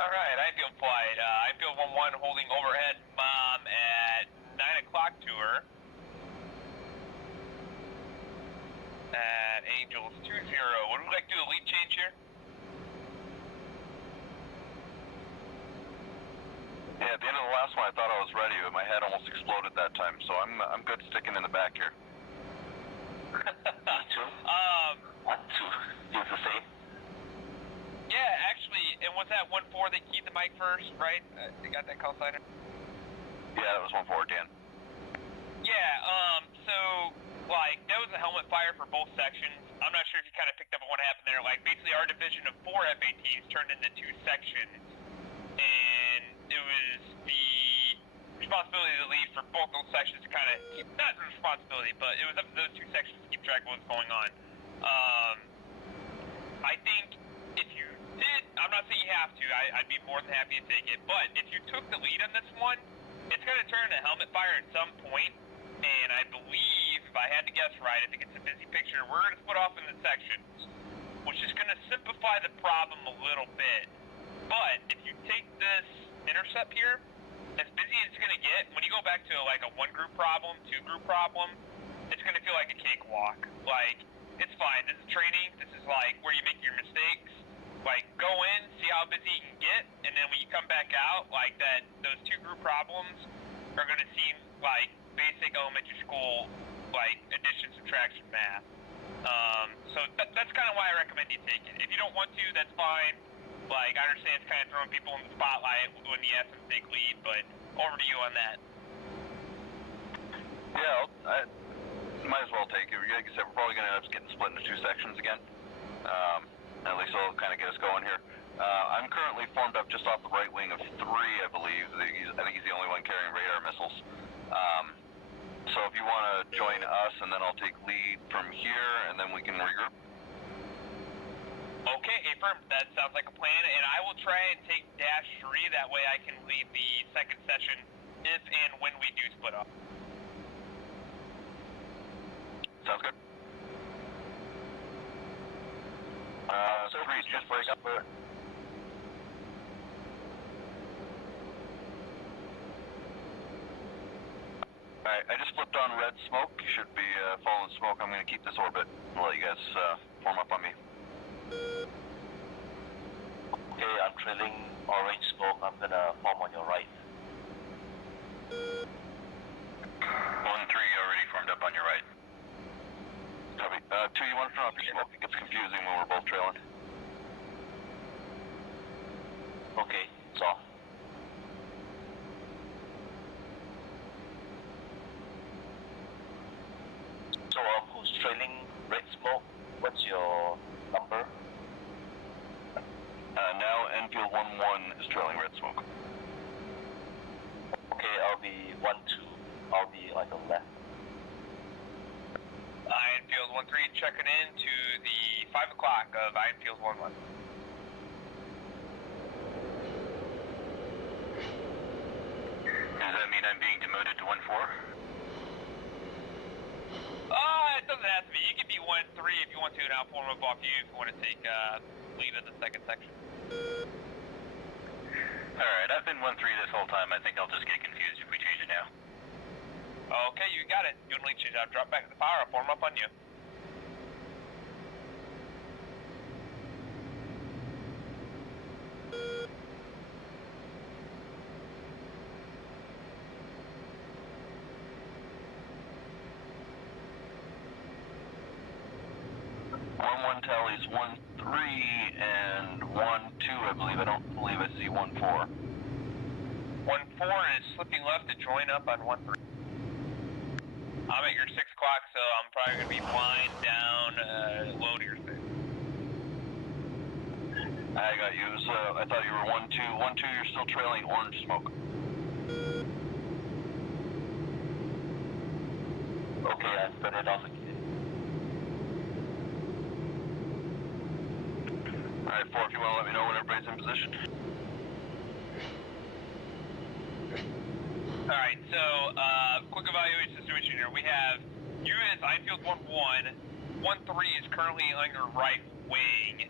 Alright, infield flight, infield 1-1 holding overhead bomb at 9 o'clock to her. At Angels 2-0. Would we like to do a lead change here? Yeah, at the end of the last one, I thought I was ready, but my head almost exploded that time, so I'm good sticking in the back here. It's the same. Yeah, actually, and was that 1-4 that keyed the mic first, right? They got that call sign? Yeah, that was 1-4, Dan. Yeah, so, like, that was a helmet fire for both sections. I'm not sure if you kind of picked up on what happened there. Like, basically, our division of 4 F-18s turned into 2 sections, and it was the responsibility of the lead for both those sections to kind of keep, not the responsibility, but it was up to those 2 sections to keep track of what's going on. I think if you did, I'm not saying you have to, I'd be more than happy to take it, but if you took the lead on this one, it's going to turn to helmet fire at some point, and I believe, if I had to guess right, I think it's a busy picture, we're going to split off into sections, which is going to simplify the problem a little bit. But if you take this intercept here, as busy as it's going to get, when you go back to like a 1-group problem, 2-group problem, it's going to feel like a cakewalk. Like, it's fine, this is training, this is like where you make your mistakes. Like, go in, see how busy you can get, and then when you come back out, like that, those 2-group problems are going to seem like basic elementary school, like addition, subtraction, math. So that's kind of why I recommend you take it. If you don't want to, that's fine. Like, I understand it's kind of throwing people in the spotlight when you ask them to take lead, but over to you on that. Yeah, I might as well take it. Like I said, we're probably going to end up getting split into 2 sections again. At least it'll kind of get us going here. I'm currently formed up just off the right wing of 3, I believe. I think he's the only one carrying radar missiles. So if you want to join us, and then I'll take lead from here, and then we can regroup. Okay, affirmed. That sounds like a plan, and I will try and take Dash 3. That way I can lead the second session if and when we do split up. Sounds good. So 3, just break up. Alright, I just flipped on red smoke. You should be following smoke. I'm going to keep this orbit. I'll let you guys form up on me. Okay, I'm trailing orange smoke. I'm gonna form on your right. 1-3 already formed up on your right. Copy. 2, you want to turn off your smoke? It gets confusing when we're both trailing. Okay, it's off. So, who's trailing red smoke? What's your number? Now Enfield 1-1 is trailing red smoke. Okay, I'll be 1-2. I'll be on the left. Ironfield 1-3 checking in to the 5 o'clock of Ironfield 1-1. Does that mean I'm being demoted to 1-4? It doesn't have to be. You can be 1-3 if you want to, and I'll form up off you if you want to take lead in the second section. Alright, I've been 1-3 this whole time. I think I'll just get confused if we change it now. Okay, you got it. You want to lead change out, drop back to the power, I'll form up on you. Tallies 1-3 and 1-2, I believe. I don't believe I see 1-4. 1-4 is slipping left to join up on 1-3. I'm at your 6 o'clock, so I'm probably going to be flying down low to your 6. I got you. So I thought you were 1-2. 1-2, you're still trailing orange smoke. Okay, I've got it off again. Alright, 4, if you want to let me know when everybody's in position. Alright, so, quick evaluation situation here. We have you as Einfield 1-1. 1-3 is currently on your right wing.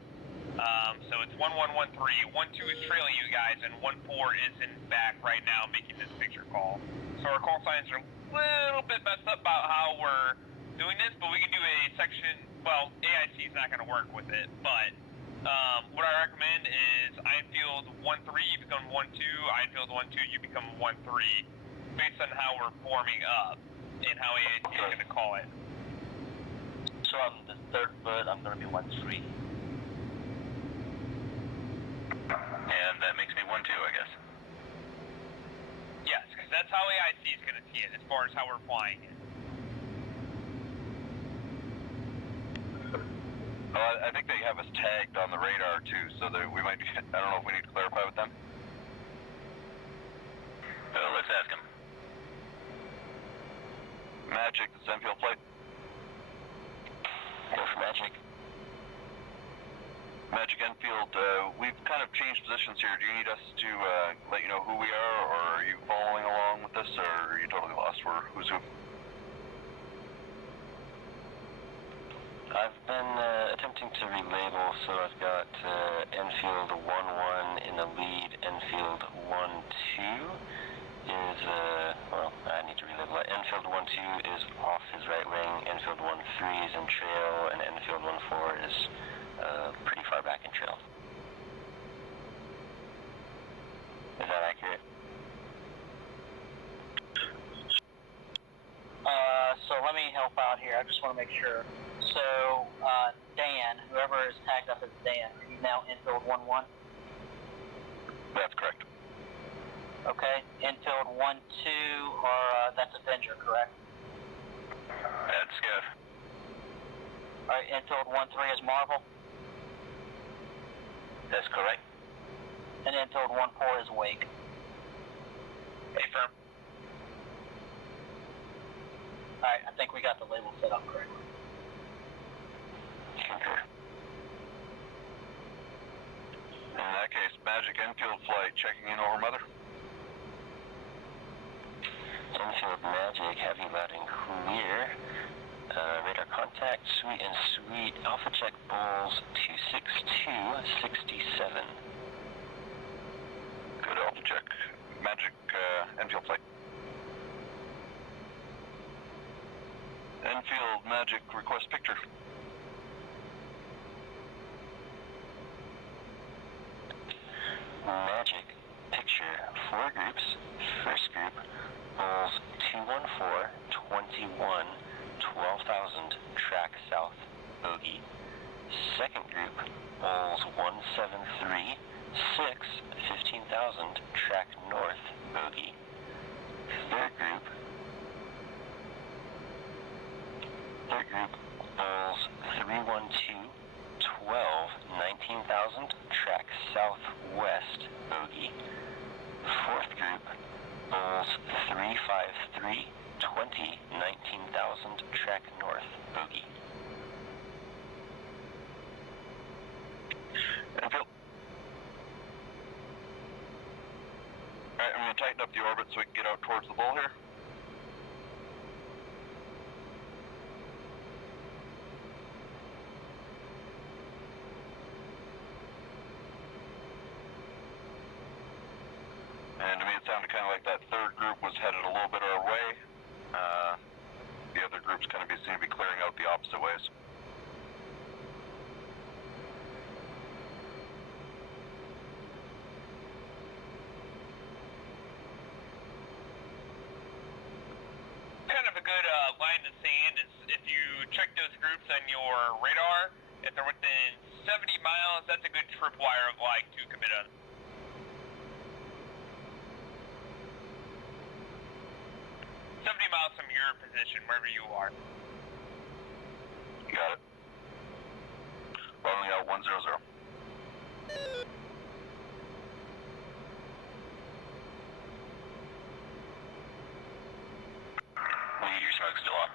So it's 1-1, 1-3. 1-2 is trailing you guys, and 1-4 is in back right now making this picture call. So our call signs are a little bit messed up about how we're doing this, but we can do a section, well, AIC is not going to work with it, but what I recommend is Einfield 1-3, you become 1-2, Einfield 1-2, you become 1-3, based on how we're forming up and how AIC is going to call it. So I'm the 3rd bird, I'm going to be 1-3. And that makes me 1-2, I guess. Yes, because that's how AIC is going to see it, as far as how we're flying it. I think they have us tagged on the radar too, so that we might. I don't know if we need to clarify with them. Let's ask them. Magic, the Enfield flight. Go for Magic. Magic Enfield, we've kind of changed positions here. Do you need us to let you know who we are, or are you following along with this, or are you totally lost for who's who? I've been attempting to relabel, so I've got Enfield 1-1 in the lead. Enfield 1-2 is, well, I need to relabel it. Enfield 1-2 is off his right wing. Enfield 1-3 is in trail, and Enfield 1-4 is pretty far back in trail. Is that accurate? So let me help out here. I just want to make sure. So, Dan, whoever is tagged up as Dan, he's now Enfield 1-1. Okay, infield 1-2, or that's Avenger, correct? That's Scav. Alright, infield 1-3 is Marvel, That's correct. and infield 1-4 is Wake. Affirm. Alright, I think we got the label set up correctly. Concur. In that case, Magic Enfield flight checking in over Mother. Enfield Magic, heavy loud and clear. Radar contact, sweet and sweet. Alpha check Bulls 26267. Good Alpha check. Magic Enfield flight. Enfield Magic request picture. Magic picture, 4 groups. First group, Bulls 214, 21, 12,000, track south, bogey. Second group, Bulls 173, 6, 15,000, track north, bogey. Third group, Bulls 312, 12, 19,000, track southwest, bogey. Fourth group, Bulls 353, 20, 19,000, track north, bogey. Enfield. Alright, I'm going to tighten up the orbit so we can get out towards the bull here. And to me it sounded kind of like that third group was headed a little bit our way. The other groups kind of seem to be clearing out the opposite ways. Kind of a good line in the sand is if you check those groups on your radar, if they're within 70 miles, that's a good tripwire of like to commit on. Miles from your position, wherever you are. Got it. Rolling out 100. Lead, your smoke's still on.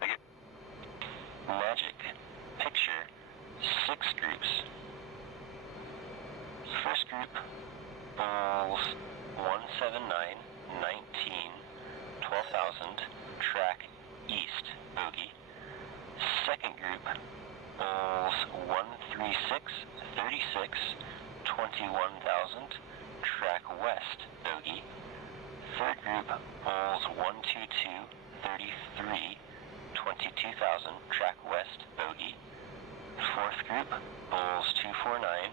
Take it. Magic picture, 6 groups. First group, Bulls 179, 19, 12,000, track east, bogey. Second group, Bulls 136, 36, 21,000, track west, bogey. Third group, Bulls 122, 33, 22,000, track west, bogey. Fourth group, Bulls 249,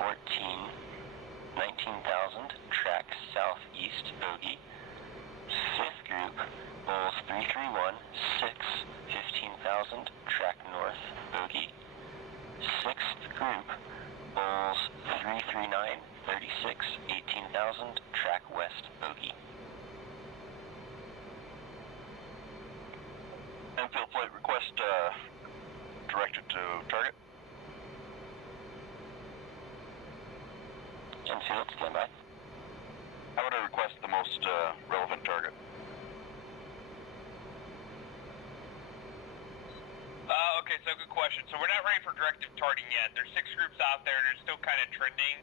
14, 19,000, track southeast, bogey. Fifth group, Bulls 331, 6, 15,000, track north, bogey. Sixth group, Bulls 339, 36, 18,000, track west, bogey. Enfield flight request directed to target. Enfield, stand by. How would I request the most relevant target? Okay, so good question. So we're not ready for directive targeting yet. There's 6 groups out there. They're still kind of trending.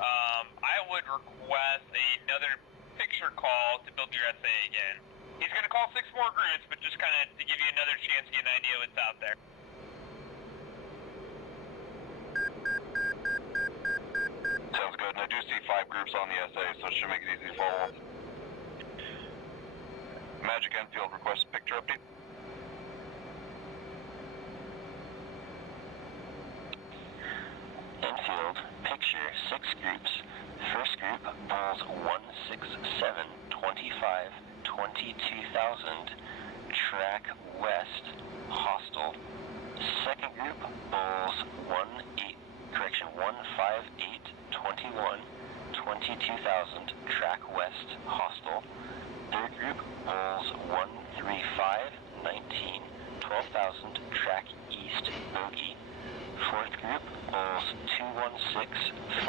I would request another picture call to build your SA again. He's going to call 6 more groups, but just kind of to give you another chance to get an idea what's out there. Sounds good, and I do see 5 groups on the SA, so it should make it easy to follow. Magic Enfield request picture update. Enfield, picture, 6 groups. First group, Bulls 167, 25, 22,000, track west, hostile. Second group, Bulls 115, 5821, 22,000, track west, hostile. Third group, Bulls 135, 19, 12,000, track east, bogey. Fourth group, Bulls 216, 5,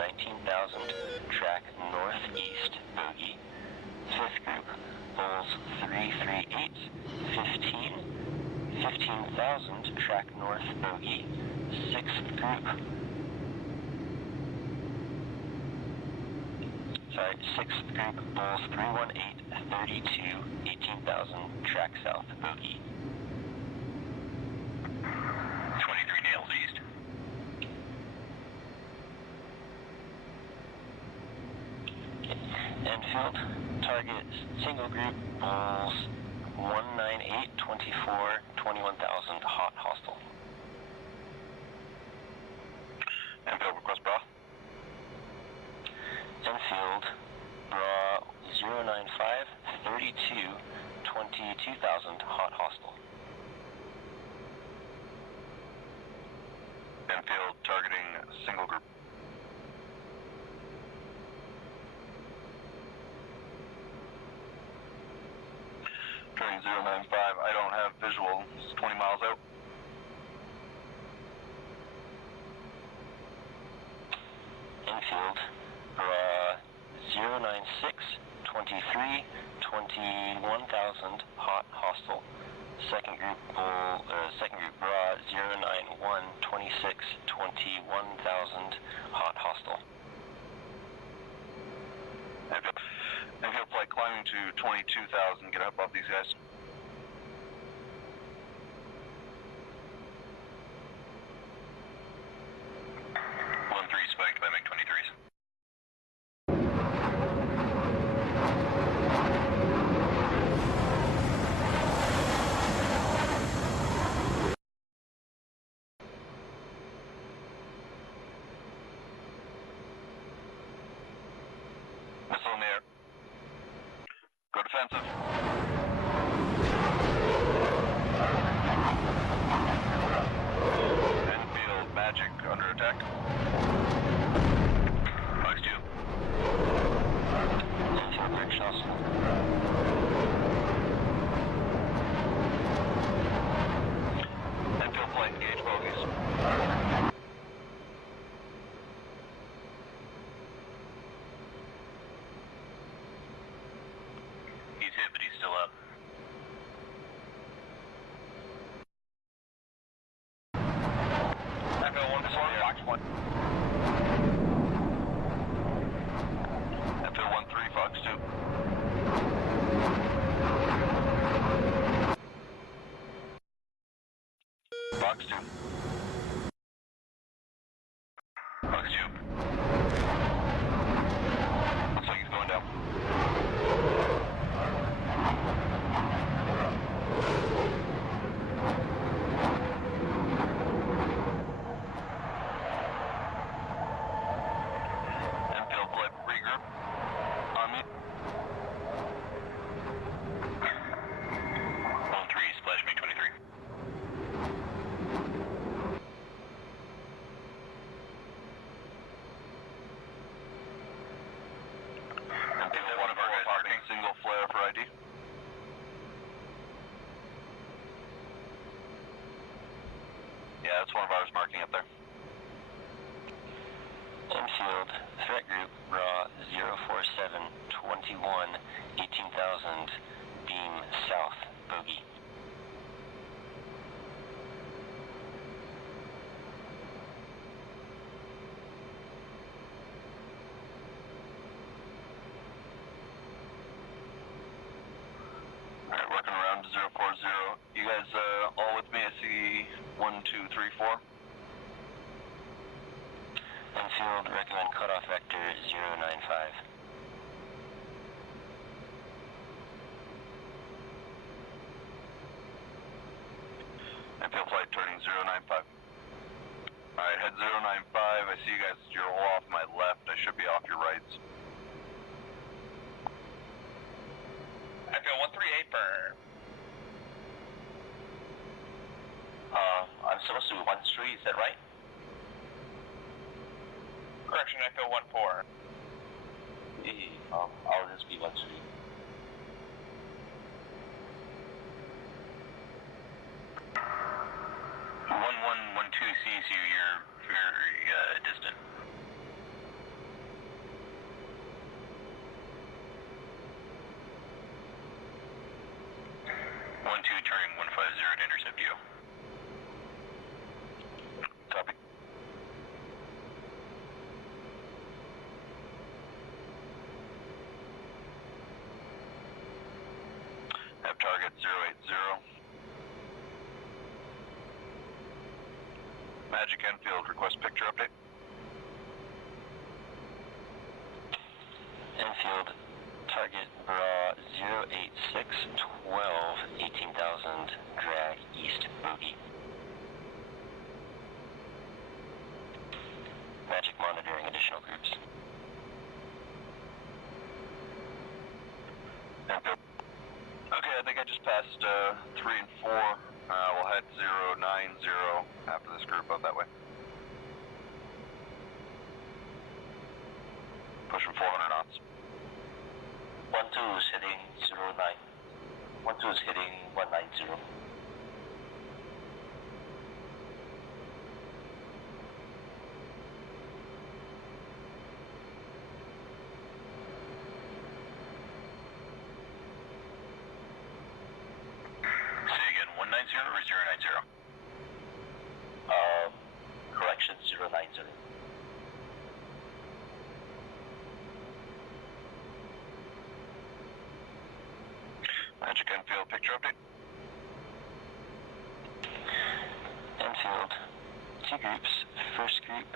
19,000, track northeast, bogey. Fifth group, Bulls 338, 15, 15,000, track north, bogey. Sixth group, sixth group, Bulls 318, 32, 18,000, track south, bogey. 23 nails east. Enfield, target single group, Bulls 198, 24, 21,000, hot, hostile. Enfield, request bra. Enfield, bra 095, 32, 22,000, hot, hostile. Enfield, targeting single group. Turning 095, I don't have visual, it's 20 miles out. Enfield, bra 096, 23, 21,000, hot, hostile. Second group, bra 091, 26, 21,000, hot, hostile. Enfield flight climbing to 22,000, get up above these guys. Spiked by MiG-23s. Missile in the air. Go defensive. Enfield, Magic, under attack. Fox 2. Enfield, bridge hostile. Enfield flight, engage bogies. He's hit, but he's still up. Enfield 1-4, Fox 1. Enfield 1-3, Fox 2. Fox 2. Fox 2. Looks like he's going down. Enfield flight regroup. On me. 1-3, splash MiG-23. Enfield, one of our guys targeting single flare for ID. Yeah, that's one of ours marking up there. Enfield, threat group, raw 047, 21, 18,000, beam south, bogey. Alright, working around to 040. You guys all with me? I see 1, 2, 3, 4. Enfield, recommend cutoff vector 095. Enfield flight turning 095. Alright, head 095. I see you guys, you're all off my left. I should be off your rights. Enfield 138 burn. I'm supposed to be 1-3, is that right? Correction, I feel 1-4. I'll just be 1-3. 1112 sees you. You're very distant. 12 turning 150 to intercept you. Copy. Have target 080. Magic Enfield, request picture update. Enfield, target bra 08612, 18,000, drag east bogey. Magic monitoring additional groups. Enfield. Okay, I think I just passed 3 and 4. We'll head 090 after this group up that way. Pushing 400 knots. 12 is hitting 09. 12 is hitting 190. Say again, 190 or 090? Correction 090. Magic Enfield, picture update. Enfield, 2 groups. First group,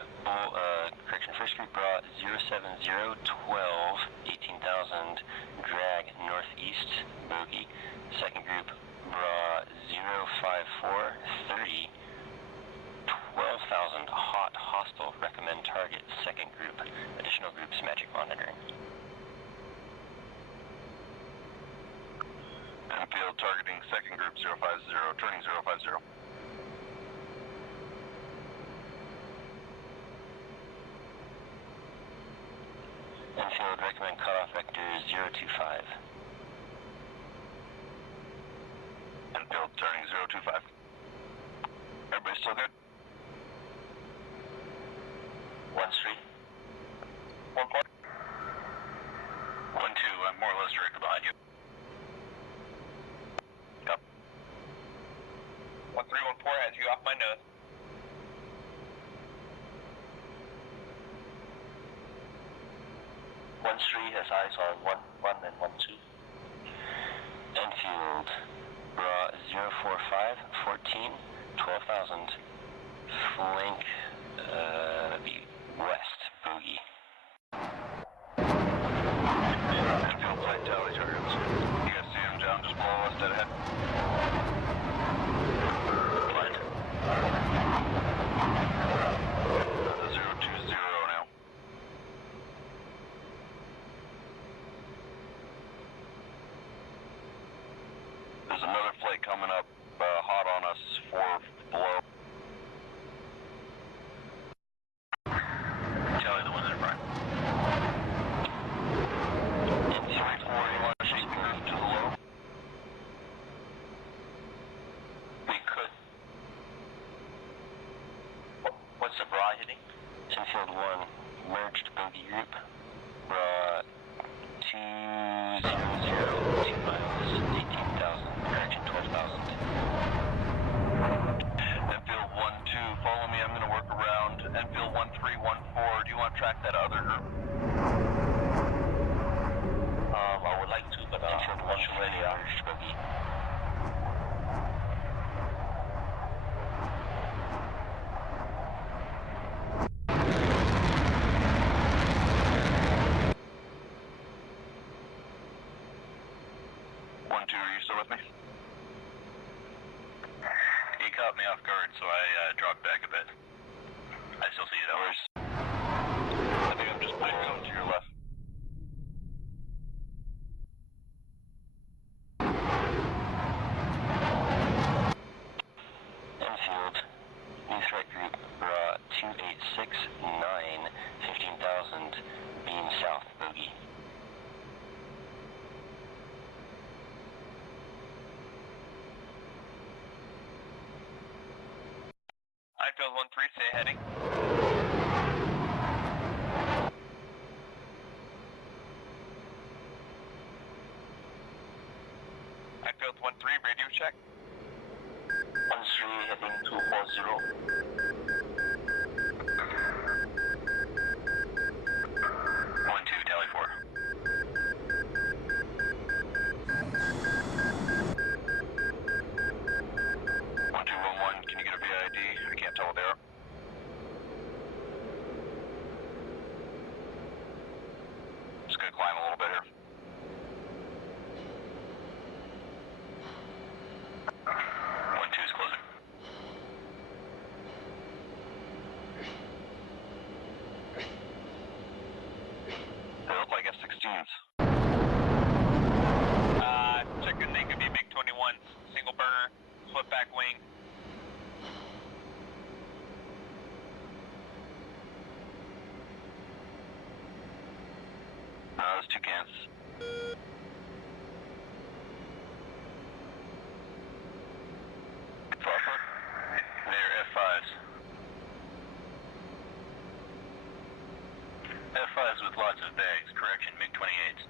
first group brought 07012, 18,000, drag northeast bogey. Second group brought 05430, 12,000, hot hostile, recommend target. Second group, additional groups magic monitoring. Enfield targeting second group 050, turning 050. Enfield, recommend cutoff vector 025. Enfield turning 025. Everybody still good? 13. 1-4. 12, I'm more or less directly behind you. Yep. 1314 has you off my nose. 13 has eyes on 11 and 12. Enfield, bra 045, 14, 12,000, flank, the west bogey. Enfield flight tally targets. You guys see him down just below us, dead ahead? Flight. 020 now. There's another flight coming up hot on us, 4 below. Tally the ones in front. 3-4, you want to shake the group to the low? We could. What's the bra hitting? Enfield 1, merged bogey group, bra 200, 2 miles, 18,000, correction 12,000. Enfield 1-2, follow me, I'm going to work around. Enfield 1314, do you want to track that other group? I would like to, but Enfield 1, already merged bogey. Are you still with me? He caught me off guard, so I dropped back a bit. I still see you though. I think I'm just putting going to your left. Enfield, new threat group, bra 2869, 15,000, beam south, bogey. Field 1-3, say heading. Field 1-3, radio check. 1-3 heading 240. 1-2, tally 4. Can you get a VID? I can't tell what they are. Just gonna climb a little bit here. 1-2 is closing. They look like F-16s. Checking they could be MiG-21s. Single burner, split back wing. Those two cans. They're F5s. F5s with lots of bags. Correction, MiG-28s.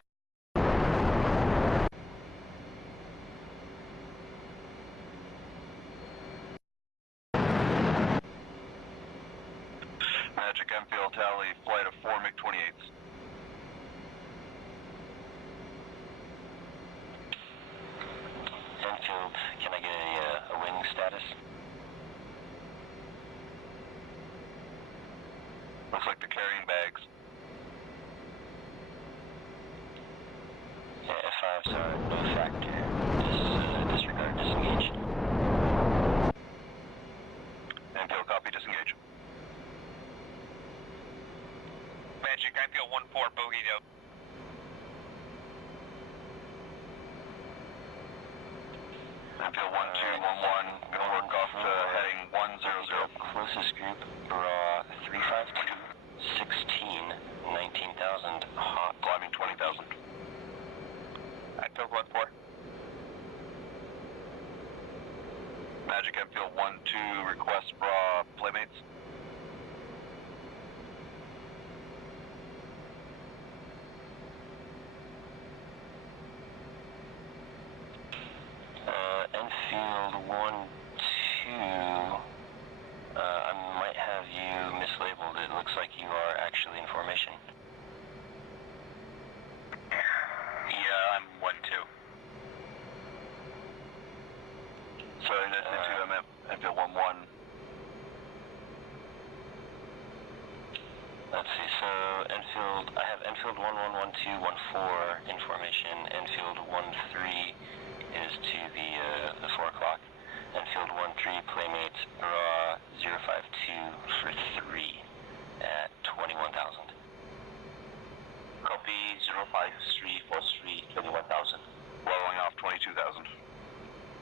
Magic Enfield tally, flight of 4 MiG-28s. Enfield, can I get a wing status? Looks like they're carrying bags. Yeah, F5s are no factor. Disregard, disengage. Enfield, copy, disengage. Magic, I feel 1-4, bogeyed up. Enfield 1-2, 1-1, gonna work off to heading 100. Closest group, BRA 352, 16, 19,000, hot. Climbing 20,000. I feel 1-4. Magic Enfield 1-2, request bra playmates. Enfield 1-2, I might have you mislabeled. It looks like you are actually in formation. Yeah, I'm 1-2. Sorry, I'm Enfield 1-1. Let's see, so Enfield, I have Enfield 1-1, 1-2, 1-4 in formation. Enfield 1-3 is to the 4 o'clock. Enfield 1-3 playmates BRA 052 for 3 at 21,000. Copy 05343, 21,000. Blowing off 22,000.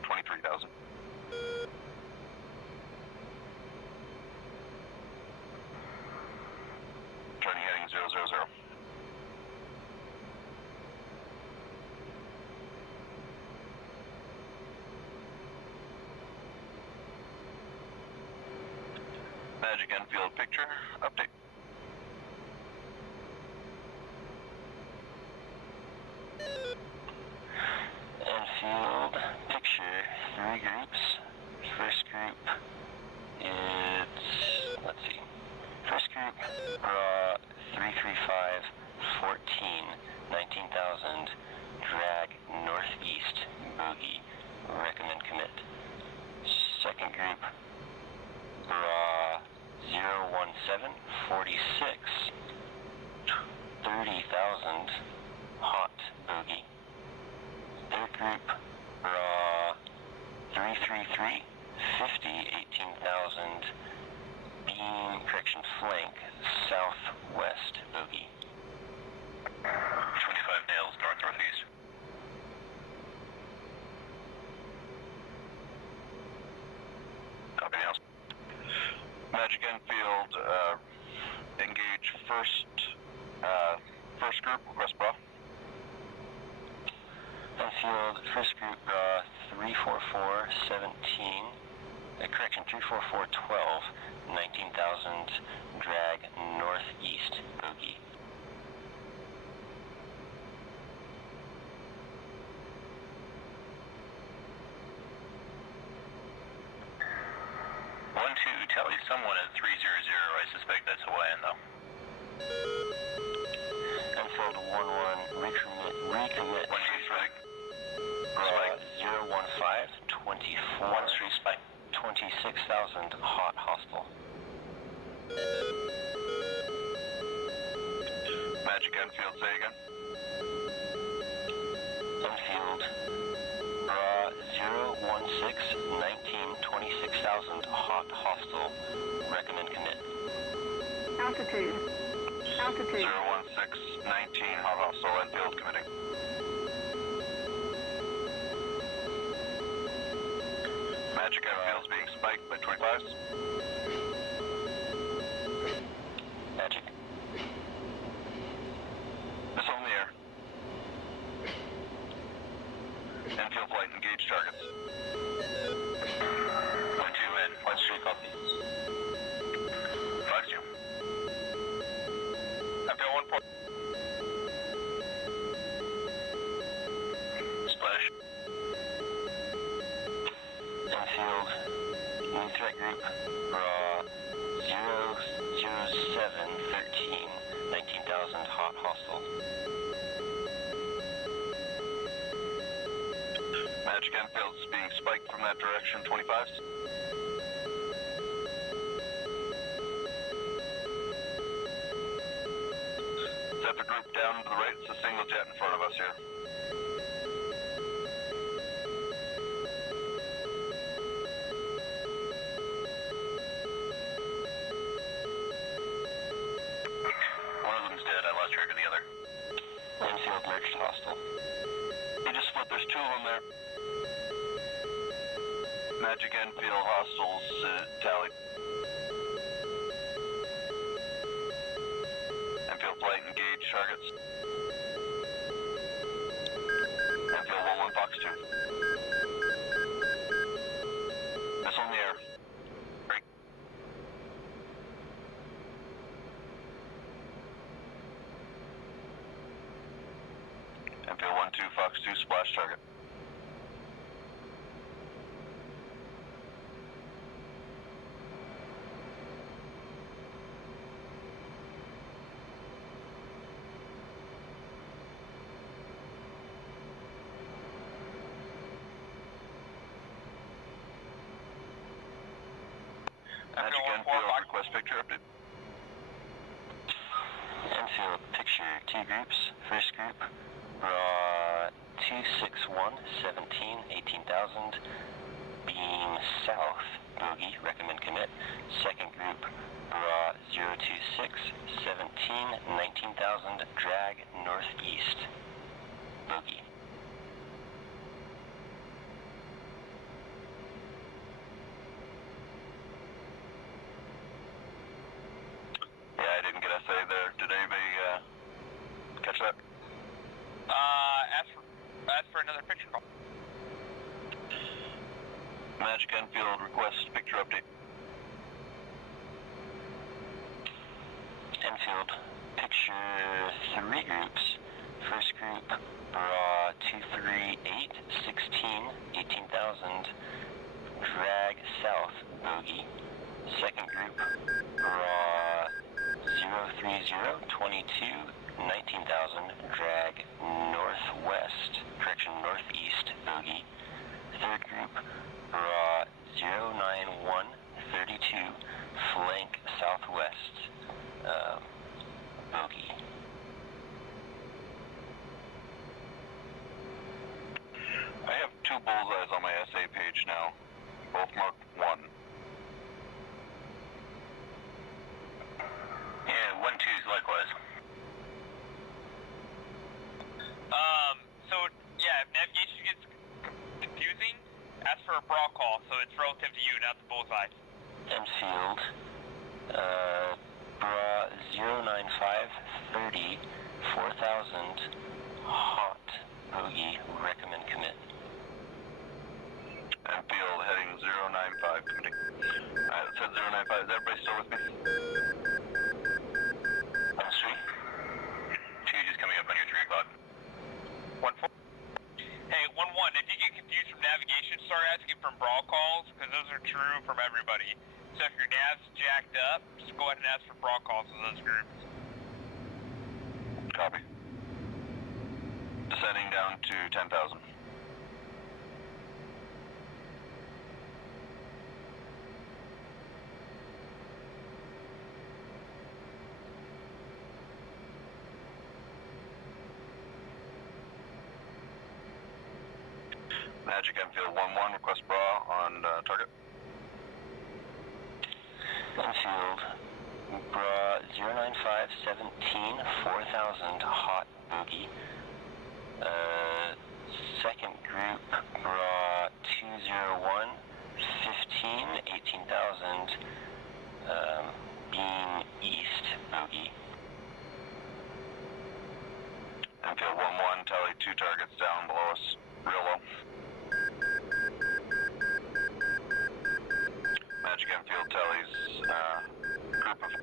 23,000. Turning heading 000. Magic Enfield picture, update. Enfield picture, 3 groups. First group, it's, let's see. First group, BRA 335, 14, 19,000, drag northeast, bogey, recommend commit. Second group, BRA 017, 46, 30,000, hot, bogey. Third group, BRA 333, 50, 18,000, beam, correction, flank, southwest, bogey. 25 nails, north-northeast. Copy nails. Magic Enfield, engage first group, request bra. Enfield, first group, 34417, correction, 34412, 19,000, drag northeast, bogey. Tally someone at 300. I suspect that's Hawaiian, though. Enfield 11, recommit. 1-2 strike. 015, 24. 1-3 spike. 26,000, hot, hostile. Magic Enfield, say again. Enfield, 016, 19, 26,000, hot, hostile. Recommend commit. Altitude. 016, 19, Altitude. hot hostile, Enfield committing. Magic Enfield's being spiked by 25s. Magic. Missile in the air. Enfield flight, engage targets. 1-2 in. 1-3 copy. 5-2. Enfield 1 point. Splash. Enfield, new threat group, 00713, 19,000, hot, hostile. Magic Enfield's being spiked from that direction, 25s. Zephyr group down to the right, it's a single jet in front of us here. One of them's dead. I lost track of the other. Enfield merged hostile. He just split, there's two of them there. Magic Enfield hostiles tally. Enfield flight, engage targets. Enfield 1-1 Fox 2. Missile in the air. Break. Enfield 1-2 Fox 2 splash target. Magic Enfield, request picture update. Enfield, picture, two groups. First group, raw 261, 17, 18,000, beam south, bogey, recommend commit. Second group, raw 026, 17, 19,000, drag northeast, bogey. Yeah, I didn't get SA there. Did anybody catch that? Ask for another picture call. Magic Enfield, request picture update. Enfield, picture three groups. First group, raw 238, 16, 18,000, drag south, bogey. Second group, raw 030, 22, 19,000, drag northwest, correction, northeast, bogey. Third group, raw 091, 32, flank southwest, bogey. I have two bullseyes on my SA page now, both marked 1. Yeah, 1-2s likewise. So, yeah, if navigation gets confusing, ask for a brawl call, so it's relative to you, not the bullseye. Enfield, 30, 4000, hot, bogey, recommend commit. Enfield heading 095, committing. It said 095, is everybody still with me? On street. 2 just coming up on your 3 o'clock. 1-4. Hey, 1-1, if you get confused from navigation, start asking from brawl calls, because those are true from everybody. So if your nav's jacked up, just go ahead and ask for brawl calls in those groups. Copy. Descending down to 10,000. Magic Enfield 1-1, request bra on target. Enfield, bra 09517, 4000, hot, bogey. Second group, bra 201, 15, 18,000, beam east, bogey. Enfield 1-1, tally 2 targets down below us, real low. Magic Enfield tallies group of 2.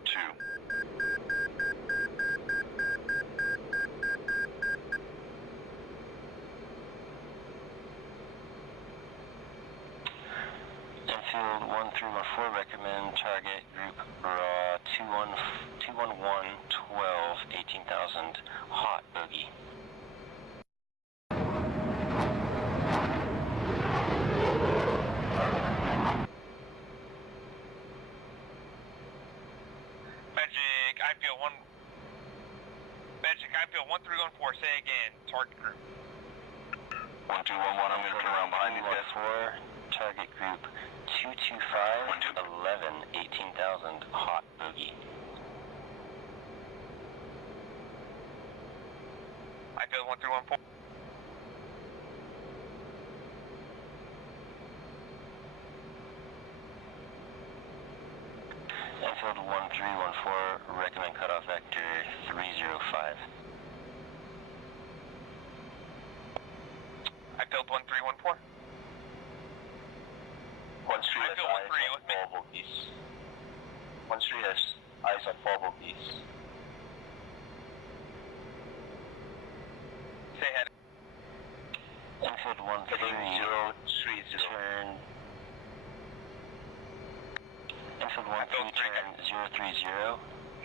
Enfield 1314, recommend target group bra 211, 12, 18,000, hot, bogey. Magic, I feel 1314, say again, target group. 1211, I'm going to turn around behind these guys. 4, target group 225, 11, 18,000, hot, bogey. I feel 1314. Enfield 1314, recommend cutoff vector 305. I filled 1314. 1 street has eyes on 4 bogeys. 1 street has eyes on 4 bogeys. Say ahead. Enfield 13, turn. Enfield 13, turn 030.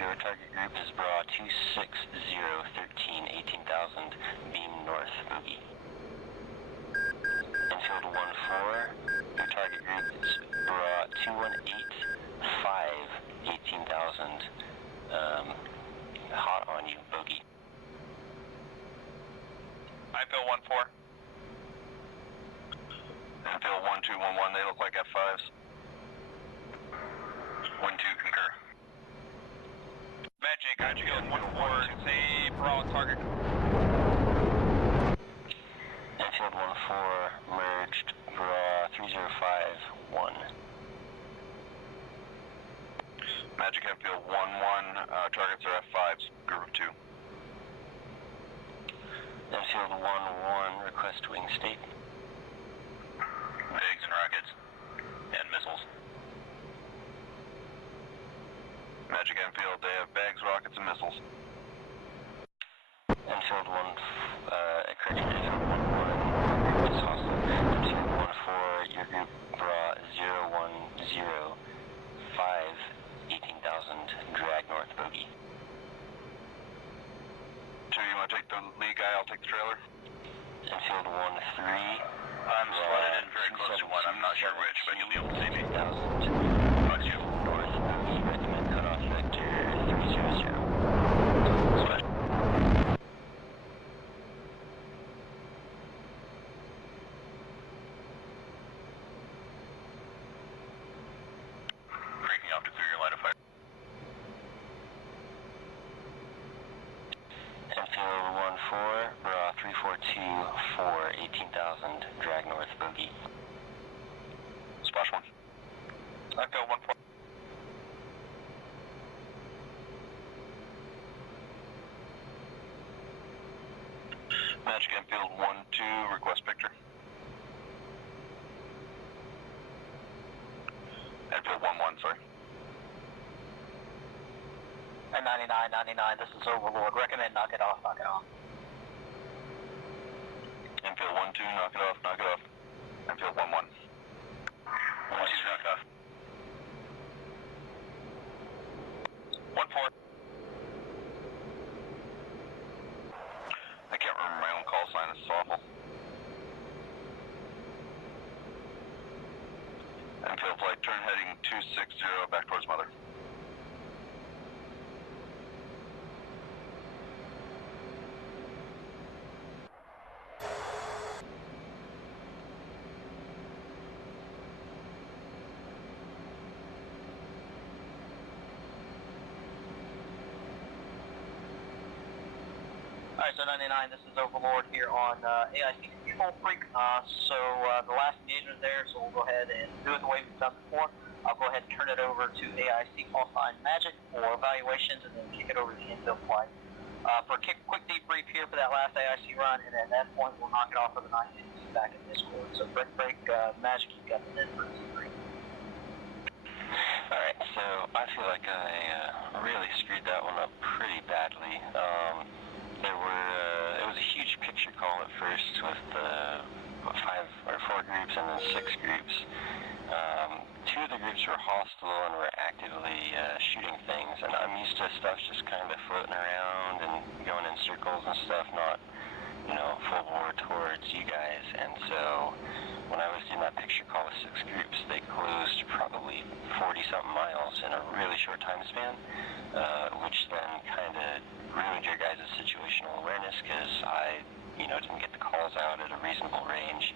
Your target group is bra 260, 13, 18,000, beam north, bogey. Enfield 14, your target group is bra 218, 5, 18,000, hot on you, bogey. I feel 14. Enfield 1211, they look like F5s. 1-2, concur. Magic, I feel 14, say brawl target. Enfield 14, merged, bra 305, 1. Magic Enfield 1-1, targets are F5s, group of 2. Enfield 1-1, request wing state. Pigs and rockets. And missiles. Magic Enfield, they have bags, rockets, and missiles. Enfield 1, correction, Enfield 1-1, request hostile. Enfield 1-4, your group bra 010, 5, 18,000, drag north, bogey. 2, you want to take the lead guy, I'll take the trailer. Enfield 1-3. I'm slotted in very close to 1, I'm not sure which, but you'll be able to see me. 18,000. Fuck you. North, bogey, recommend cutoff vector 300. Sweat. Breaking off to clear your line of fire. Enfield 1-4, bra 342, 4, 18,000, drag north, bogey. Splash 1. I feel 14. Magic Enfield 1-2, request picture. Enfield 1-1, sorry. And 99, this is Overlord. Recommend knock it off, knock it off. Enfield 1-2, knock it off, knock it off. Enfield 1-1. 1-2, knock off. 1-4. I can't remember my own call sign, this is awful. Enfield flight, turn heading 260 back towards Mother. Alright, so 99, this is Overlord here on AIC Control Freak. The last engagement there, so we'll go ahead and do it the way we've done before. I'll go ahead and turn it over to AIC call sign Magic for evaluations and then kick it over to the infield flight. For a quick debrief here for that last AIC run, and at that point we'll knock it off for the 950 back in Discord. So break, Magic, you've got the net for debrief. Alright, so I feel like I really screwed that one up pretty badly. It was a huge picture call at first with 5 or 4 groups and then 6 groups. 2 of the groups were hostile and were actively shooting things, and I'm used to stuff just kind of floating around and going in circles and stuff, not, full bore towards you guys. And so when I was doing that picture call with 6 groups, they closed probably 40-something miles in a really short time span, which then kind of ruined your guys' situational awareness because I, didn't get the calls out at a reasonable range.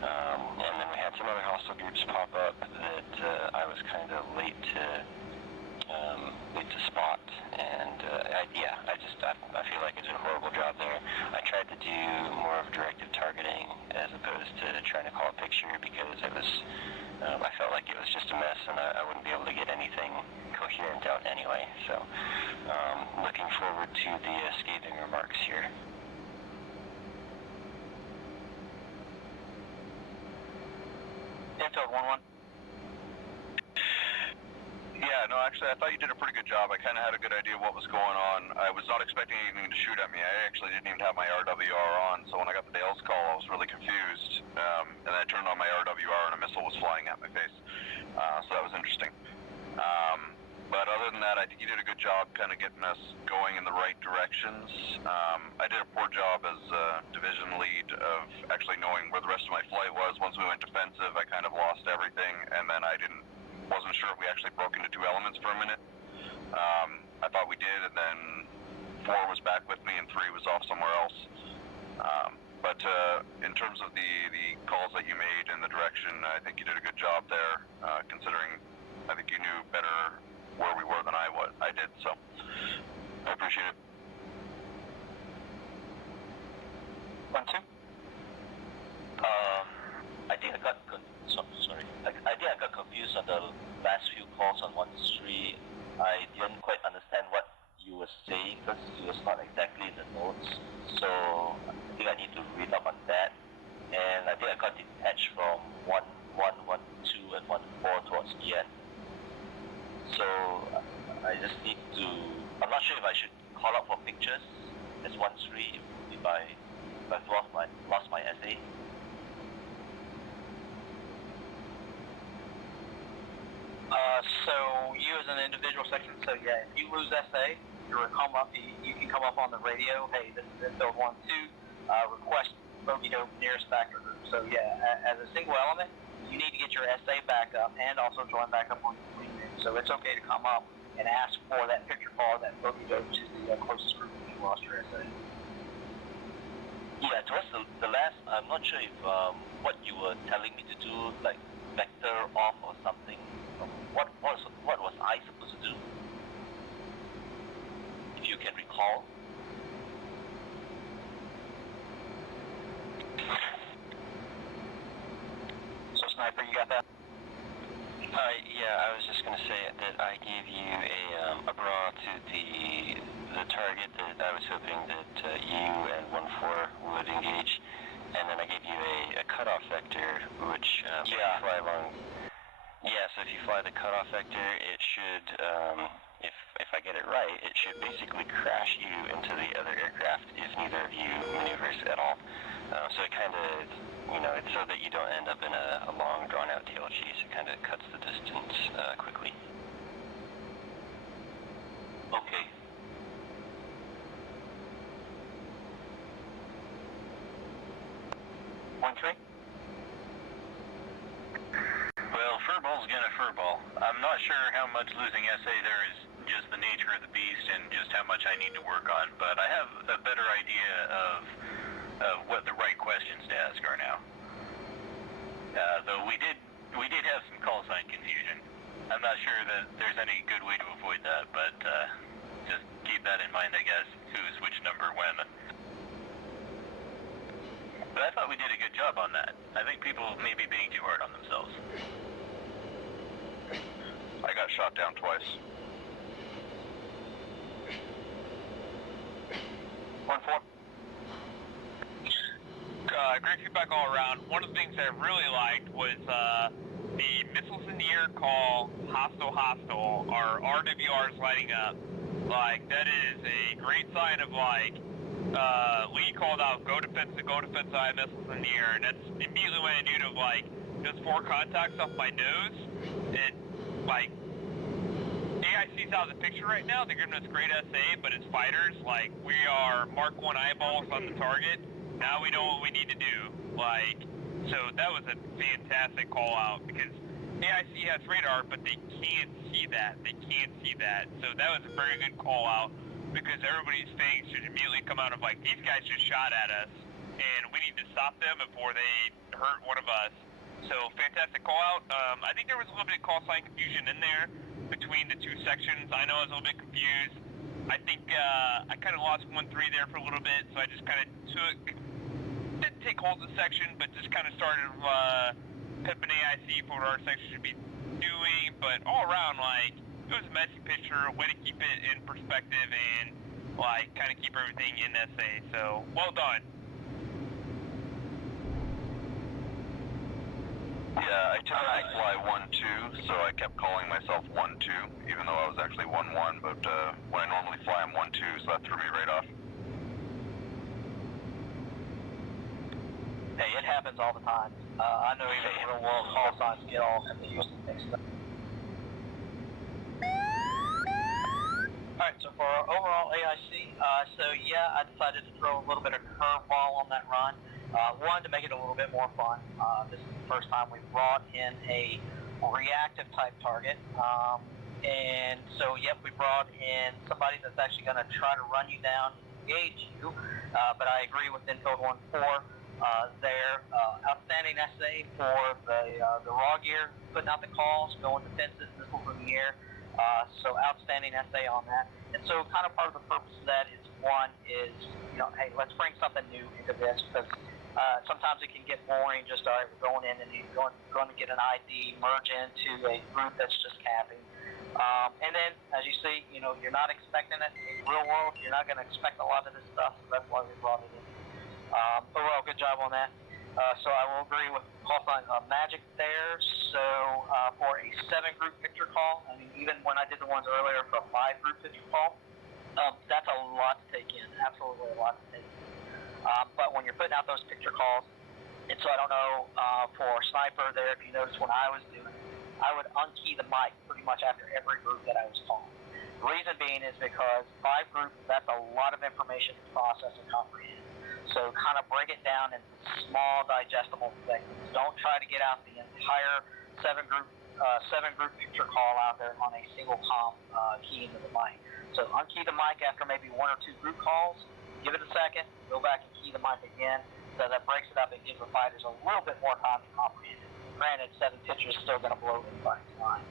And then we had some other hostile groups pop up that I was kind of late to spot, and I feel like I did a horrible job there. I tried to do more of directive targeting as opposed to trying to call a picture because it was, I felt like it was just a mess and I wouldn't be able to get anything coherent out anyway. So, looking forward to the scathing remarks here. Infield 1-1. Yeah, no, actually, I thought you did a pretty good job. I kind of had a good idea of what was going on. I was not expecting anything to shoot at me. I actually didn't even have my RWR on, so when I got the Dale's call, I was really confused. And I turned on my RWR and a missile was flying at my face. So that was interesting. But other than that, I think you did a good job kind of getting us going in the right directions. I did a poor job as division lead of actually knowing where the rest of my flight was. Once we went defensive, I kind of lost everything, and then wasn't sure if we actually broke into 2 elements for a minute. I thought we did, and then 4 was back with me, and 3 was off somewhere else. But in terms of the calls that you made and the direction, I think you did a good job there, considering I think you knew better where we were than I did, so I appreciate it. 1-2. I think I got confused on the last few calls on 1-3. I didn't quite understand what you were saying because it was not exactly in the notes. So I think I need to read up on that. And I think I got detached from 1-1, 1-2, and 1-4 towards the end. So I just need to. I'm not sure if I should call out for pictures as 1-3 if I've lost my SA. So you as an individual section, so yeah, if you lose SA, you can come up on the radio, hey, this is Infield 1-2, request bogey dope nearest factor group. So yeah, as a single element, you need to get your SA back up and also join back up on the green room. So it's okay to come up and ask for that picture call, that bogey dope to the closest group if you lost your SA. Yeah, towards the last, I'm not sure if what you were telling me to do, like vector off or something. What was I supposed to do? If you can recall. So Sniper, you got that? Yeah, I was just going to say that I gave you a bra to the target that I was hoping that you and 1-4 would engage. And then I gave you a cutoff vector, which if you fly along. Yeah, so if you fly the cutoff vector, it should, if I get it right, it should basically crash you into the other aircraft if neither of you maneuvers at all. So it kind of, it's so that you don't end up in a long, drawn-out tail chase. It kind of cuts the distance quickly. Okay. Well, furball's gonna furball. I'm not sure how much losing SA there is just the nature of the beast and just how much I need to work on, but I have a better idea of what the right questions to ask are now. Though we did have some call sign confusion. I'm not sure that there's any good way to avoid that, but just keep that in mind, I guess, who's which number when. But I thought we did a good job on that. I think people may be being too hard on themselves. I got shot down twice. 1-4. Great feedback all around. One of the things I really liked was the missiles in the air call, hostile, our RWRs lighting up. Like, that is a great sign of, like, Lee called out, go defensive, I have missiles in the air, and that's immediately when I knew to, like, just 4 contacts off my nose, and, like, AIC's out of the picture right now. They're giving us great SA, but as fighters, like, we are Mark 1 eyeballs on the target. Now we know what we need to do. Like, so that was a fantastic call out, because AIC has radar, but they can't see that. So that was a very good call out, because everybody's things should immediately come out of, like, these guys just shot at us, and we need to stop them before they hurt one of us. So, fantastic call out. I think there was a little bit of call sign confusion in there between the 2 sections. I know I was a little bit confused. I think I kind of lost 1-3 there for a little bit, so I just kind of didn't take hold of the section, but just kind of started pimping AIC for what our section should be doing. But all around, like, it was a messy picture, a way to keep it in perspective and, like, kind of keep everything in SA. So, well done. Yeah, I typically fly 1-2, so I kept calling myself 1-2, even though I was actually 1-1, but when I normally fly, I'm 1-2, so that threw me right off. Hey, it happens all the time. I know even real world call signs get all confused and mixed up. Alright, so for our overall AIC, I decided to throw a little bit of curveball on that run. One, to make it a little bit more fun. This is the first time we've brought in a reactive type target. And so, we brought in somebody that's actually going to try to run you down and engage you. But I agree with Infield 1-4 there. Outstanding SA for the raw gear, putting out the calls, going defensive, missiles in the air. So outstanding SA on that. And so kind of part of the purpose of that is, one is, hey, let's bring something new into this, because sometimes it can get boring, just, all right, we're going in and you're going to get an ID, merge into a group that's just capping. And then, as you see, you're not expecting it. In the real world, you're not going to expect a lot of this stuff, so that's why we brought it in. Overall, good job on that. So I will agree with call sign Magic there. So for a 7-group picture call, I mean, even when I did the ones earlier for a 5-group picture call, that's a lot to take in, absolutely a lot to take in. But when you're putting out those picture calls, and so I don't know, for Sniper there, if you notice when I was doing it, I would unkey the mic pretty much after every group that I was calling. The reason being is because 5 groups, that's a lot of information to process and comprehend. So kind of break it down into small, digestible segments. Don't try to get out the entire 7-group picture call out there on a single key into the mic. So unkey the mic after maybe 1 or 2 group calls, give it a second, go back and key the mic again, so that breaks it up and gives the fighters a little bit more time to comprehend it. Granted, 7 pictures is still going to blow everybody's mind.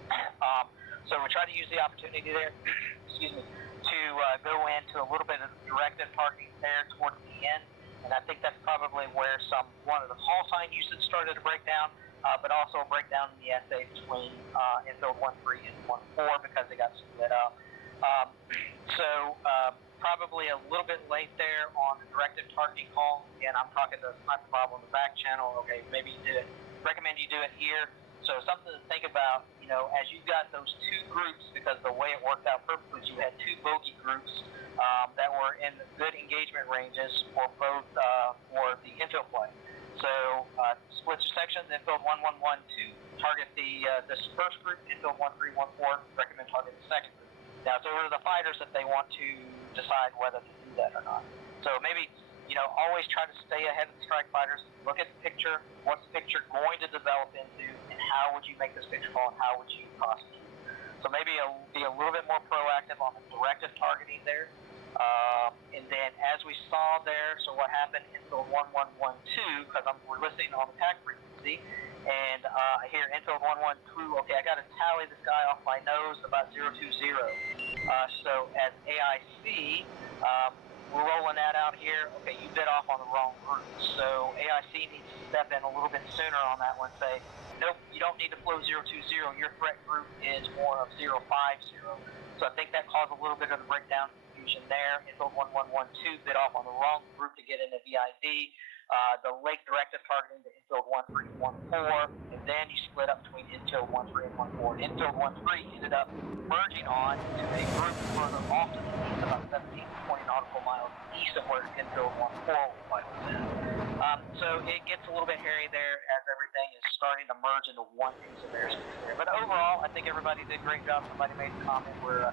So we try to use the opportunity there, to go into a little bit of directive targeting there towards the end. And I think that's probably where one of the call sign usage started to break down, but also a breakdown in the SA between Infield 1-3 and 1-4 because they got split up. probably a little bit late there on the directive targeting call. Again, I'm talking to sniper Bob on the back channel. Okay, maybe you do it. Recommend you do it here. So something to think about, you know, as you got those two groups, because the way it worked out perfectly is you had two bogey groups that were in good engagement ranges for both for the infill play. So split sections, infill 1-1-1-2, target this first group, infill 1-3-1-4, recommend target the second group. Now, so are the fighters that they want to decide whether to do that or not. So maybe, you know, always try to stay ahead of the strike fighters. Look at the picture. What's the picture going to develop into, and how would you make this picture call, and how would you prosecute? So maybe be a little bit more proactive on the directive targeting there. And then as we saw there, so what happened infill 1-1-1-2, because we're listening on the TAC frequency, and I hear infill 1-1-2, okay, I got to tally this guy off my nose about 0-2-0. So as AIC, we're rolling that out here. Okay, you bit off on the wrong group. So AIC needs to step in a little bit sooner on that one. Say, nope, you don't need to flow 0-2-0. Your threat group is more of 0-5-0. So I think that caused a little bit of the breakdown confusion there. Infill 1-1-1-2 bit off on the wrong group to get into VID. The lake directive targeting to infill 1-3-1-4, and then you split up between infill 1-3 and 1-4. Infill 1-3 ended up merging on to a group further off to the east, about 17 to 20 nautical miles east of where infill 1-4 was in. So it gets a little bit hairy there as everything is starting to merge into one piece of airspace there. But overall, I think everybody did a great job. Somebody made a comment. We're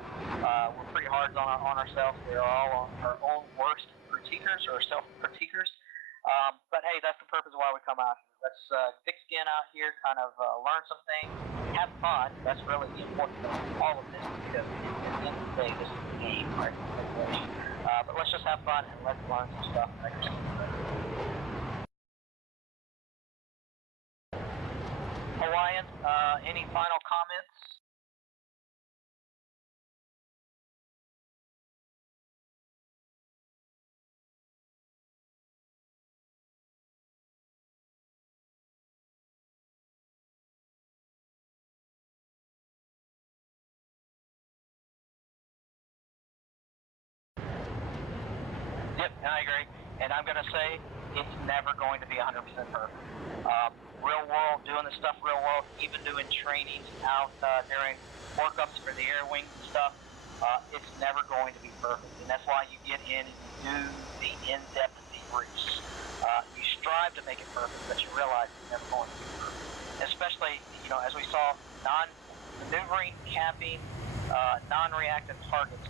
pretty hard on ourselves. We're all on our own worst critiquers or self-critiquers. But hey, that's the purpose of why we come out here. Let's thick skin out here, kind of learn some things, have fun. That's really the important thing of all of this, because at the end of the day, this is a game, right? But let's just have fun and let's learn some stuff. Hawaiian, any final comments? Yep, I agree. And I'm going to say it's never going to be 100% perfect. Real world, doing this stuff real world, even doing trainings out during workups for the air wings and stuff, it's never going to be perfect. And that's why you get in and you do the in-depth debriefs. You strive to make it perfect, but you realize it's never going to be perfect. Especially, you know, as we saw, non-maneuvering, capping, non-reactive targets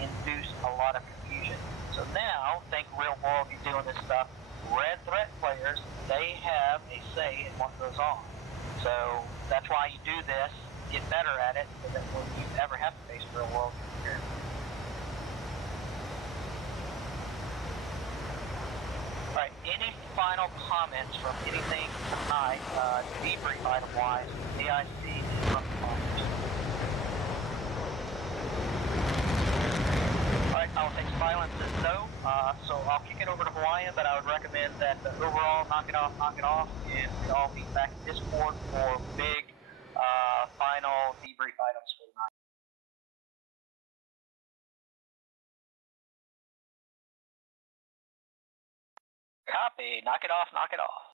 induce a lot of confusion. So now, think real world, you're doing this stuff. Red threat players, they have a say in what goes on. So that's why you do this, get better at it, so that when you ever have to face real world, you're here. All right, any final comments from anything tonight, debrief item-wise, AIC from the comments? I'll take silence as no, so I'll kick it over to Hawaiian, but I would recommend that overall, knock it off, and we all meet back in Discord for big final debrief items for the night. Copy, knock it off, knock it off.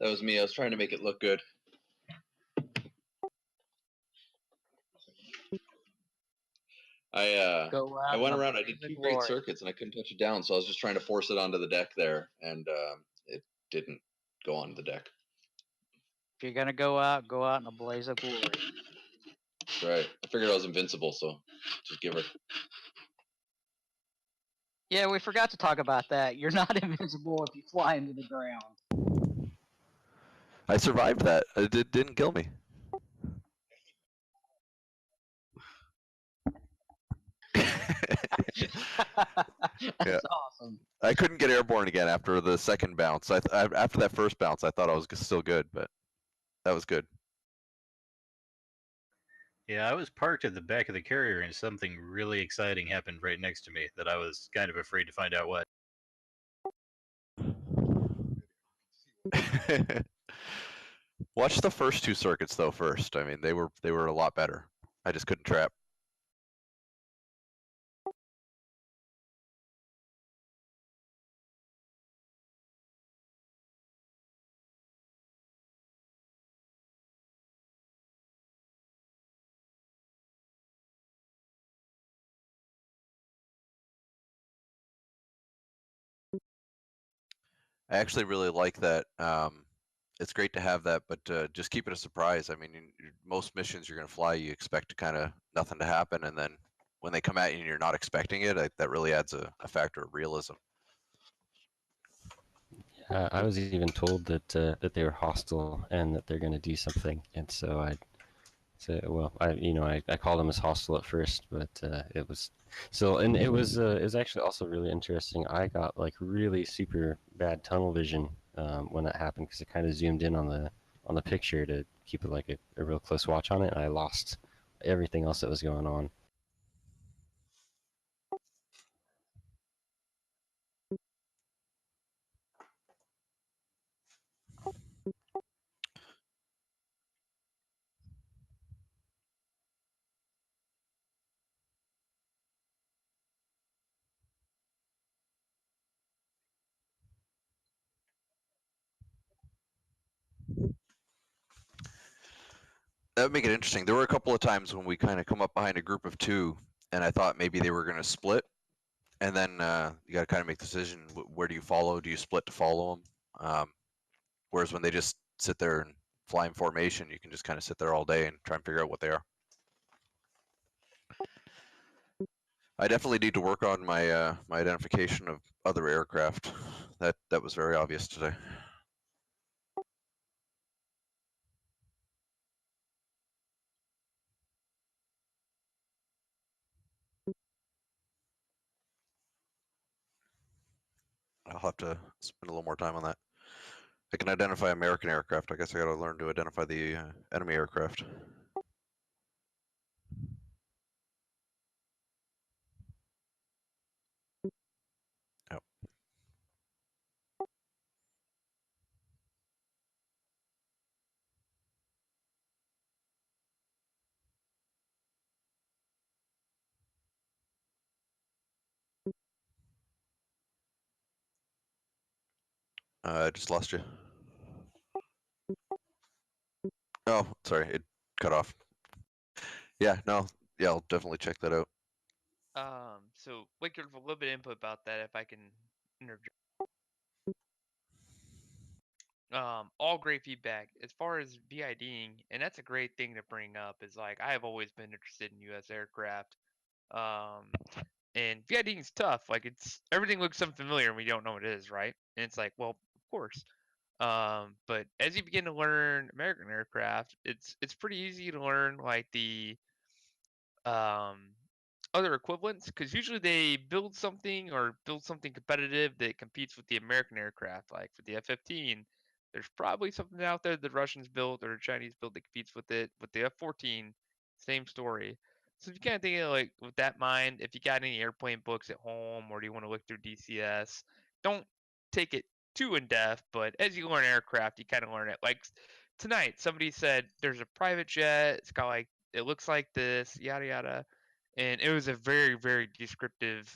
That was me. I was trying to make it look good. I went around. I did two great circuits, and I couldn't touch it down. So I was just trying to force it onto the deck there, and it didn't go onto the deck. If you're gonna go out in a blaze of glory. That's right. I figured I was invincible, so just give her. Yeah, we forgot to talk about that. You're not invincible if you fly into the ground. I survived that. It didn't kill me. That's awesome. I couldn't get airborne again after the second bounce. After that first bounce, I thought I was still good, but that was good. Yeah, I was parked at the back of the carrier and something really exciting happened right next to me that I was kind of afraid to find out what. Watch the first two circuits though first. I mean, they were a lot better. I just couldn't trap. I actually really like that. It's great to have that, but just keep it a surprise. I mean, most missions you're going to fly, you expect kind of nothing to happen, and then when they come at you and you're not expecting it, that really adds a factor of realism. I was even told that they were hostile and that they're going to do something, and so I said, well, I called them as hostile at first, but it was so, and it was actually also really interesting. I got like really super bad tunnel vision when that happened because it kind of zoomed in on the picture to keep it like a real close watch on it, and I lost everything else that was going on. That would make it interesting. There were a couple of times when we kind of come up behind a group of two, and I thought maybe they were going to split, and then you got to kind of make the decision: where do you follow? Do you split to follow them? Whereas when they just sit there and fly in formation, you can just kind of sit there all day and try and figure out what they are. I definitely need to work on my my identification of other aircraft. That was very obvious today. I'll have to spend a little more time on that. I can identify American aircraft. I guess I got to learn to identify the enemy aircraft. Yep. I just lost you. Oh, sorry, it cut off. Yeah, no, yeah, I'll definitely check that out. So like there's a little bit of input about that if I can interject. All great feedback. As far as VIDing, and that's a great thing to bring up, is like I have always been interested in US aircraft. And VIDing is tough. Like it's everything looks unfamiliar and we don't know what it is, right? And it's like, well, of course. But as you begin to learn American aircraft, it's pretty easy to learn like the other equivalents, because usually they build something competitive that competes with the American aircraft. Like for the F-15, there's probably something out there the Russians built or the Chinese built that competes with it. With the F-14, same story. So if you kind of think of like with that mind, if you got any airplane books at home or do you want to look through DCS, don't take it too in depth. But as you learn aircraft, you kind of learn it. Like tonight, somebody said there's a private jet. It's got like it looks like this, yada yada, and it was a very very descriptive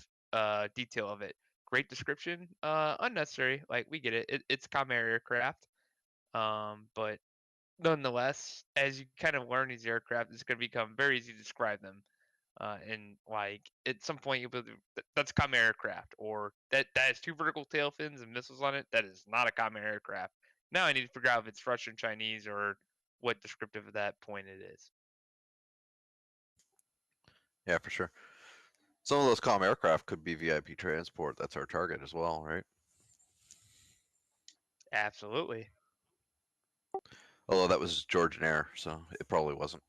detail of it. Great description, unnecessary. Like we get it. It's common aircraft, but nonetheless, as you kind of learn these aircraft, it's going to become very easy to describe them. And like at some point you'll be able to, that's a common aircraft, or that has two vertical tail fins and missiles on it. That is not a common aircraft. Now I need to figure out if it's Russian, Chinese, or what descriptive of that point it is. Yeah, for sure. Some of those comm aircraft could be VIP transport. That's our target as well, right? Absolutely. Although that was Georgian Air, so it probably wasn't.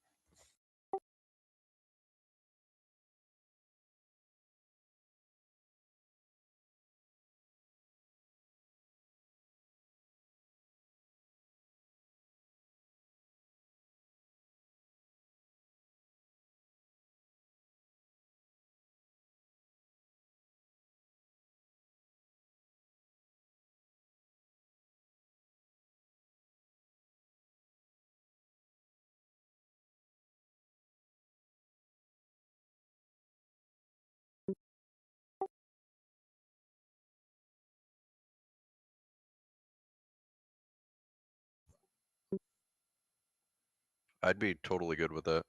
I'd be totally good with that.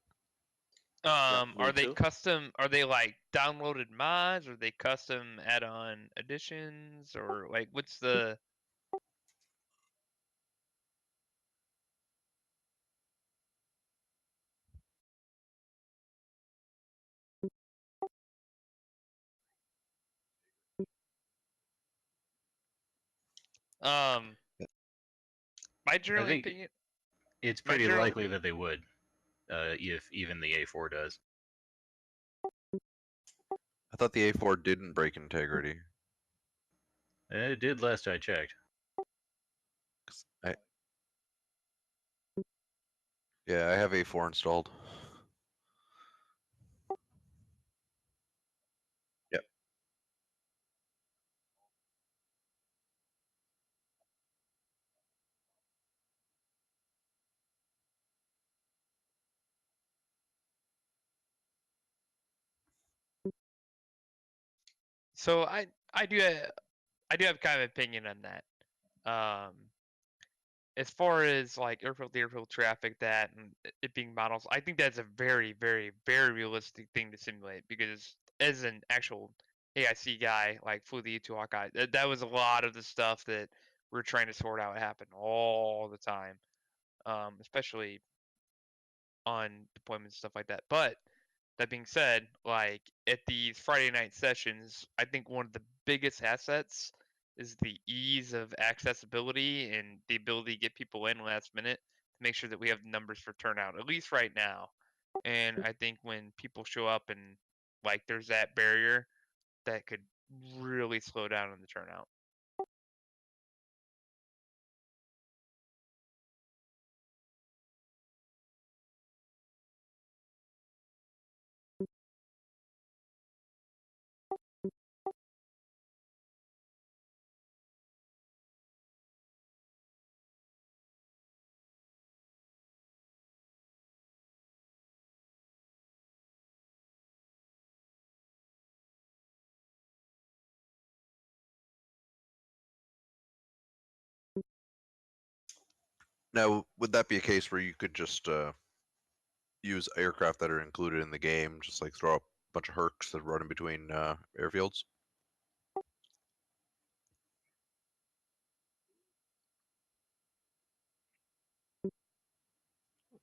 Are they custom? Are they like downloaded mods? Are they custom add-on additions? Or like, what's the? My general opinion. It's pretty likely that they would, if even the A4 does. I thought the A4 didn't break integrity. It did last I checked. Yeah, I have A4 installed. Yep. So I do have kind of an opinion on that. As far as like airfield to airfield traffic, that and it being models, I think that's a very, very, very realistic thing to simulate, because as an actual AIC guy, like flew the E2 Hawkeye, that was a lot of the stuff that we're trying to sort out happen all the time, especially on deployments, stuff like that. But that being said, like at these Friday night sessions, I think one of the biggest assets is the ease of accessibility and the ability to get people in last minute to make sure that we have numbers for turnout, at least right now. And I think when people show up and like there's that barrier, that could really slow down on the turnout. Now, would that be a case where you could just use aircraft that are included in the game, just like throw up a bunch of Hercs that run in between airfields?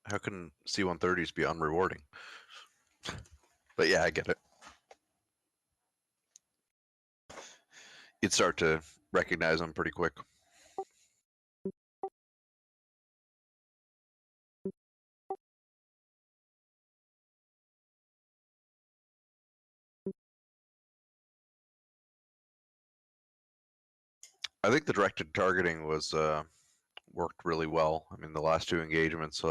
How can C-130s be unrewarding? But yeah, I get it. You'd start to recognize them pretty quick. I think the directed targeting was worked really well. I mean, the last two engagements